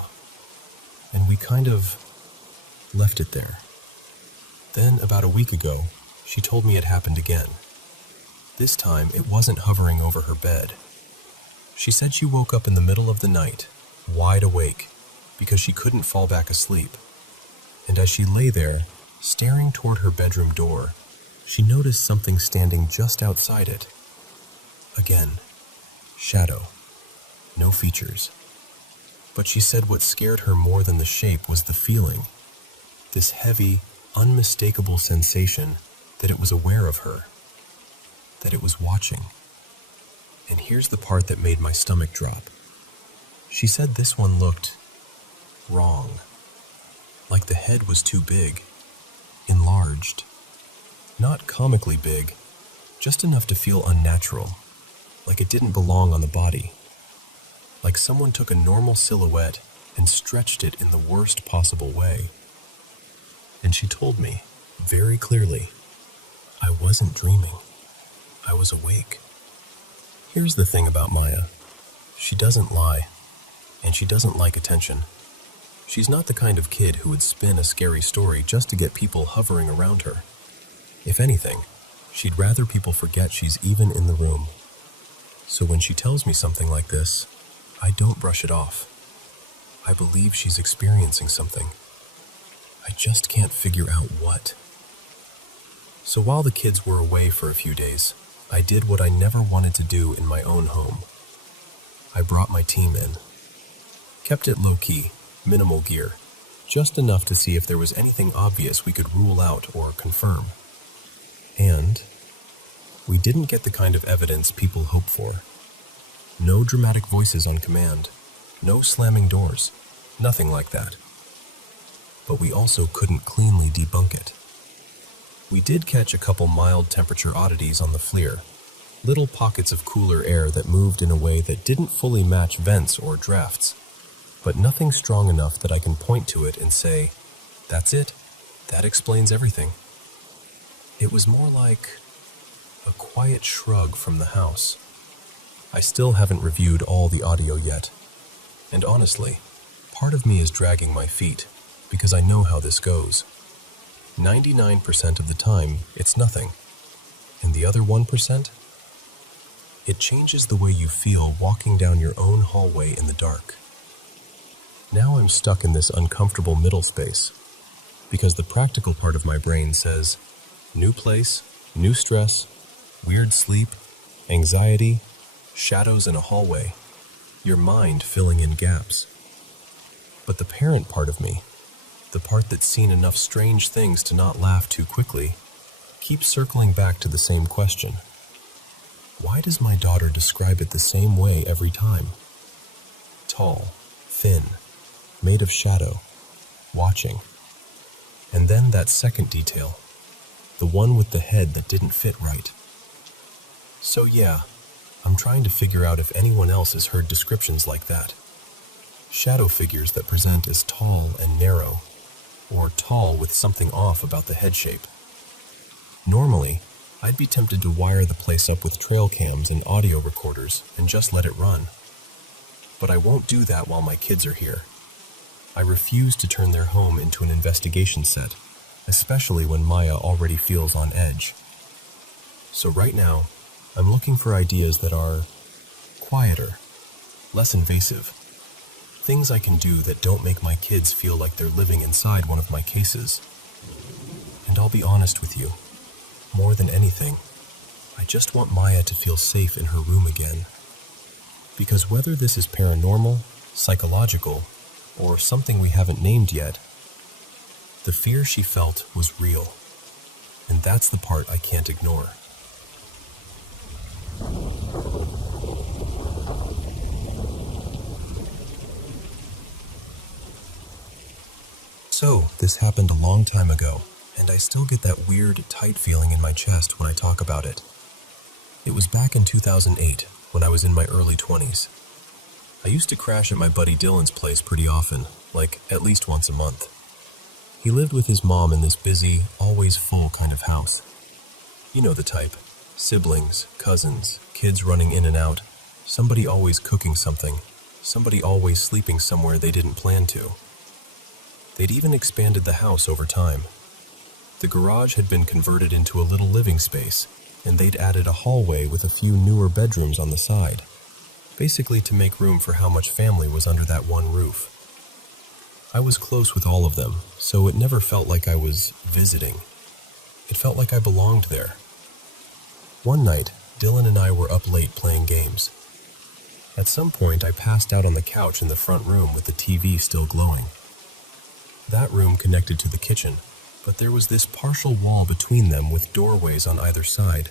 And we kind of left it there. Then, about a week ago, she told me it happened again. This time, it wasn't hovering over her bed. She said she woke up in the middle of the night, wide awake, because she couldn't fall back asleep. And as she lay there, staring toward her bedroom door, she noticed something standing just outside it. Again, shadow, no features. But she said what scared her more than the shape was the feeling, this heavy, unmistakable sensation that it was aware of her, that it was watching. And here's the part that made my stomach drop. She said this one looked wrong, like the head was too big, enlarged. Not comically big, just enough to feel unnatural, like it didn't belong on the body. Like someone took a normal silhouette and stretched it in the worst possible way. And she told me, very clearly, I wasn't dreaming. I was awake. Here's the thing about Maya. She doesn't lie, and she doesn't like attention. She's not the kind of kid who would spin a scary story just to get people hovering around her. If anything, she'd rather people forget she's even in the room. So when she tells me something like this, I don't brush it off. I believe she's experiencing something. I just can't figure out what. So while the kids were away for a few days, I did what I never wanted to do in my own home. I brought my team in. Kept it low-key, minimal gear, just enough to see if there was anything obvious we could rule out or confirm. And we didn't get the kind of evidence people hope for. No dramatic voices on command, no slamming doors, nothing like that. But we also couldn't cleanly debunk it. We did catch a couple mild temperature oddities on the FLIR, little pockets of cooler air that moved in a way that didn't fully match vents or drafts, but nothing strong enough that I can point to it and say, that's it, that explains everything. It was more like a quiet shrug from the house. I still haven't reviewed all the audio yet, and honestly, part of me is dragging my feet because I know how this goes. 99% of the time, it's nothing, and the other 1%? It changes the way you feel walking down your own hallway in the dark. Now I'm stuck in this uncomfortable middle space, because the practical part of my brain says, new place, new stress, weird sleep, anxiety, shadows in a hallway, your mind filling in gaps. But the parent part of me, the part that's seen enough strange things to not laugh too quickly, keeps circling back to the same question. Why does my daughter describe it the same way every time? Tall, thin, made of shadow, watching. And then that second detail, the one with the head that didn't fit right. So yeah, I'm trying to figure out if anyone else has heard descriptions like that. Shadow figures that present as tall and narrow, or tall with something off about the head shape. Normally, I'd be tempted to wire the place up with trail cams and audio recorders and just let it run. But I won't do that while my kids are here. I refuse to turn their home into an investigation set, especially when Maya already feels on edge. So right now, I'm looking for ideas that are quieter, less invasive. Things I can do that don't make my kids feel like they're living inside one of my cases. And I'll be honest with you, more than anything, I just want Maya to feel safe in her room again. Because whether this is paranormal, psychological, or something we haven't named yet, the fear she felt was real. And that's the part I can't ignore. So, this happened a long time ago, and I still get that weird, tight feeling in my chest when I talk about it. It was back in 2008, when I was in my early 20s. I used to crash at my buddy Dylan's place pretty often, like at least once a month. He lived with his mom in this busy, always full kind of house. You know the type. Siblings, cousins, kids running in and out, somebody always cooking something, somebody always sleeping somewhere they didn't plan to. They'd even expanded the house over time. The garage had been converted into a little living space, and they'd added a hallway with a few newer bedrooms on the side, basically to make room for how much family was under that one roof. I was close with all of them, so it never felt like I was visiting. It felt like I belonged there. One night, Dylan and I were up late playing games. At some point, I passed out on the couch in the front room with the TV still glowing. That room connected to the kitchen, but there was this partial wall between them with doorways on either side,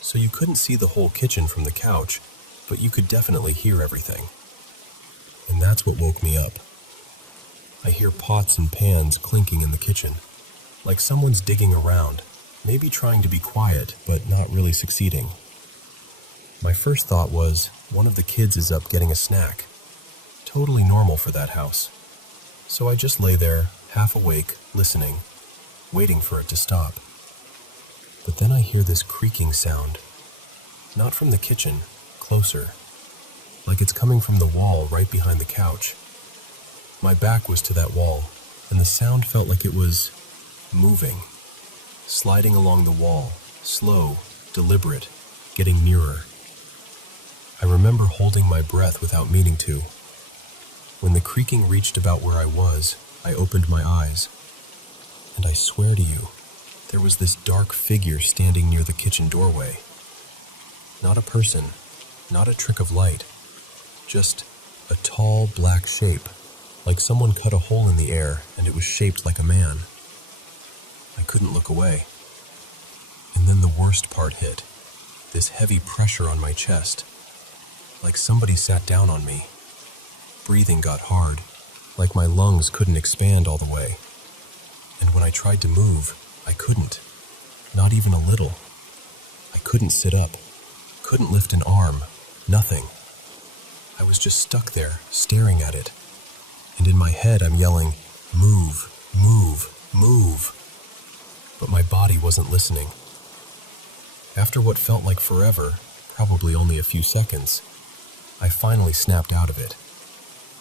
so you couldn't see the whole kitchen from the couch, but you could definitely hear everything. and that's what woke me up. I hear pots and pans clinking in the kitchen, like someone's digging around, maybe trying to be quiet, but not really succeeding. My first thought was, one of the kids is up getting a snack. Totally normal for that house. So I just lay there, half awake, listening, waiting for it to stop. But then I hear this creaking sound. Not from the kitchen, closer. Like it's coming from the wall right behind the couch. My back was to that wall, and the sound felt like it was moving, sliding along the wall, slow, deliberate, getting nearer. I remember holding my breath without meaning to. When the creaking reached about where I was, I opened my eyes. And I swear to you, there was this dark figure standing near the kitchen doorway. Not a person, not a trick of light, just a tall black shape, like someone cut a hole in the air and it was shaped like a man. I couldn't look away. And then the worst part hit, this heavy pressure on my chest, like somebody sat down on me. Breathing got hard, like my lungs couldn't expand all the way. And when I tried to move, I couldn't, not even a little. I couldn't sit up, couldn't lift an arm, nothing. I was just stuck there, staring at it. And in my head I'm yelling, "Move, move, move." But my body wasn't listening. After what felt like forever, probably only a few seconds, I finally snapped out of it.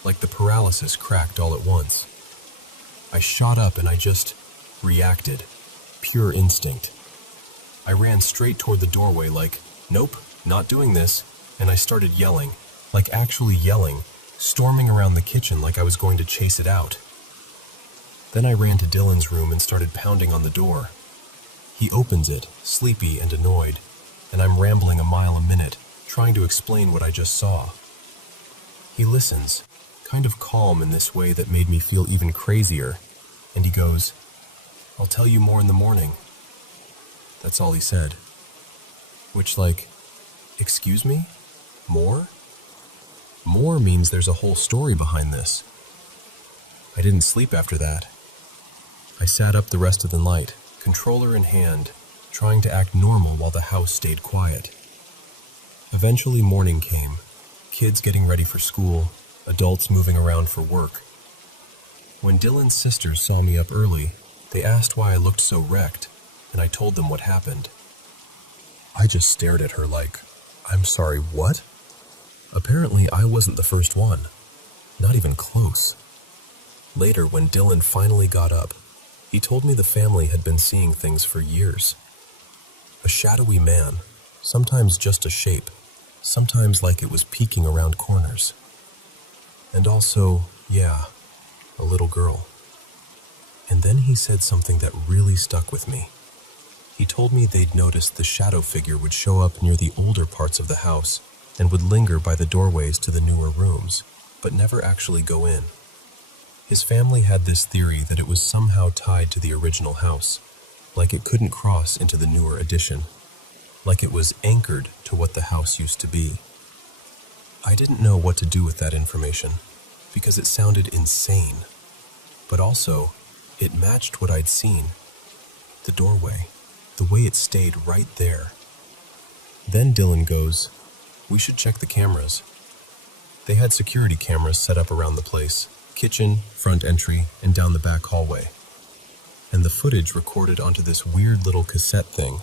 Like the paralysis cracked all at once. I shot up and I just reacted. Pure instinct. I ran straight toward the doorway like, "Nope, not doing this," and I started yelling, like actually yelling, storming around the kitchen like I was going to chase it out. Then I ran to Dylan's room and started pounding on the door. He opens it, sleepy and annoyed, and I'm rambling a mile a minute, trying to explain what I just saw. He listens, kind of calm in this way that made me feel even crazier, and he goes, "I'll tell you more in the morning." That's all he said. Which, like, excuse me? More? More means there's a whole story behind this. I didn't sleep after that. I sat up the rest of the night, controller in hand, trying to act normal while the house stayed quiet. Eventually morning came, kids getting ready for school, adults moving around for work. When Dylan's sisters saw me up early, they asked why I looked so wrecked, and I told them what happened. I just stared at her like, "I'm sorry, what?" Apparently, I wasn't the first one. Not even close. Later, when Dylan finally got up, he told me the family had been seeing things for years. A shadowy man, sometimes just a shape, sometimes like it was peeking around corners. And also, yeah, a little girl. And then he said something that really stuck with me. He told me they'd noticed the shadow figure would show up near the older parts of the house and would linger by the doorways to the newer rooms, but never actually go in. His family had this theory that it was somehow tied to the original house, like it couldn't cross into the newer addition, like it was anchored to what the house used to be. I didn't know what to do with that information, because it sounded insane, but also, it matched what I'd seen. The doorway, the way it stayed right there. Then Dylan goes, "We should check the cameras." They had security cameras set up around the place, kitchen, front entry, and down the back hallway. And the footage recorded onto this weird little cassette thing.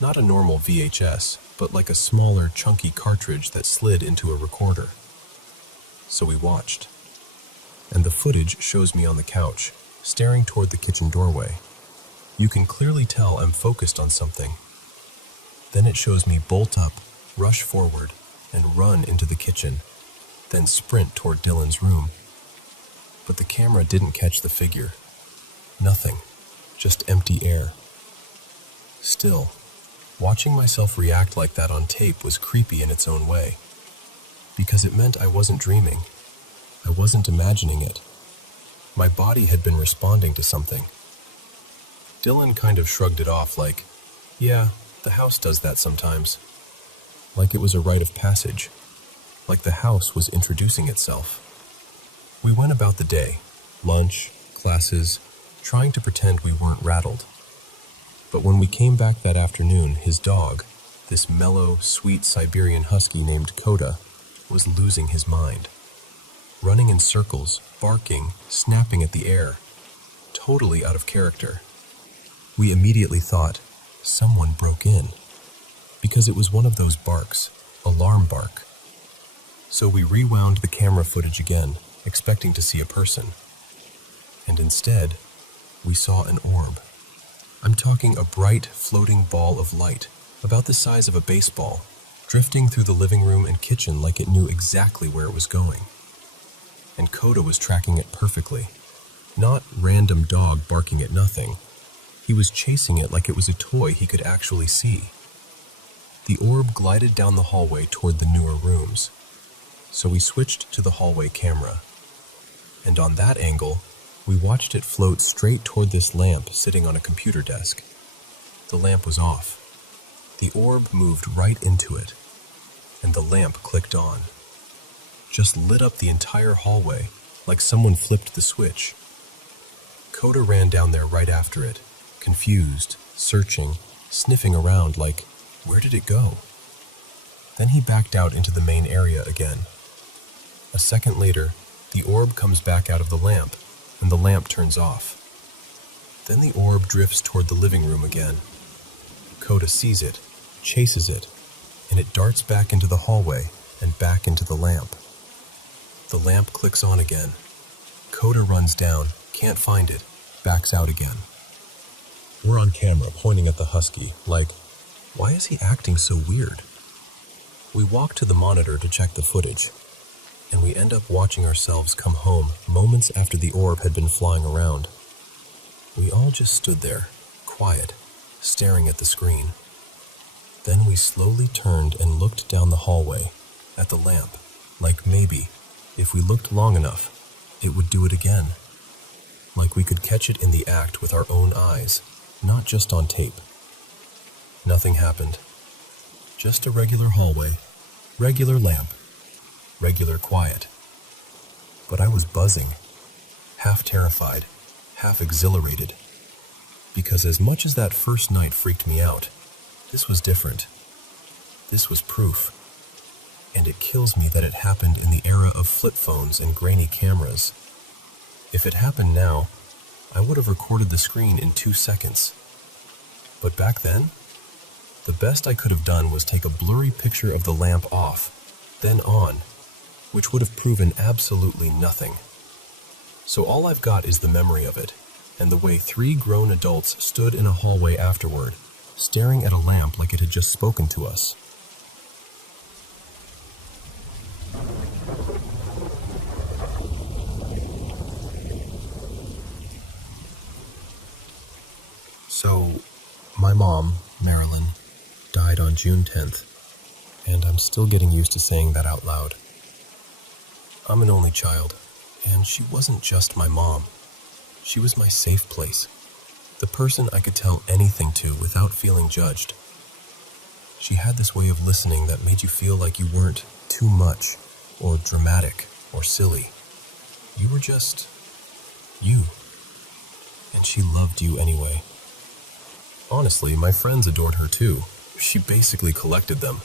Not a normal VHS, but like a smaller, chunky cartridge that slid into a recorder. So we watched. And the footage shows me on the couch, staring toward the kitchen doorway. You can clearly tell I'm focused on something. Then it shows me bolt up, rush forward, and run into the kitchen, then sprint toward Dylan's room. But the camera didn't catch the figure. Nothing, just empty air. Still, watching myself react like that on tape was creepy in its own way, because it meant I wasn't dreaming. I wasn't imagining it. My body had been responding to something. Dylan kind of shrugged it off like, "Yeah, the house does that sometimes." Like it was a rite of passage. Like the house was introducing itself. We went about the day, lunch, classes, trying to pretend we weren't rattled. But when we came back that afternoon, his dog, this mellow, sweet Siberian husky named Coda, was losing his mind. Running in circles, barking, snapping at the air. Totally out of character. We immediately thought, someone broke in. Because it was one of those barks, alarm bark. So we rewound the camera footage again, expecting to see a person. And instead, we saw an orb. I'm talking a bright, floating ball of light, about the size of a baseball, drifting through the living room and kitchen like it knew exactly where it was going. And Coda was tracking it perfectly. Not random dog barking at nothing. He was chasing it like it was a toy he could actually see. The orb glided down the hallway toward the newer rooms. So we switched to the hallway camera. And on that angle, we watched it float straight toward this lamp sitting on a computer desk. The lamp was off. The orb moved right into it, and the lamp clicked on. Just lit up the entire hallway, like someone flipped the switch. Coda ran down there right after it, confused, searching, sniffing around like, where did it go? Then he backed out into the main area again. A second later, the orb comes back out of the lamp, and the lamp turns off. Then the orb drifts toward the living room again. Coda sees it, chases it, and it darts back into the hallway and back into the lamp. The lamp clicks on again. Coda runs down, can't find it, backs out again. We're on camera pointing at the husky, like, why is he acting so weird? We walk to the monitor to check the footage, and we end up watching ourselves come home moments after the orb had been flying around. We all just stood there, quiet, staring at the screen. Then we slowly turned and looked down the hallway, at the lamp, like maybe, if we looked long enough, it would do it again. Like we could catch it in the act with our own eyes, not just on tape. Nothing happened. Just a regular hallway, regular lamp, regular quiet. But I was buzzing, half terrified, half exhilarated. Because as much as that first night freaked me out, this was different. This was proof. And it kills me that it happened in the era of flip phones and grainy cameras. If it happened now, I would have recorded the screen in 2 seconds. But back then, the best I could have done was take a blurry picture of the lamp off, then on, which would have proven absolutely nothing. So all I've got is the memory of it, and the way 3 grown adults stood in a hallway afterward, staring at a lamp like it had just spoken to us. So, my mom, Marilyn, died on June 10th, and I'm still getting used to saying that out loud. I'm an only child, and she wasn't just my mom. She was my safe place, the person I could tell anything to without feeling judged. She had this way of listening that made you feel like you weren't too much, or dramatic, or silly. You were just you, and she loved you anyway. Honestly, my friends adored her too. She basically collected them.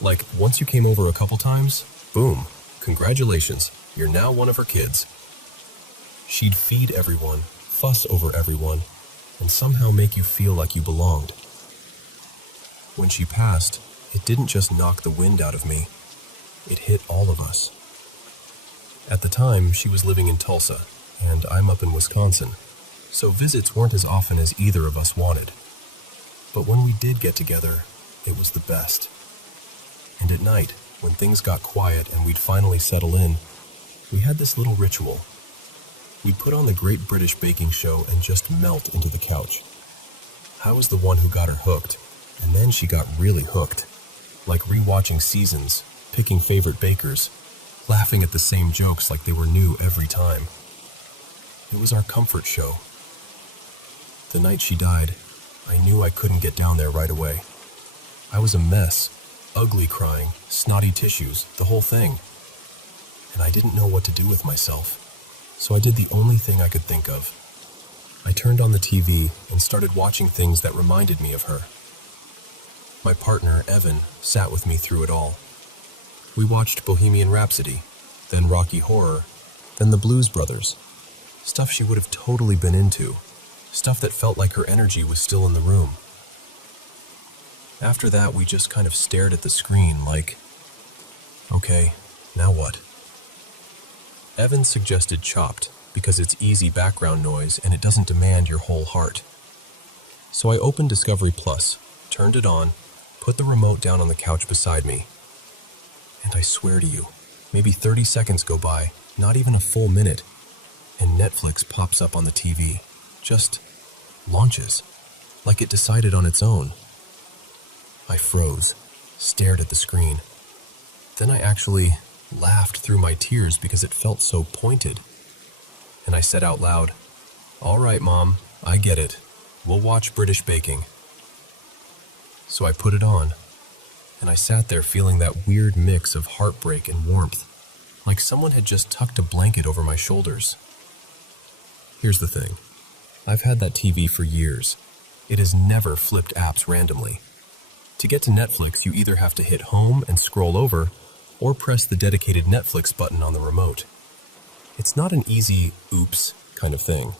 Like, once you came over a couple times, boom, congratulations, you're now one of her kids. She'd feed everyone, fuss over everyone, and somehow make you feel like you belonged. When she passed, it didn't just knock the wind out of me, it hit all of us. At the time, she was living in Tulsa, and I'm up in Wisconsin, so visits weren't as often as either of us wanted. But when we did get together, it was the best. And at night, when things got quiet and we'd finally settle in, we had this little ritual. We'd put on the Great British Baking Show and just melt into the couch. I was the one who got her hooked, and then she got really hooked. Like rewatching seasons, picking favorite bakers, laughing at the same jokes like they were new every time. It was our comfort show. The night she died, I knew I couldn't get down there right away. I was a mess, ugly crying, snotty tissues, the whole thing. And I didn't know what to do with myself. So I did the only thing I could think of. I turned on the TV and started watching things that reminded me of her. My partner, Evan, sat with me through it all. We watched Bohemian Rhapsody, then Rocky Horror, then the Blues Brothers. Stuff she would have totally been into. Stuff that felt like her energy was still in the room. After that, we just kind of stared at the screen like, okay, now what? Evan suggested Chopped because it's easy background noise and it doesn't demand your whole heart. So I opened Discovery Plus, turned it on, put the remote down on the couch beside me. And I swear to you, maybe 30 seconds go by, not even a full minute, and Netflix pops up on the TV. Just launches, like it decided on its own. I froze, stared at the screen. Then I actually laughed through my tears because it felt so pointed. And I said out loud, "All right, Mom, I get it. We'll watch British baking." So I put it on, and I sat there feeling that weird mix of heartbreak and warmth, like someone had just tucked a blanket over my shoulders. Here's the thing. I've had that TV for years. It has never flipped apps randomly. To get to Netflix, you either have to hit home and scroll over, or press the dedicated Netflix button on the remote. It's not an easy, oops, kind of thing.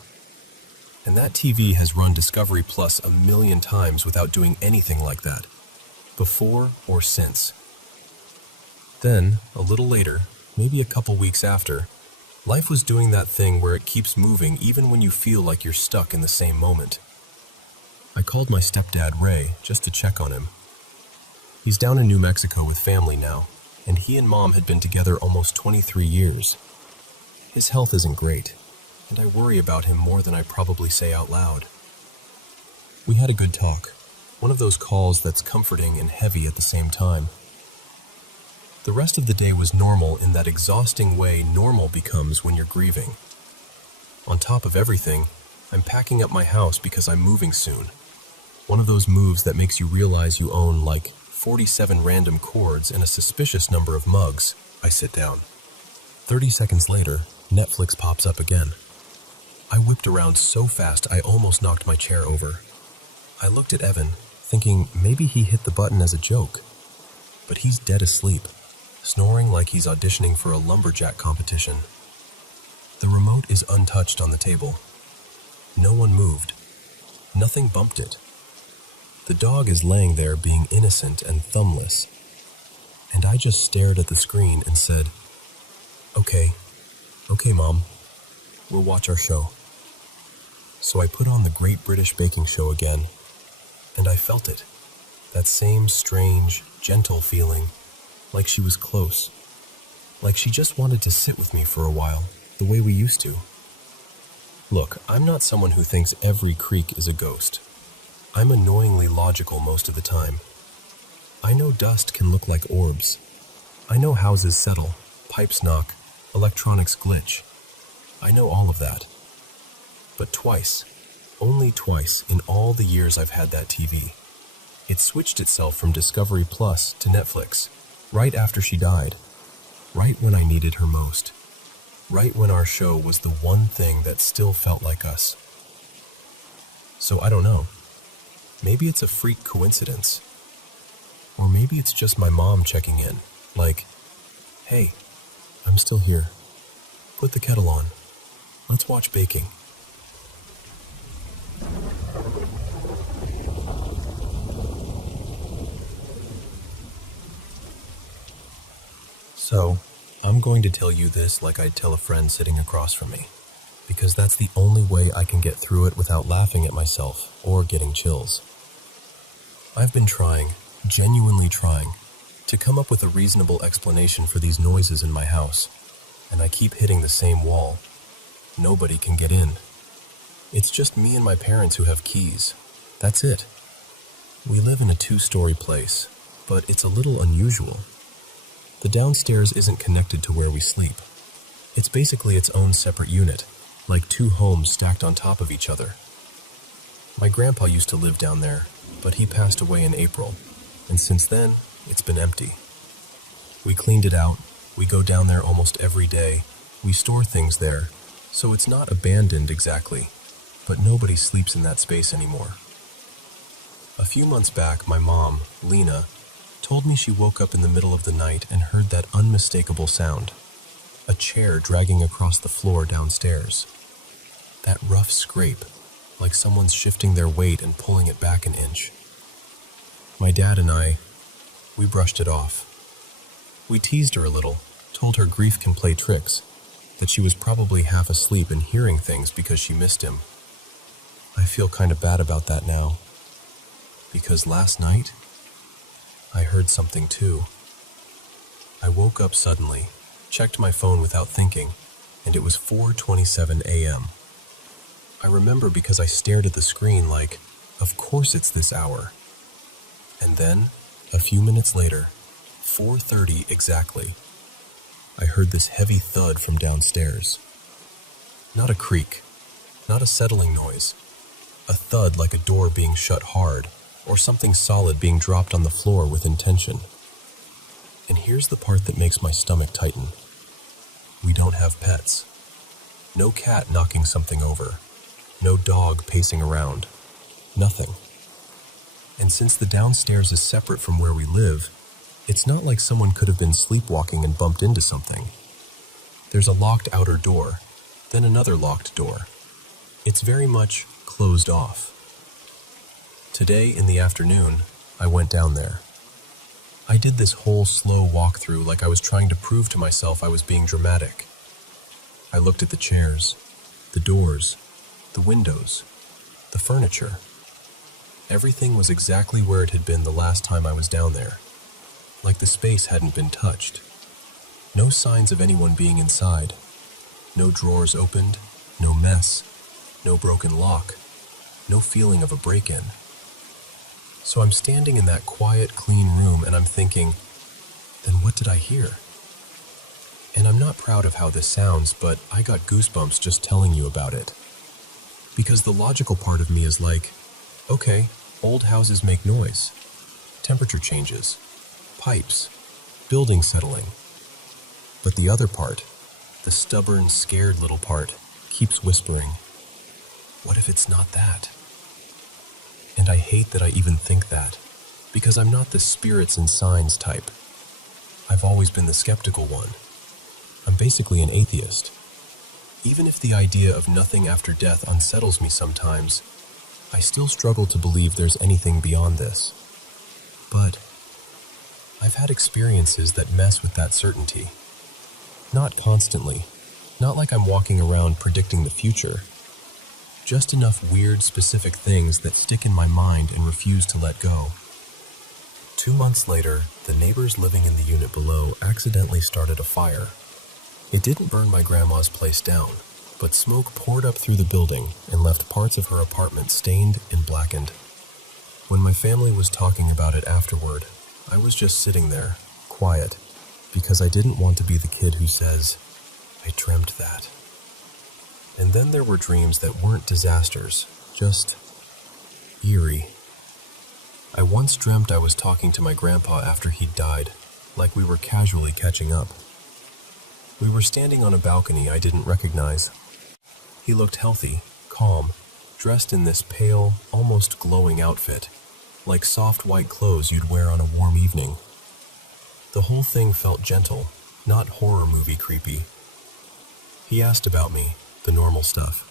And that TV has run Discovery Plus 1,000,000 times without doing anything like that, before or since. Then, a little later, maybe a couple weeks after, life was doing that thing where it keeps moving even when you feel like you're stuck in the same moment. I called my stepdad, Ray, just to check on him. He's down in New Mexico with family now, and he and Mom had been together almost 23 years. His health isn't great, and I worry about him more than I probably say out loud. We had a good talk, one of those calls that's comforting and heavy at the same time. The rest of the day was normal in that exhausting way normal becomes when you're grieving. On top of everything, I'm packing up my house because I'm moving soon. One of those moves that makes you realize you own like 47 random cords and a suspicious number of mugs. I sit down. 30 seconds later, Netflix pops up again. I whipped around so fast I almost knocked my chair over. I looked at Evan, thinking maybe he hit the button as a joke. But he's dead asleep, snoring like he's auditioning for a lumberjack competition. The remote is untouched on the table. No one moved. Nothing bumped it. The dog is laying there being innocent and thumbless. And I just stared at the screen and said, Okay, Mom, we'll watch our show." So I put on the Great British Baking Show again, and I felt it. That same strange, gentle feeling, like she was close. Like she just wanted to sit with me for a while, the way we used to. Look, I'm not someone who thinks every creak is a ghost. I'm annoyingly logical most of the time. I know dust can look like orbs. I know houses settle, pipes knock, electronics glitch. I know all of that. But twice, only twice in all the years I've had that TV, it switched itself from Discovery Plus to Netflix, right after she died, right when I needed her most, right when our show was the one thing that still felt like us. So I don't know. Maybe it's a freak coincidence. Or maybe it's just my mom checking in, like, "Hey, I'm still here. Put the kettle on. Let's watch baking." So, I'm going to tell you this like I'd tell a friend sitting across from me, because that's the only way I can get through it without laughing at myself or getting chills. I've been trying, genuinely trying, to come up with a reasonable explanation for these noises in my house, and I keep hitting the same wall. Nobody can get in. It's just me and my parents who have keys. That's it. We live in a 2-story place, but it's a little unusual. The downstairs isn't connected to where we sleep. It's basically its own separate unit, like 2 homes stacked on top of each other. My grandpa used to live down there, but he passed away in April, and since then, it's been empty. We cleaned it out. We go down there almost every day. We store things there, So it's not abandoned exactly, but nobody sleeps in that space anymore. A few months back, my mom, Lena, told me she woke up in the middle of the night and heard that unmistakable sound. A chair dragging across the floor downstairs. That rough scrape, like someone's shifting their weight and pulling it back an inch. My dad and we brushed it off. We teased her a little, told her grief can play tricks, that she was probably half asleep and hearing things because she missed him. I feel kind of bad about that now, because last night, I heard something too. I woke up suddenly, checked my phone without thinking, and it was 4:27 a.m. I remember because I stared at the screen like, of course it's this hour. And then, a few minutes later, 4:30 exactly, I heard this heavy thud from downstairs. Not a creak, not a settling noise. A thud like a door being shut hard, or something solid being dropped on the floor with intention. And here's the part that makes my stomach tighten. We don't have pets. No cat knocking something over. No dog pacing around. Nothing. And since the downstairs is separate from where we live, it's not like someone could have been sleepwalking and bumped into something. There's a locked outer door, then another locked door. It's very much closed off. Today in the afternoon, I went down there. I did this whole slow walkthrough like I was trying to prove to myself I was being dramatic. I looked at the chairs, the doors, the windows, the furniture. Everything was exactly where it had been the last time I was down there, like the space hadn't been touched. No signs of anyone being inside. No drawers opened, no mess, no broken lock, no feeling of a break-in. So I'm standing in that quiet, clean room and I'm thinking, then what did I hear? And I'm not proud of how this sounds, but I got goosebumps just telling you about it. Because the logical part of me is like, okay, old houses make noise, temperature changes, pipes, building settling. But the other part, the stubborn, scared little part, keeps whispering, what if it's not that? And I hate that I even think that, because I'm not the spirits and signs type. I've always been the skeptical one. I'm basically an atheist. Even if the idea of nothing after death unsettles me sometimes, I still struggle to believe there's anything beyond this. But I've had experiences that mess with that certainty. Not constantly, not like I'm walking around predicting the future. Just enough weird, specific things that stick in my mind and refuse to let go. 2 months later, the neighbors living in the unit below accidentally started a fire. It didn't burn my grandma's place down, but smoke poured up through the building and left parts of her apartment stained and blackened. When my family was talking about it afterward, I was just sitting there, quiet, because I didn't want to be the kid who says, I dreamt that. And then there were dreams that weren't disasters, just eerie. I once dreamt I was talking to my grandpa after he'd died, like we were casually catching up. We were standing on a balcony I didn't recognize. He looked healthy, calm, dressed in this pale, almost glowing outfit, like soft white clothes you'd wear on a warm evening. The whole thing felt gentle, not horror movie creepy. He asked about me, the normal stuff,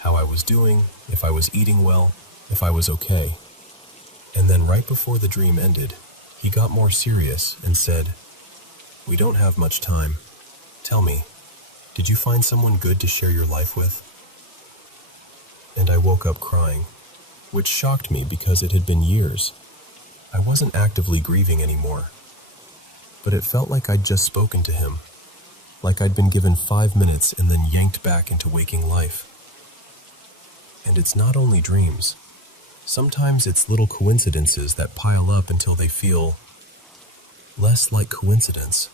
how I was doing, if I was eating well, if I was okay. And then right before the dream ended, he got more serious and said, we don't have much time. Tell me, did you find someone good to share your life with? And I woke up crying, which shocked me because it had been years. I wasn't actively grieving anymore. But it felt like I'd just spoken to him, like I'd been given 5 minutes and then yanked back into waking life. And it's not only dreams. Sometimes it's little coincidences that pile up until they feel less like coincidence.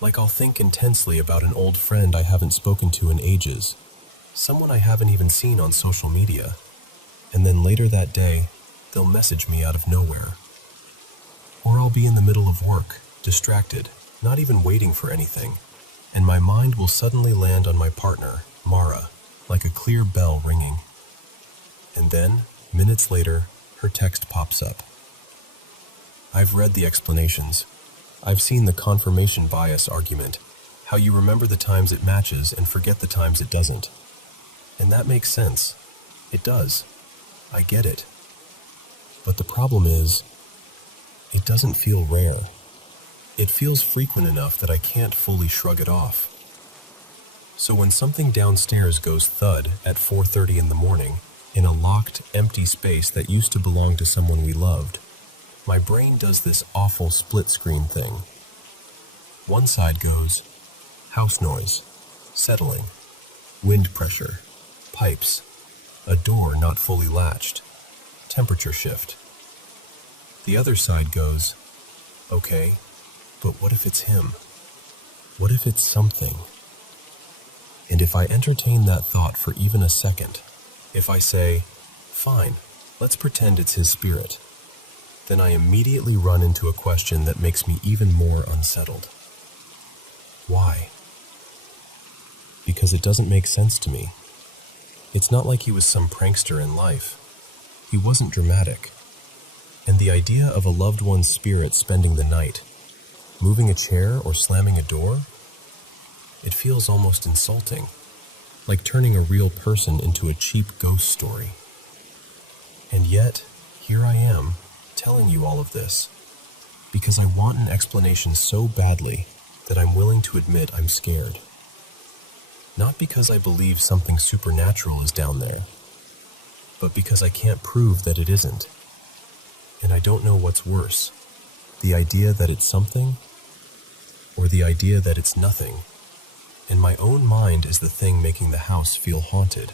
Like I'll think intensely about an old friend I haven't spoken to in ages, someone I haven't even seen on social media, and then later that day, they'll message me out of nowhere. Or I'll be in the middle of work, distracted, not even waiting for anything, and my mind will suddenly land on my partner, Mara, like a clear bell ringing. And then, minutes later, her text pops up. I've read the explanations. I've seen the confirmation bias argument, how you remember the times it matches and forget the times it doesn't. And that makes sense. It does. I get it. But the problem is, it doesn't feel rare. It feels frequent enough that I can't fully shrug it off. So when something downstairs goes thud at 4:30 in the morning, in a locked, empty space that used to belong to someone we loved, my brain does this awful split-screen thing. One side goes, house noise, settling, wind pressure, pipes, a door not fully latched, temperature shift. The other side goes, okay, but what if it's him? What if it's something? And if I entertain that thought for even a second, if I say, fine, let's pretend it's his spirit, then I immediately run into a question that makes me even more unsettled. Why? Because it doesn't make sense to me. It's not like he was some prankster in life. He wasn't dramatic. And the idea of a loved one's spirit spending the night, moving a chair or slamming a door, it feels almost insulting, like turning a real person into a cheap ghost story. And yet, here I am, telling you all of this, because I want an explanation so badly that I'm willing to admit I'm scared. Not because I believe something supernatural is down there, but because I can't prove that it isn't. And I don't know what's worse, the idea that it's something, or the idea that it's nothing, and my own mind is the thing making the house feel haunted.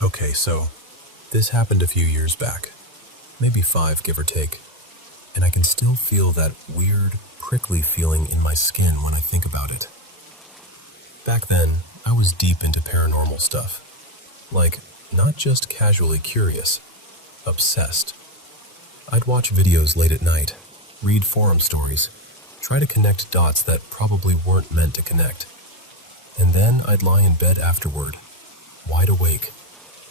Okay, so this happened a few years back, maybe 5, give or take, and I can still feel that weird, prickly feeling in my skin when I think about it. Back then, I was deep into paranormal stuff. Like, not just casually curious, obsessed. I'd watch videos late at night, read forum stories, try to connect dots that probably weren't meant to connect. And then I'd lie in bed afterward, wide awake,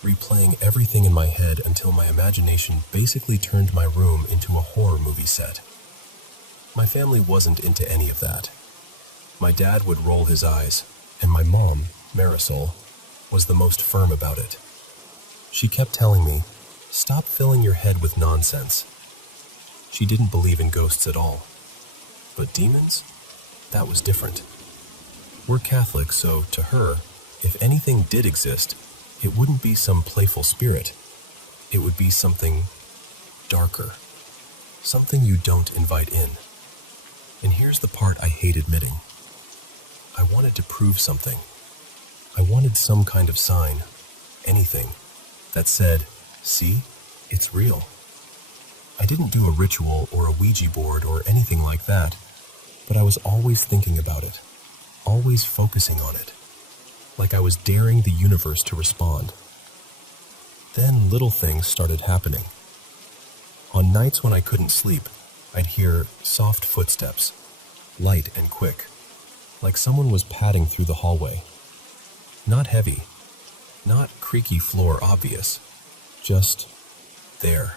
replaying everything in my head until my imagination basically turned my room into a horror movie set. My family wasn't into any of that. My dad would roll his eyes, and my mom, Marisol, was the most firm about it. She kept telling me, stop filling your head with nonsense. She didn't believe in ghosts at all. But demons? That was different. We're Catholic, so to her, if anything did exist, it wouldn't be some playful spirit. It would be something darker. Something you don't invite in. And here's the part I hate admitting. I wanted to prove something. I wanted some kind of sign, anything, that said, see, it's real. I didn't do a ritual or a Ouija board or anything like that, but I was always thinking about it, always focusing on it, like I was daring the universe to respond. Then little things started happening. On nights when I couldn't sleep, I'd hear soft footsteps, light and quick, like someone was padding through the hallway. Not heavy, not creaky floor obvious, just there,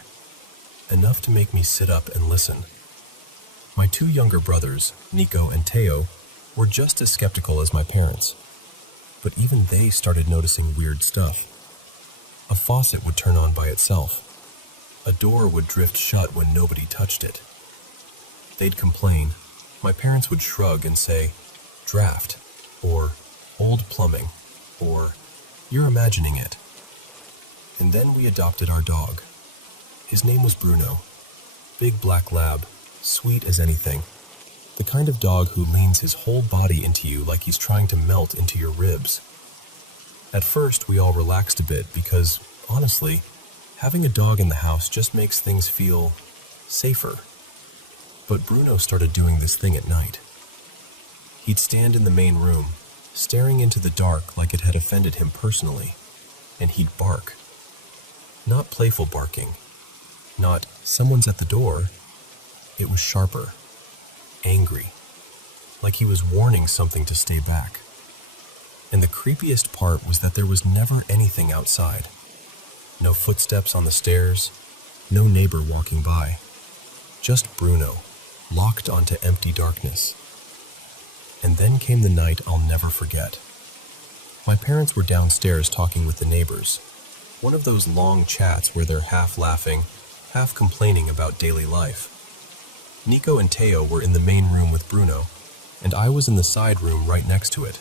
enough to make me sit up and listen. My 2 younger brothers, Nico and Teo, were just as skeptical as my parents, but even they started noticing weird stuff. A faucet would turn on by itself. A door would drift shut when nobody touched it. They'd complain. My parents would shrug and say, draft, or old plumbing, or you're imagining it. And then we adopted our dog. His name was Bruno. Big black lab, sweet as anything. The kind of dog who leans his whole body into you like he's trying to melt into your ribs. At first, we all relaxed a bit because, honestly, having a dog in the house just makes things feel safer. But Bruno started doing this thing at night. He'd stand in the main room, staring into the dark like it had offended him personally, and he'd bark, Not playful barking. Not, "Someone's at the door." It was sharper, angry, like he was warning something to stay back. And the creepiest part was that there was never anything outside. No footsteps on the stairs, no neighbor walking by. Just Bruno, locked onto empty darkness. And then came the night I'll never forget. My parents were downstairs talking with the neighbors. One of those long chats where they're half laughing, half complaining about daily life. Nico and Teo were in the main room with Bruno, and I was in the side room right next to it.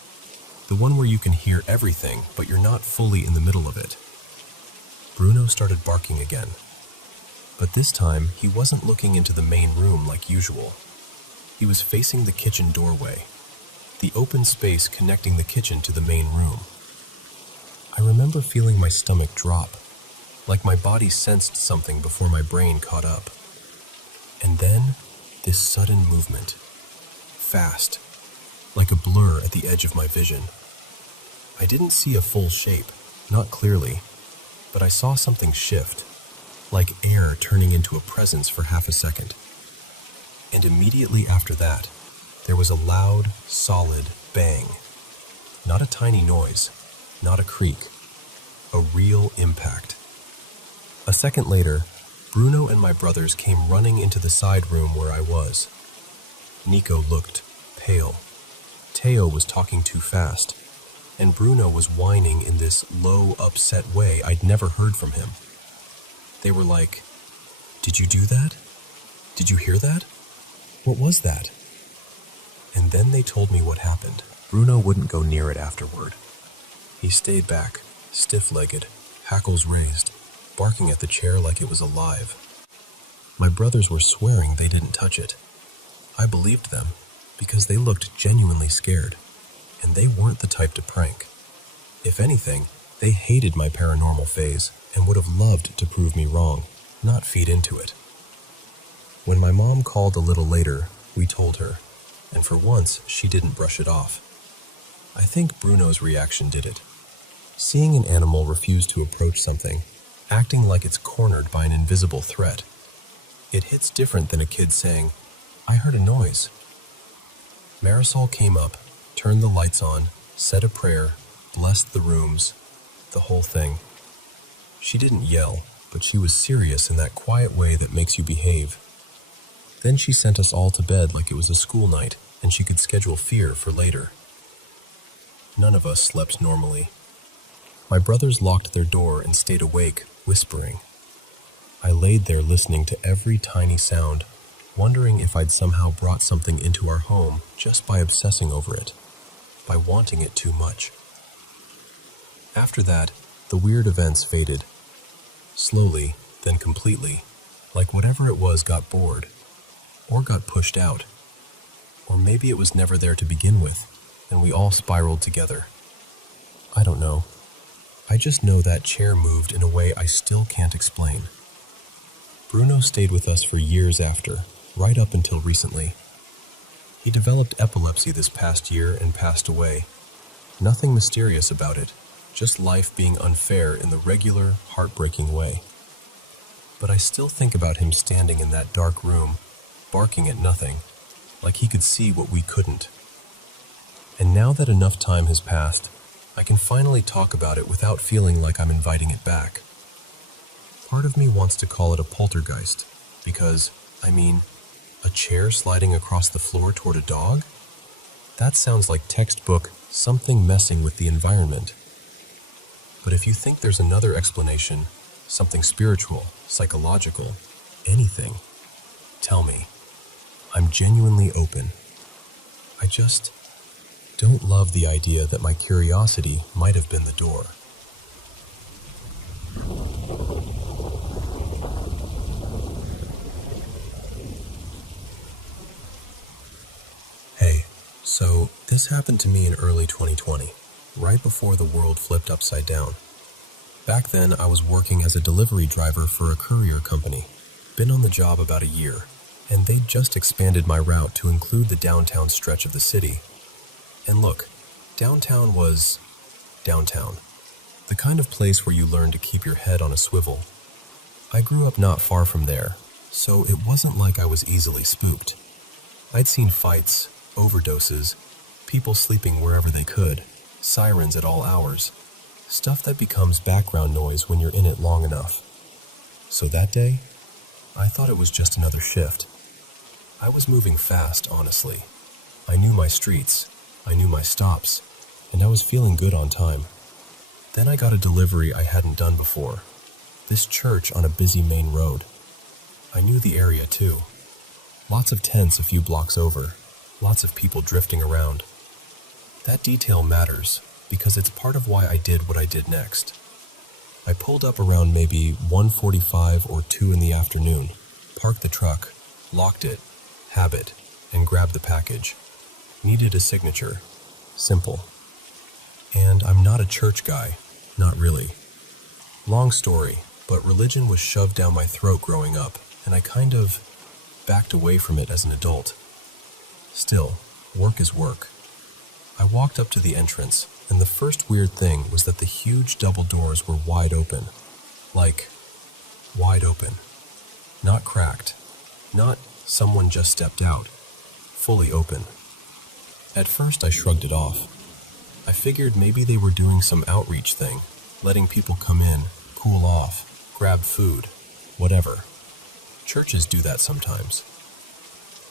The one where you can hear everything, but you're not fully in the middle of it. Bruno started barking again. But this time, he wasn't looking into the main room like usual. He was facing the kitchen doorway, the open space connecting the kitchen to the main room. I remember feeling my stomach drop, like my body sensed something before my brain caught up. And then, this sudden movement. Fast, like a blur at the edge of my vision. I didn't see a full shape, not clearly, but I saw something shift, like air turning into a presence for half a second. And immediately after that, there was a loud, solid bang. Not a tiny noise, not a creak, a real impact. A second later, Bruno and my brothers came running into the side room where I was. Nico looked pale. Teo was talking too fast, and Bruno was whining in this low, upset way I'd never heard from him. They were like, "Did you do that? Did you hear that? What was that?" And then they told me what happened. Bruno wouldn't go near it afterward. He stayed back, stiff-legged, hackles raised, barking at the chair like it was alive. My brothers were swearing they didn't touch it. I believed them, because they looked genuinely scared, and they weren't the type to prank. If anything, they hated my paranormal phase and would have loved to prove me wrong, not feed into it. When my mom called a little later, we told her, and for once, she didn't brush it off. I think Bruno's reaction did it. Seeing an animal refuse to approach something, acting like it's cornered by an invisible threat, it hits different than a kid saying, "I heard a noise." Marisol came up, turned the lights on, said a prayer, blessed the rooms, the whole thing. She didn't yell, but she was serious in that quiet way that makes you behave. Then she sent us all to bed like it was a school night, and she could schedule fear for later. None of us slept normally. My brothers locked their door and stayed awake, whispering. I laid there listening to every tiny sound, wondering if I'd somehow brought something into our home just by obsessing over it, by wanting it too much. After that, the weird events faded. Slowly, then completely, like whatever it was got bored, or got pushed out, or maybe it was never there to begin with, and we all spiraled together. I don't know. I just know that chair moved in a way I still can't explain. Bruno stayed with us for years after, right up until recently. He developed epilepsy this past year and passed away. Nothing mysterious about it, just life being unfair in the regular, heartbreaking way. But I still think about him standing in that dark room, barking at nothing, like he could see what we couldn't. And now that enough time has passed, I can finally talk about it without feeling like I'm inviting it back. Part of me wants to call it a poltergeist, because, a chair sliding across the floor toward a dog? That sounds like textbook, something messing with the environment. But if you think there's another explanation, something spiritual, psychological, anything, tell me. I'm genuinely open. I just don't love the idea that my curiosity might have been the door. Hey, so this happened to me in early 2020, right before the world flipped upside down. Back then, I was working as a delivery driver for a courier company. Been on the job about a year, and they'd just expanded my route to include the downtown stretch of the city. And look, downtown was downtown. The kind of place where you learn to keep your head on a swivel I grew up not far from there, so it wasn't like I was easily spooked. I'd seen fights, overdoses, people sleeping wherever they could, sirens at all hours, stuff that becomes background noise when you're in it long enough. So that day, I thought it was just another shift. I was moving fast, honestly. I knew my streets, I knew my stops, and I was feeling good on time. Then I got a delivery I hadn't done before. This church on a busy main road. I knew the area too. Lots of tents a few blocks over, lots of people drifting around. That detail matters because it's part of why I did what I did next. I pulled up around maybe 1:45 or 2 in the afternoon, parked the truck, locked it, habit, and grabbed the package. Needed a signature. Simple. And I'm not a church guy. Not really. Long story, but religion was shoved down my throat growing up, and I kind of backed away from it as an adult. Still, work is work. I walked up to the entrance, and the first weird thing was that the huge double doors were wide open. Like, wide open. Not cracked. Not someone just stepped out. Fully open. At first I shrugged it off. I figured maybe they were doing some outreach thing, letting people come in, cool off, grab food, whatever. Churches do that sometimes.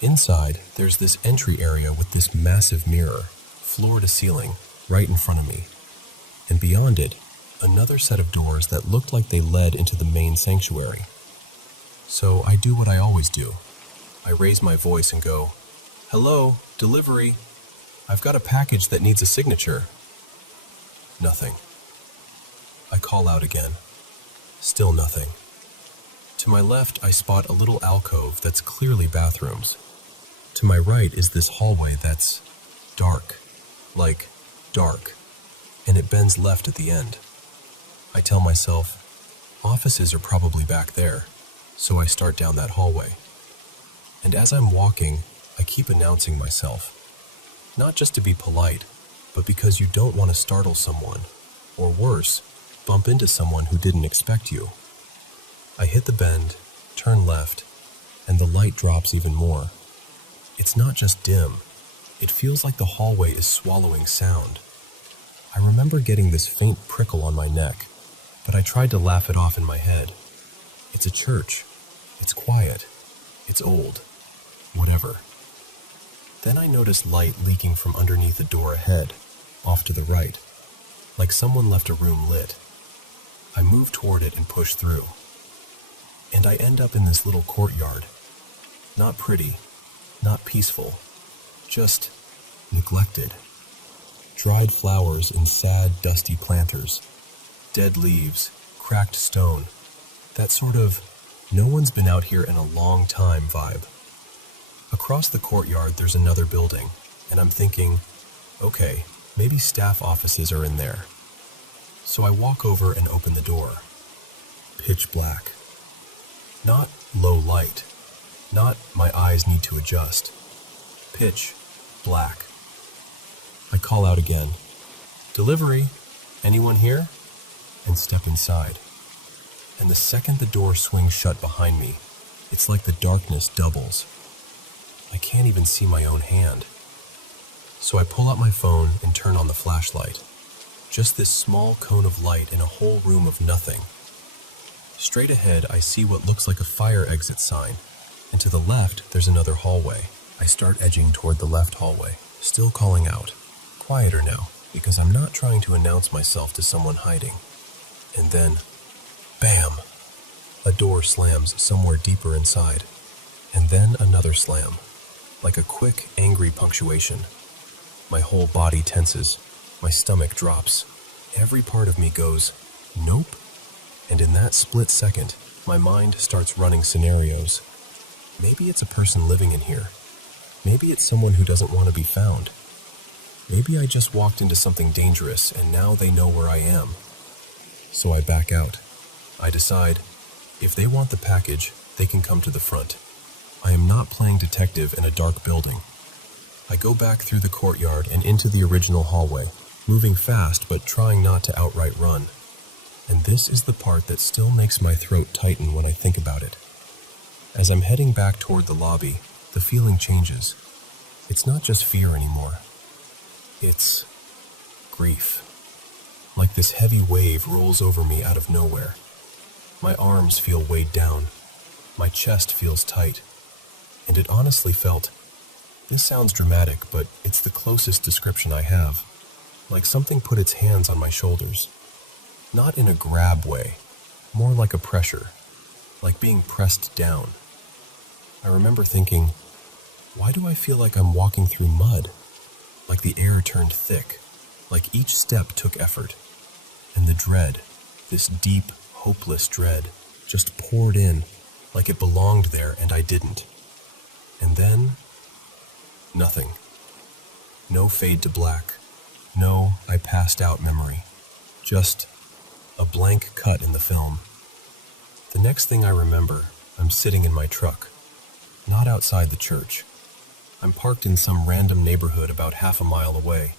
Inside, there's this entry area with this massive mirror, floor to ceiling, right in front of me. And beyond it, another set of doors that looked like they led into the main sanctuary. So I do what I always do. I raise my voice and go, "Hello, delivery. I've got a package that needs a signature." Nothing. I call out again. Still nothing. To my left, I spot a little alcove that's clearly bathrooms. To my right is this hallway that's dark. Like, dark. And it bends left at the end. I tell myself, offices are probably back there, so I start down that hallway. And as I'm walking, I keep announcing myself. Not just to be polite, but because you don't want to startle someone, or worse, bump into someone who didn't expect you. I hit the bend, turn left, and the light drops even more. It's not just dim. It feels like the hallway is swallowing sound. I remember getting this faint prickle on my neck, but I tried to laugh it off in my head. It's a church. It's quiet. It's old. Whatever. Then I noticed light leaking from underneath the door ahead, off to the right, like someone left a room lit. I move toward it and push through. And I end up in this little courtyard. Not pretty, not peaceful, just neglected. Dried flowers in sad, dusty planters, dead leaves, cracked stone, that sort of no one's been out here in a long time vibe. Across the courtyard there's another building, and I'm thinking, okay, maybe staff offices are in there. So I walk over and open the door. Pitch black. Not low light. Not my eyes need to adjust. Pitch black. I call out again, "Delivery, anyone here?" and step inside. And the second the door swings shut behind me, it's like the darkness doubles. I can't even see my own hand. So I pull out my phone and turn on the flashlight. Just this small cone of light in a whole room of nothing. Straight ahead, I see what looks like a fire exit sign, and to the left, there's another hallway. I start edging toward the left hallway, still calling out. Quieter now, because I'm not trying to announce myself to someone hiding. And then, bam! A door slams somewhere deeper inside, and then another slam, like a quick, angry punctuation. My whole body tenses, my stomach drops. Every part of me goes, nope. And in that split second, my mind starts running scenarios. Maybe it's a person living in here. Maybe it's someone who doesn't want to be found. Maybe I just walked into something dangerous and now they know where I am. So I back out. I decide, if they want the package, they can come to the front. I am not playing detective in a dark building. I go back through the courtyard and into the original hallway, moving fast but trying not to outright run. And this is the part that still makes my throat tighten when I think about it. As I'm heading back toward the lobby, the feeling changes. It's not just fear anymore. It's grief. Like this heavy wave rolls over me out of nowhere. My arms feel weighed down. My chest feels tight. And it honestly felt, this sounds dramatic, but it's the closest description I have. Like something put its hands on my shoulders. Not in a grab way, more like a pressure, like being pressed down. I remember thinking, why do I feel like I'm walking through mud? Like the air turned thick, like each step took effort. And the dread, this deep, hopeless dread, just poured in, like it belonged there and I didn't. And then, nothing. No fade to black. No, I passed out memory. Just a blank cut in the film. The next thing I remember, I'm sitting in my truck. Not outside the church. I'm parked in some random neighborhood about half a mile away.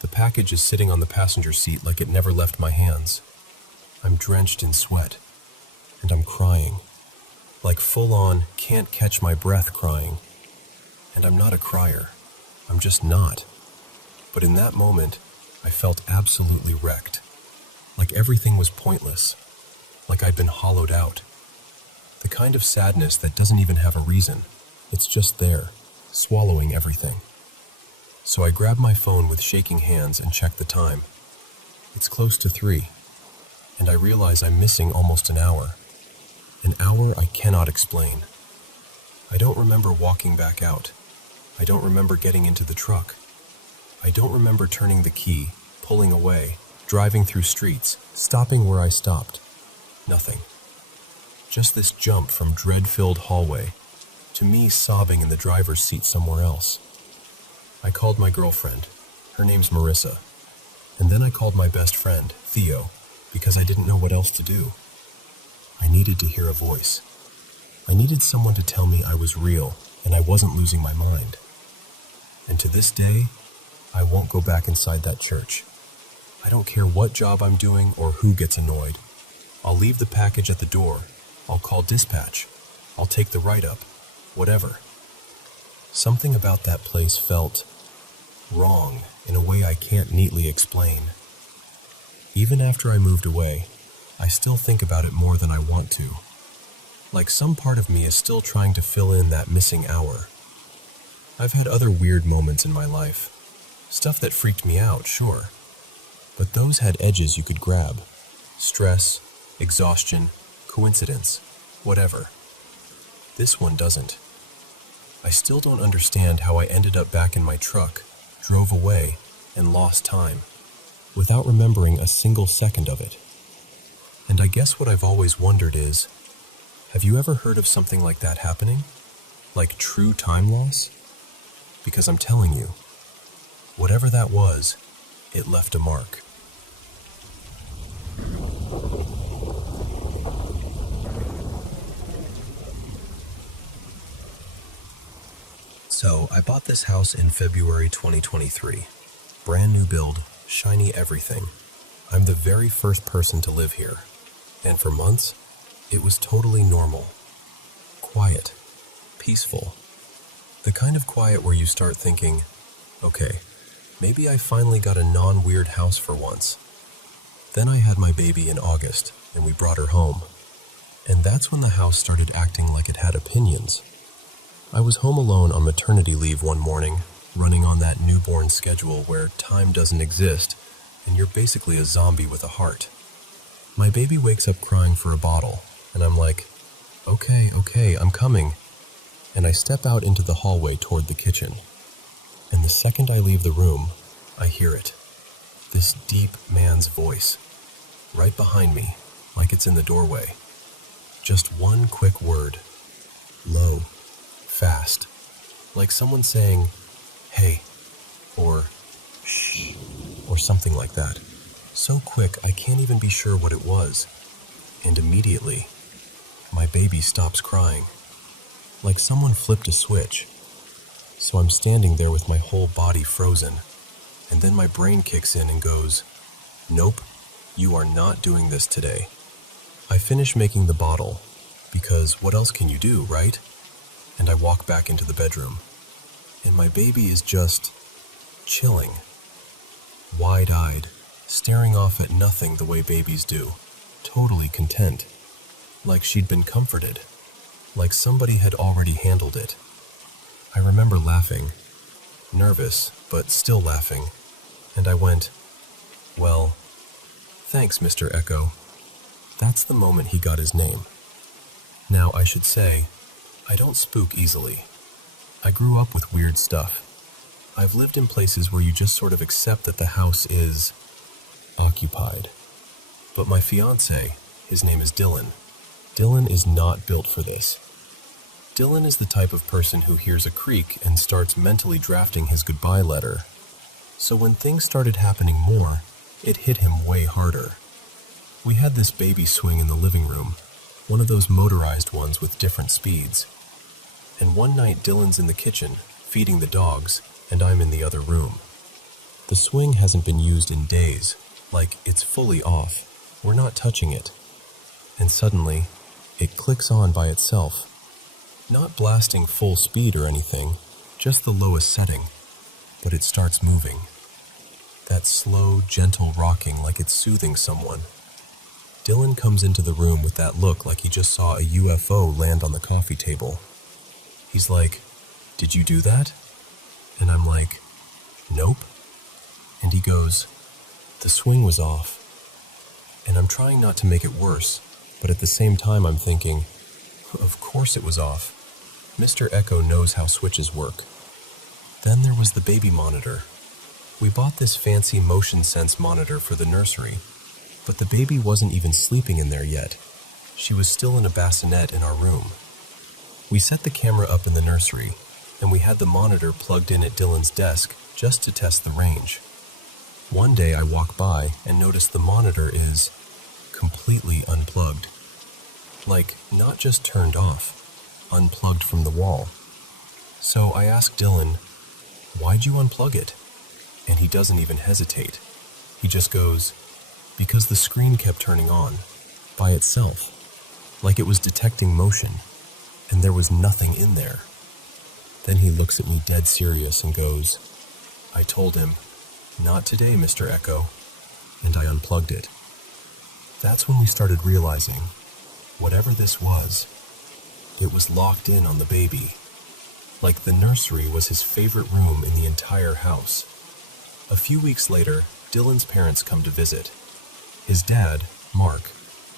The package is sitting on the passenger seat like it never left my hands. I'm drenched in sweat. And I'm crying. Like full-on, can't catch my breath crying. And I'm not a crier. I'm just not. But in that moment, I felt absolutely wrecked. Like everything was pointless. Like I'd been hollowed out. The kind of sadness that doesn't even have a reason. It's just there, swallowing everything. So I grab my phone with shaking hands and check the time. It's close to 3. And I realize I'm missing almost an hour. An hour I cannot explain. I don't remember walking back out. I don't remember getting into the truck. I don't remember turning the key, pulling away, driving through streets, stopping where I stopped. Nothing. Just this jump from dread-filled hallway to me sobbing in the driver's seat somewhere else. I called my girlfriend. Her name's Marissa. And then I called my best friend, Theo, because I didn't know what else to do. I needed to hear a voice. I needed someone to tell me I was real and I wasn't losing my mind. And to this day, I won't go back inside that church. I don't care what job I'm doing or who gets annoyed. I'll leave the package at the door. I'll call dispatch. I'll take the write-up. Whatever. Something about that place felt wrong in a way I can't neatly explain. Even after I moved away, I still think about it more than I want to. Like some part of me is still trying to fill in that missing hour. I've had other weird moments in my life. Stuff that freaked me out, sure. But those had edges you could grab. Stress, exhaustion, coincidence, whatever. This one doesn't. I still don't understand how I ended up back in my truck, drove away, and lost time, without remembering a single second of it. And I guess what I've always wondered is, have you ever heard of something like that happening? Like true time loss? Because I'm telling you, whatever that was, it left a mark. So, I bought this house in February 2023. Brand new build, shiny everything. I'm the very first person to live here. And for months, it was totally normal. Quiet. Peaceful. The kind of quiet where you start thinking, okay, maybe I finally got a non-weird house for once. Then I had my baby in August, and we brought her home. And that's when the house started acting like it had opinions. I was home alone on maternity leave one morning, running on that newborn schedule where time doesn't exist, and you're basically a zombie with a heart. My baby wakes up crying for a bottle, and I'm like, okay, I'm coming. And I step out into the hallway toward the kitchen. And the second I leave the room, I hear it. This deep man's voice, right behind me, like it's in the doorway. Just one quick word. Low. Fast. Like someone saying, hey, or shh, or something like that. So quick I can't even be sure what it was. And immediately, my baby stops crying. Like someone flipped a switch. So I'm standing there with my whole body frozen. And then my brain kicks in and goes, nope, You are not doing this today. I finish making the bottle, because what else can you do, right? And I walk back into the bedroom, and my baby is just chilling, wide-eyed, staring off at nothing the way babies do, totally content, like she'd been comforted, like somebody had already handled it. I remember laughing, nervous, but still laughing, and I went, "Well, thanks, Mr. Echo." That's the moment he got his name. Now, I should say, I don't spook easily. I grew up with weird stuff. I've lived in places where you just sort of accept that the house is occupied. But my fiancé, his name is Dylan. Dylan is not built for this. Dylan is the type of person who hears a creak and starts mentally drafting his goodbye letter. So when things started happening more, it hit him way harder. We had this baby swing in the living room, one of those motorized ones with different speeds. And one night Dylan's in the kitchen, feeding the dogs, and I'm in the other room. The swing hasn't been used in days, like it's fully off. We're not touching it. And suddenly, it clicks on by itself. Not blasting full speed or anything, just the lowest setting, but it starts moving. That slow, gentle rocking like it's soothing someone. Dylan comes into the room with that look like he just saw a UFO land on the coffee table. He's like, "Did you do that?" And I'm like, "Nope." And he goes, "The swing was off." And I'm trying not to make it worse, but at the same time I'm thinking, of course it was off. Mr. Echo knows how switches work. Then there was the baby monitor. We bought this fancy motion sense monitor for the nursery, but the baby wasn't even sleeping in there yet. She was still in a bassinet in our room. We set the camera up in the nursery, and we had the monitor plugged in at Dylan's desk just to test the range. One day I walk by and notice the monitor is completely unplugged. Like, not just turned off, unplugged from the wall. So I ask Dylan, "Why'd you unplug it?" And he doesn't even hesitate. He just goes, "Because the screen kept turning on, by itself, like it was detecting motion, and there was nothing in there." Then he looks at me dead serious and goes, "I told him, 'Not today, Mr. Echo,' and I unplugged it." That's when we started realizing, whatever this was, it was locked in on the baby. Like the nursery was his favorite room in the entire house. A few weeks later, Dylan's parents come to visit. His dad, Mark,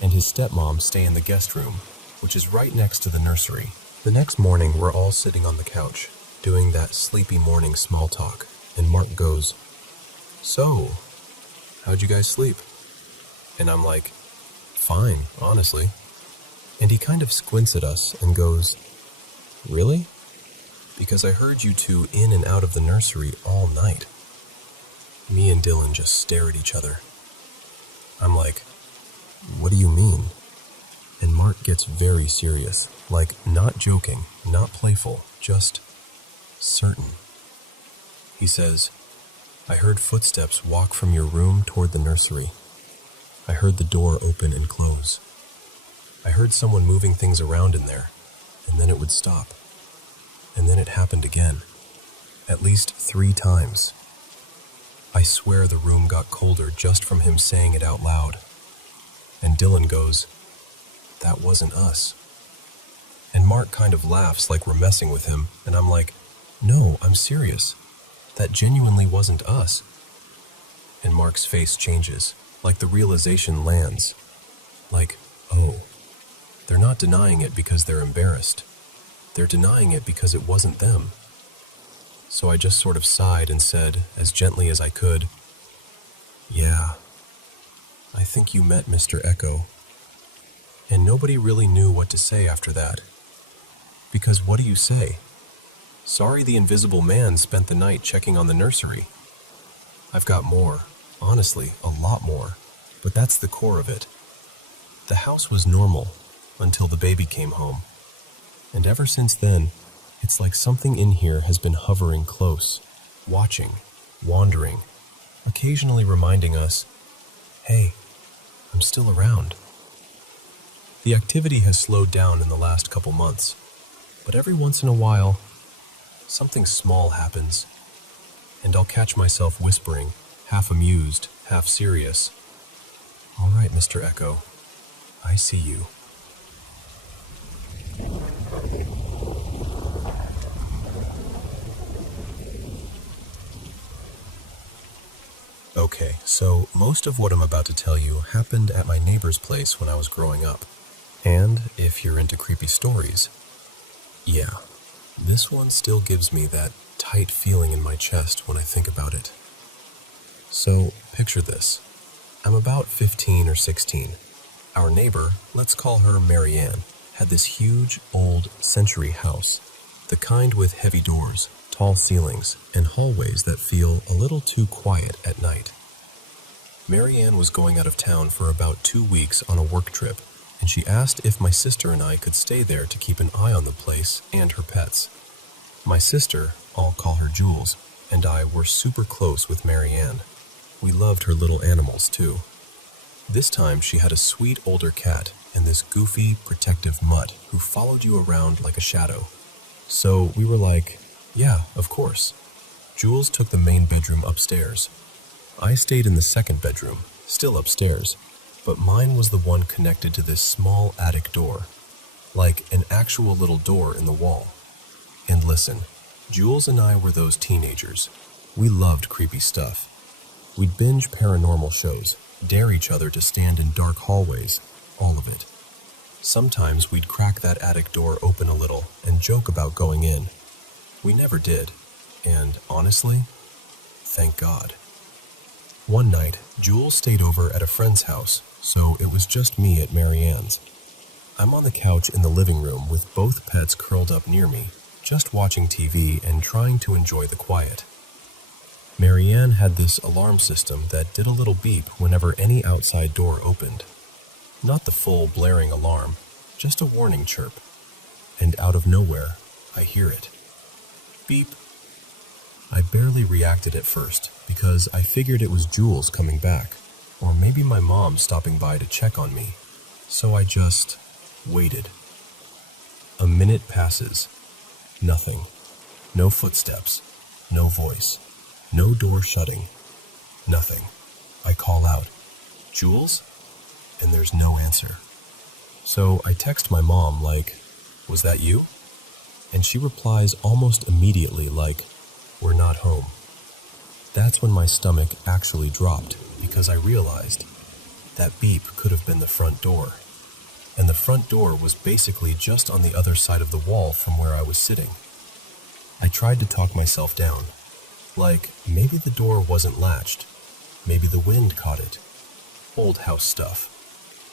and his stepmom stay in the guest room, which is right next to the nursery. The next morning, we're all sitting on the couch, doing that sleepy morning small talk, and Mark goes, "So, how'd you guys sleep?" And I'm like, "Fine, honestly." And he kind of squints at us and goes, "Really? Because I heard you two in and out of the nursery all night." Me and Dylan just stare at each other. I'm like, "What do you mean?" And Mark gets very serious, like not joking, not playful, just certain. He says, "I heard footsteps walk from your room toward the nursery. I heard the door open and close. I heard someone moving things around in there, and then it would stop. And then it happened again, at least 3 times. I swear the room got colder just from him saying it out loud." And Dylan goes, "That wasn't us." And Mark kind of laughs like we're messing with him, and I'm like, "No, I'm serious. That genuinely wasn't us." And Mark's face changes, like the realization lands. Like, oh, they're not denying it because they're embarrassed. They're denying it because it wasn't them. So I just sort of sighed and said, as gently as I could, "Yeah, I think you met Mr. Echo." And nobody really knew what to say after that. Because what do you say? Sorry the invisible man spent the night checking on the nursery. I've got more, honestly, a lot more, but that's the core of it. The house was normal until the baby came home. And ever since then, it's like something in here has been hovering close, watching, wandering, occasionally reminding us, "Hey, I'm still around. The activity has slowed down in the last couple months, but every once in a while, something small happens, and I'll catch myself whispering, half amused, half serious, "All right, Mr. Echo, I see you." Okay, so most of what I'm about to tell you happened at my neighbor's place when I was growing up. And if you're into creepy stories, yeah, this one still gives me that tight feeling in my chest when I think about it. So, picture this. I'm about 15 or 16. Our neighbor, let's call her Marianne, had this huge, old, century house, the kind with heavy doors, tall ceilings, and hallways that feel a little too quiet at night. Marianne was going out of town for about 2 weeks on a work trip, and she asked if my sister and I could stay there to keep an eye on the place and her pets. My sister, I'll call her Jules, and I were super close with Marianne. We loved her little animals, too. This time, she had a sweet older cat and this goofy, protective mutt who followed you around like a shadow. So we were like, yeah, of course. Jules took the main bedroom upstairs. I stayed in the second bedroom, still upstairs, but mine was the one connected to this small attic door, like an actual little door in the wall. And listen, Jules and I were those teenagers. We loved creepy stuff. We'd binge paranormal shows, dare each other to stand in dark hallways, all of it. Sometimes we'd crack that attic door open a little and joke about going in. We never did, and honestly, thank God. One night, Jules stayed over at a friend's house, so it was just me at Marianne's. I'm on the couch in the living room with both pets curled up near me, just watching TV and trying to enjoy the quiet. Marianne had this alarm system that did a little beep whenever any outside door opened. Not the full blaring alarm, just a warning chirp. And out of nowhere, I hear it. Beep. I barely reacted at first because I figured it was Jules coming back, or maybe my mom stopping by to check on me. So I just waited. A minute passes. Nothing. No footsteps. No voice. No door shutting. Nothing. I call out, "Jules?" And there's no answer. So I text my mom like, "Was that you?" And she replies almost immediately like, "We're not home." That's when my stomach actually dropped because I realized that beep could have been the front door. And the front door was basically just on the other side of the wall from where I was sitting. I tried to talk myself down. Like, maybe the door wasn't latched. Maybe the wind caught it. Old house stuff.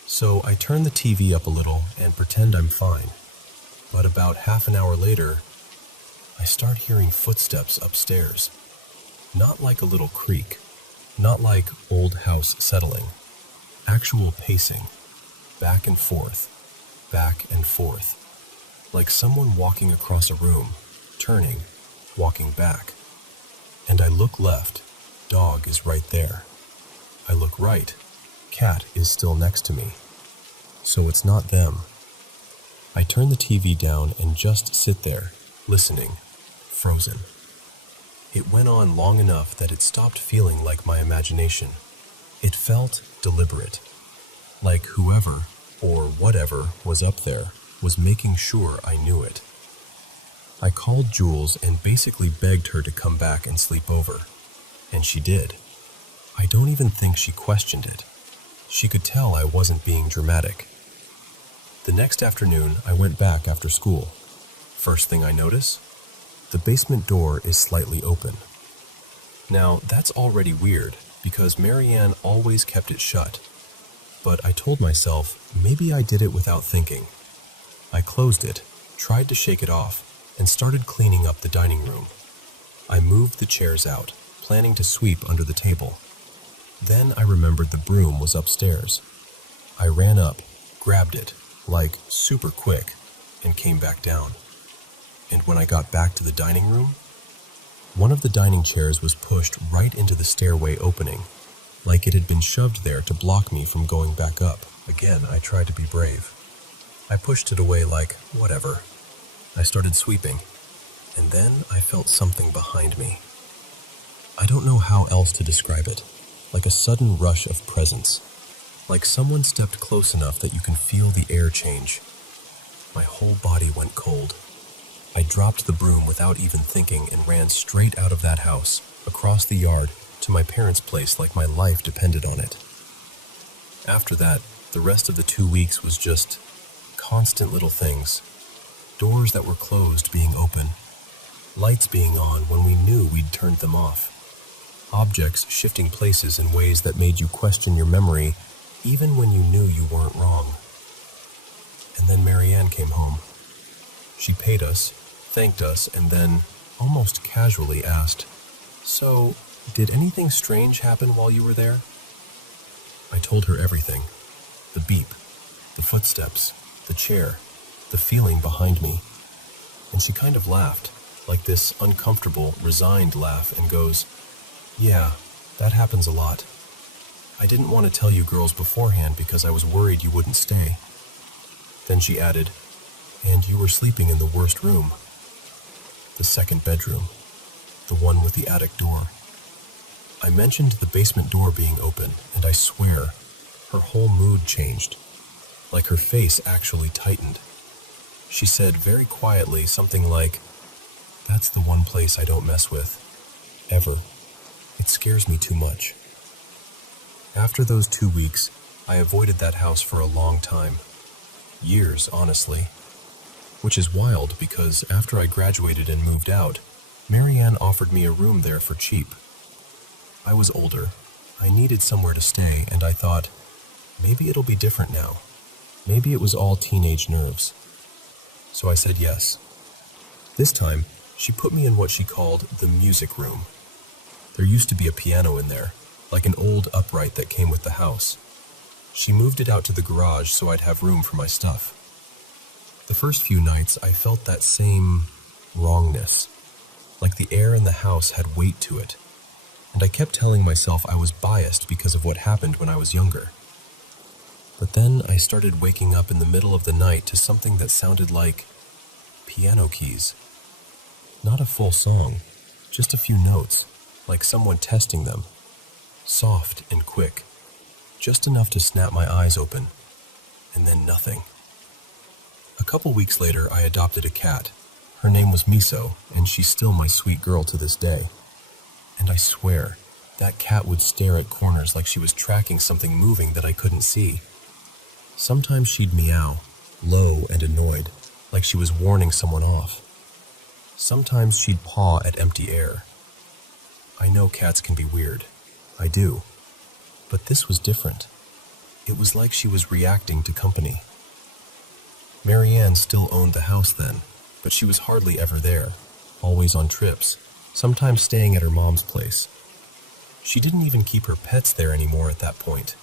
So I turn the TV up a little and pretend I'm fine. But about half an hour later, I start hearing footsteps upstairs. Not like a little creak. Not like old house settling. Actual pacing. Back and forth. Back and forth. Like someone walking across a room, turning, walking back. And I look left, dog is right there. I look right, cat is still next to me. So it's not them. I turn the TV down and just sit there, listening, frozen. It went on long enough that it stopped feeling like my imagination. It felt deliberate, like whoever or whatever was up there was making sure I knew it. I called Jules and basically begged her to come back and sleep over. And she did. I don't even think she questioned it. She could tell I wasn't being dramatic. The next afternoon, I went back after school. First thing I notice, the basement door is slightly open. Now, that's already weird because Marianne always kept it shut. But I told myself maybe I did it without thinking. I closed it, tried to shake it off, and started cleaning up the dining room. I moved the chairs out, planning to sweep under the table. Then I remembered the broom was upstairs. I ran up, grabbed it, like super quick, and came back down. And when I got back to the dining room, one of the dining chairs was pushed right into the stairway opening, like it had been shoved there to block me from going back up. Again, I tried to be brave. I pushed it away like, whatever. I started sweeping, and then I felt something behind me. I don't know how else to describe it, like a sudden rush of presence, like someone stepped close enough that you can feel the air change. My whole body went cold. I dropped the broom without even thinking and ran straight out of that house, across the yard, to my parents' place like my life depended on it. After that, the rest of the 2 weeks was just constant little things. Doors that were closed being open. Lights being on when we knew we'd turned them off. Objects shifting places in ways that made you question your memory even when you knew you weren't wrong. And then Marianne came home. She paid us, thanked us, and then, almost casually, asked, "So, did anything strange happen while you were there?" I told her everything. The beep, the footsteps, the chair, the feeling behind me. And she kind of laughed, like this uncomfortable, resigned laugh, and goes, "Yeah, that happens a lot. I didn't want to tell you girls beforehand because I was worried you wouldn't stay." Then she added, "And you were sleeping in the worst room. The second bedroom, the one with the attic door." I mentioned the basement door being open, and I swear, her whole mood changed, like her face actually tightened. She said very quietly something like, "That's the one place I don't mess with, ever. It scares me too much." After those 2 weeks, I avoided that house for a long time. Years, honestly. Which is wild because after I graduated and moved out, Marianne offered me a room there for cheap. I was older. I needed somewhere to stay, and I thought, maybe it'll be different now. Maybe it was all teenage nerves. So I said yes. This time, she put me in what she called the music room. There used to be a piano in there, like an old upright that came with the house. She moved it out to the garage so I'd have room for my stuff. The first few nights, I felt that same wrongness, like the air in the house had weight to it. And I kept telling myself I was biased because of what happened when I was younger. But then I started waking up in the middle of the night to something that sounded like piano keys. Not a full song, just a few notes, like someone testing them. Soft and quick, just enough to snap my eyes open, and then nothing. A couple weeks later, I adopted a cat. Her name was Miso, and she's still my sweet girl to this day. And I swear, that cat would stare at corners like she was tracking something moving that I couldn't see. Sometimes she'd meow, low and annoyed, like she was warning someone off. Sometimes she'd paw at empty air. I know cats can be weird. I do. But this was different. It was like she was reacting to company. Marianne still owned the house then, but she was hardly ever there, always on trips, sometimes staying at her mom's place. She didn't even keep her pets there anymore at that point.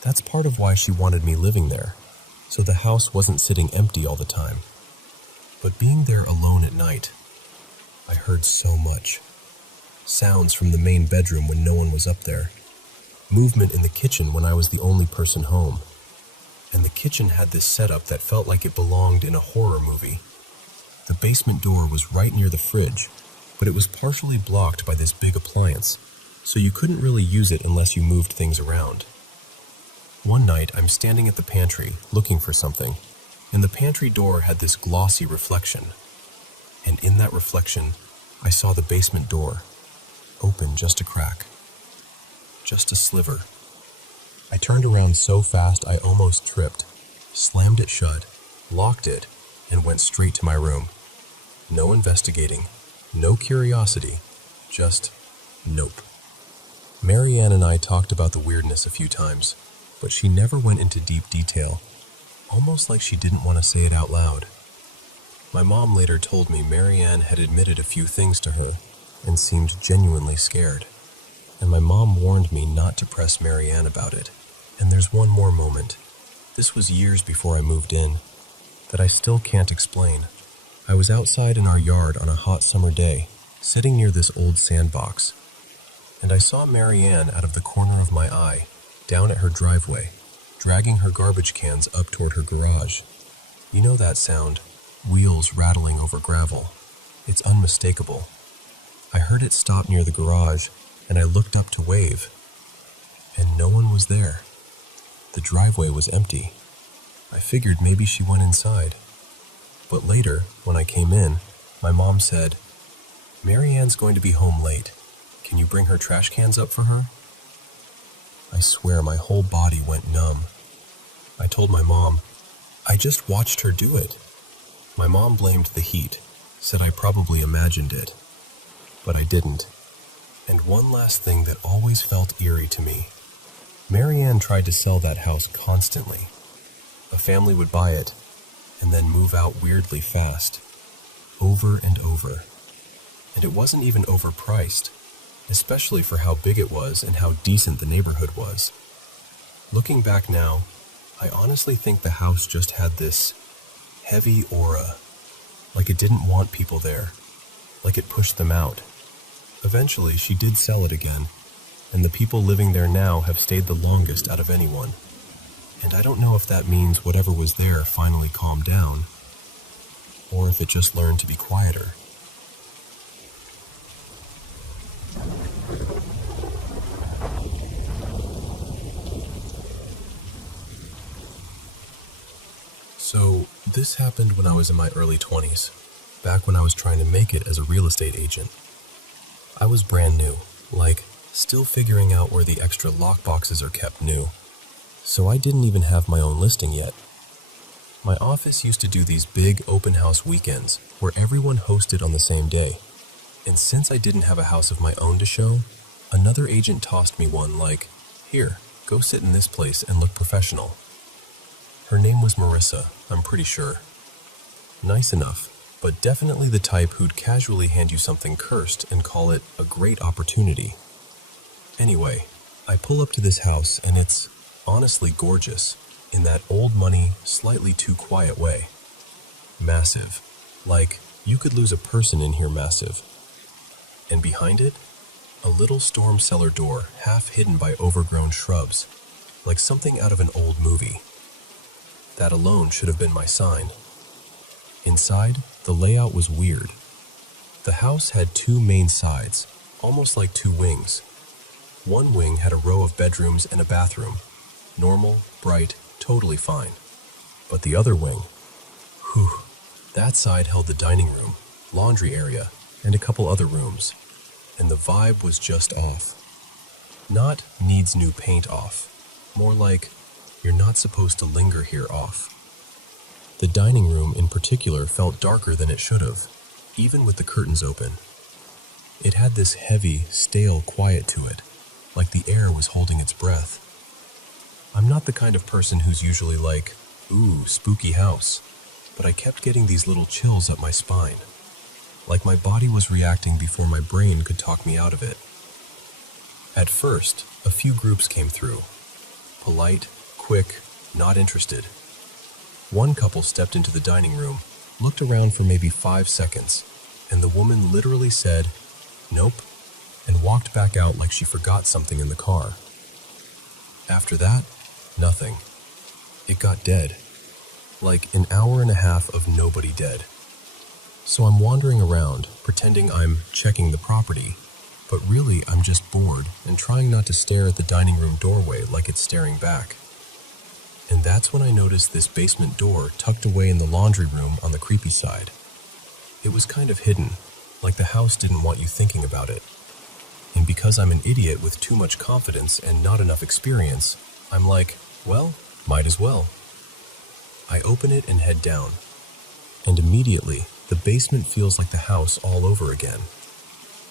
That's part of why she wanted me living there, so the house wasn't sitting empty all the time. But being there alone at night, I heard so much. Sounds from the main bedroom when no one was up there. Movement in the kitchen when I was the only person home. And the kitchen had this setup that felt like it belonged in a horror movie. The basement door was right near the fridge, but it was partially blocked by this big appliance, so you couldn't really use it unless you moved things around. One night, I'm standing at the pantry, looking for something, and the pantry door had this glossy reflection. And in that reflection, I saw the basement door, open just a crack. Just a sliver. I turned around so fast I almost tripped, slammed it shut, locked it, and went straight to my room. No investigating, no curiosity, just nope. Marianne and I talked about the weirdness a few times, but she never went into deep detail, almost like she didn't want to say it out loud. My mom later told me Marianne had admitted a few things to her and seemed genuinely scared. And my mom warned me not to press Marianne about it. And there's one more moment. This was years before I moved in, that I still can't explain. I was outside in our yard on a hot summer day, sitting near this old sandbox. and I saw Marianne out of the corner of my eye, down at her driveway, dragging her garbage cans up toward her garage. You know that sound, wheels rattling over gravel. It's unmistakable. I heard it stop near the garage, and I looked up to wave, and no one was there. The driveway was empty. I figured maybe she went inside. But later, when I came in, my mom said, "Marianne's going to be home late. Can you bring her trash cans up for her?" I swear my whole body went numb. I told my mom, "I just watched her do it." My mom blamed the heat, said I probably imagined it. But I didn't. And one last thing that always felt eerie to me. Marianne tried to sell that house constantly. A family would buy it, and then move out weirdly fast, over and over. And it wasn't even overpriced, especially for how big it was and how decent the neighborhood was. Looking back now, I honestly think the house just had this heavy aura, like it didn't want people there, like it pushed them out. Eventually, she did sell it again, and the people living there now have stayed the longest out of anyone. And I don't know if that means whatever was there finally calmed down, or if it just learned to be quieter. So, this happened when I was in my early 20s, back when I was trying to make it as a real estate agent. I was brand new, still figuring out where the extra lockboxes are kept new, so I didn't even have my own listing yet. My office used to do these big open house weekends where everyone hosted on the same day, and since I didn't have a house of my own to show, another agent tossed me one "Here, go sit in this place and look professional." Her name was Marissa, I'm pretty sure. Nice enough, but definitely the type who'd casually hand you something cursed and call it a great opportunity. Anyway, I pull up to this house and it's honestly gorgeous, in that old money, slightly too quiet way. Massive. You could lose a person in here massive. And behind it, a little storm cellar door half hidden by overgrown shrubs, like something out of an old movie. That alone should have been my sign. Inside, the layout was weird. The house had two main sides, almost like two wings. One wing had a row of bedrooms and a bathroom. Normal, bright, totally fine. But the other wing, that side held the dining room, laundry area, and a couple other rooms. And the vibe was just off. Not needs new paint off. More like, you're not supposed to linger here off. The dining room in particular felt darker than it should have, even with the curtains open. It had this heavy, stale quiet to it, like the air was holding its breath. I'm not the kind of person who's usually like, "Ooh, spooky house," but I kept getting these little chills up my spine, like my body was reacting before my brain could talk me out of it. At first, a few groups came through. Polite, quick, not interested. One couple stepped into the dining room, looked around for maybe 5 seconds, and the woman literally said, "Nope," and walked back out like she forgot something in the car. After that, nothing. It got dead. Like an hour and a half of nobody dead. So I'm wandering around, pretending I'm checking the property, but really I'm just bored and trying not to stare at the dining room doorway like it's staring back. And that's when I noticed this basement door tucked away in the laundry room on the creepy side. It was kind of hidden, like the house didn't want you thinking about it. And because I'm an idiot with too much confidence and not enough experience, I'm like, well, might as well. I open it and head down. And immediately, the basement feels like the house all over again.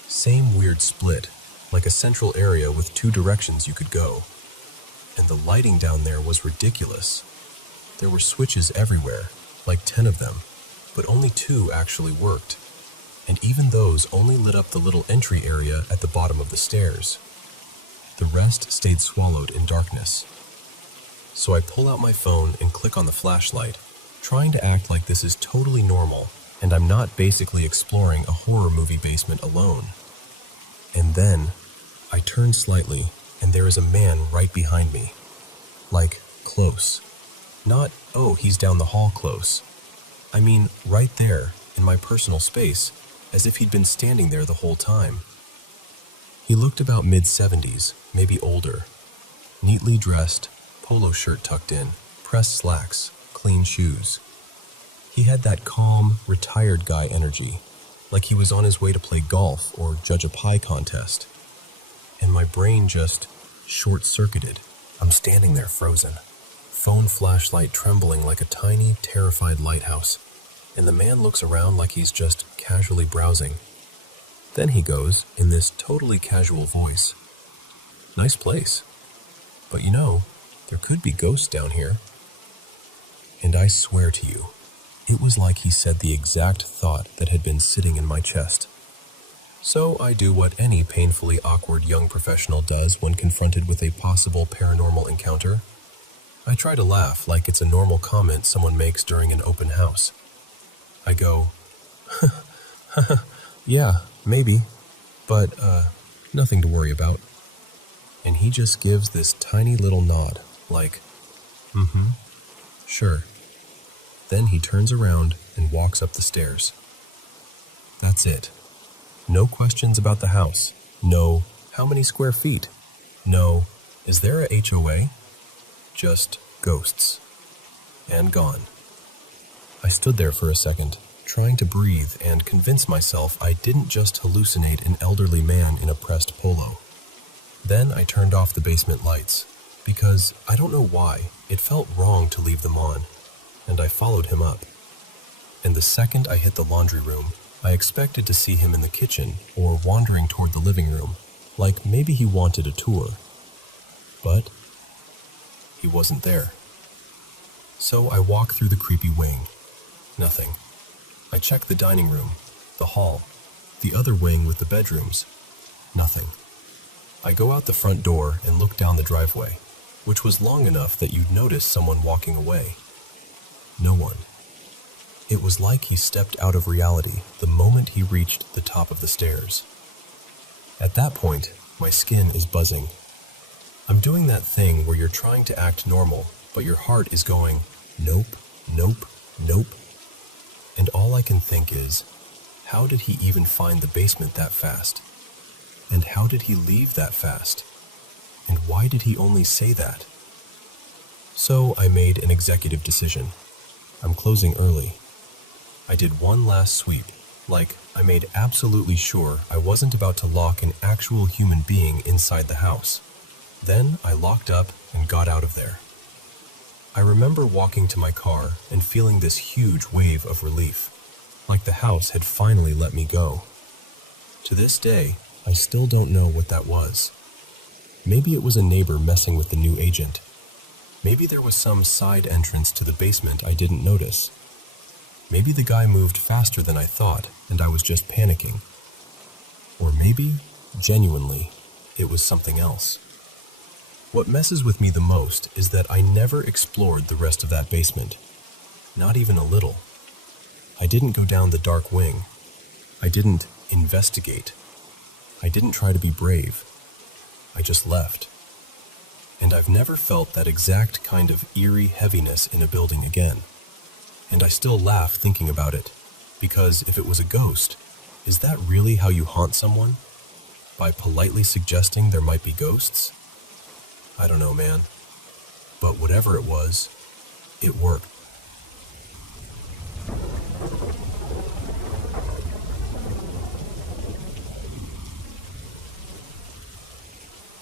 Same weird split, like a central area with 2 directions you could go. And the lighting down there was ridiculous. There were switches everywhere, like 10 of them, but only 2 actually worked. And even those only lit up the little entry area at the bottom of the stairs. The rest stayed swallowed in darkness. So I pull out my phone and click on the flashlight, trying to act like this is totally normal and I'm not basically exploring a horror movie basement alone. And then, I turn slightly, and there is a man right behind me. Like, close. Not, oh, he's down the hall close. I mean, right there, in my personal space, as if he'd been standing there the whole time. He looked about mid-70s, maybe older. Neatly dressed, polo shirt tucked in, pressed slacks, clean shoes. He had that calm, retired guy energy, like he was on his way to play golf or judge a pie contest. And my brain just short-circuited. I'm standing there frozen, phone flashlight trembling like a tiny, terrified lighthouse, and the man looks around like he's just casually browsing. Then he goes, in this totally casual voice, "Nice place. But you know, there could be ghosts down here." And I swear to you, it was like he said the exact thought that had been sitting in my chest. So I do what any painfully awkward young professional does when confronted with a possible paranormal encounter. I try to laugh like it's a normal comment someone makes during an open house. I go, "Yeah, maybe, but nothing to worry about." And he just gives this tiny little nod, like, sure. Then he turns around and walks up the stairs. That's it. No questions about the house. No, how many square feet? No, is there a HOA? Just ghosts. And gone. I stood there for a second, trying to breathe and convince myself I didn't just hallucinate an elderly man in a pressed polo. Then I turned off the basement lights, because I don't know why, it felt wrong to leave them on, and I followed him up. And the second I hit the laundry room, I expected to see him in the kitchen or wandering toward the living room, like maybe he wanted a tour. But he wasn't there. So I walk through the creepy wing. Nothing. I check the dining room, the hall, the other wing with the bedrooms. Nothing. I go out the front door and look down the driveway, which was long enough that you'd notice someone walking away. No one. It was like he stepped out of reality the moment he reached the top of the stairs. At that point, my skin is buzzing. I'm doing that thing where you're trying to act normal, but your heart is going, nope, nope, nope. And all I can think is, how did he even find the basement that fast? And how did he leave that fast? And why did he only say that? So I made an executive decision. I'm closing early. I did one last sweep, like I made absolutely sure I wasn't about to lock an actual human being inside the house. Then I locked up and got out of there. I remember walking to my car and feeling this huge wave of relief, like the house had finally let me go. To this day, I still don't know what that was. Maybe it was a neighbor messing with the new agent. Maybe there was some side entrance to the basement I didn't notice. Maybe the guy moved faster than I thought, and I was just panicking. Or maybe, genuinely, it was something else. What messes with me the most is that I never explored the rest of that basement. Not even a little. I didn't go down the dark wing. I didn't investigate. I didn't try to be brave. I just left. And I've never felt that exact kind of eerie heaviness in a building again. And I still laugh thinking about it, because if it was a ghost, is that really how you haunt someone? By politely suggesting there might be ghosts? I don't know, man. But whatever it was, it worked.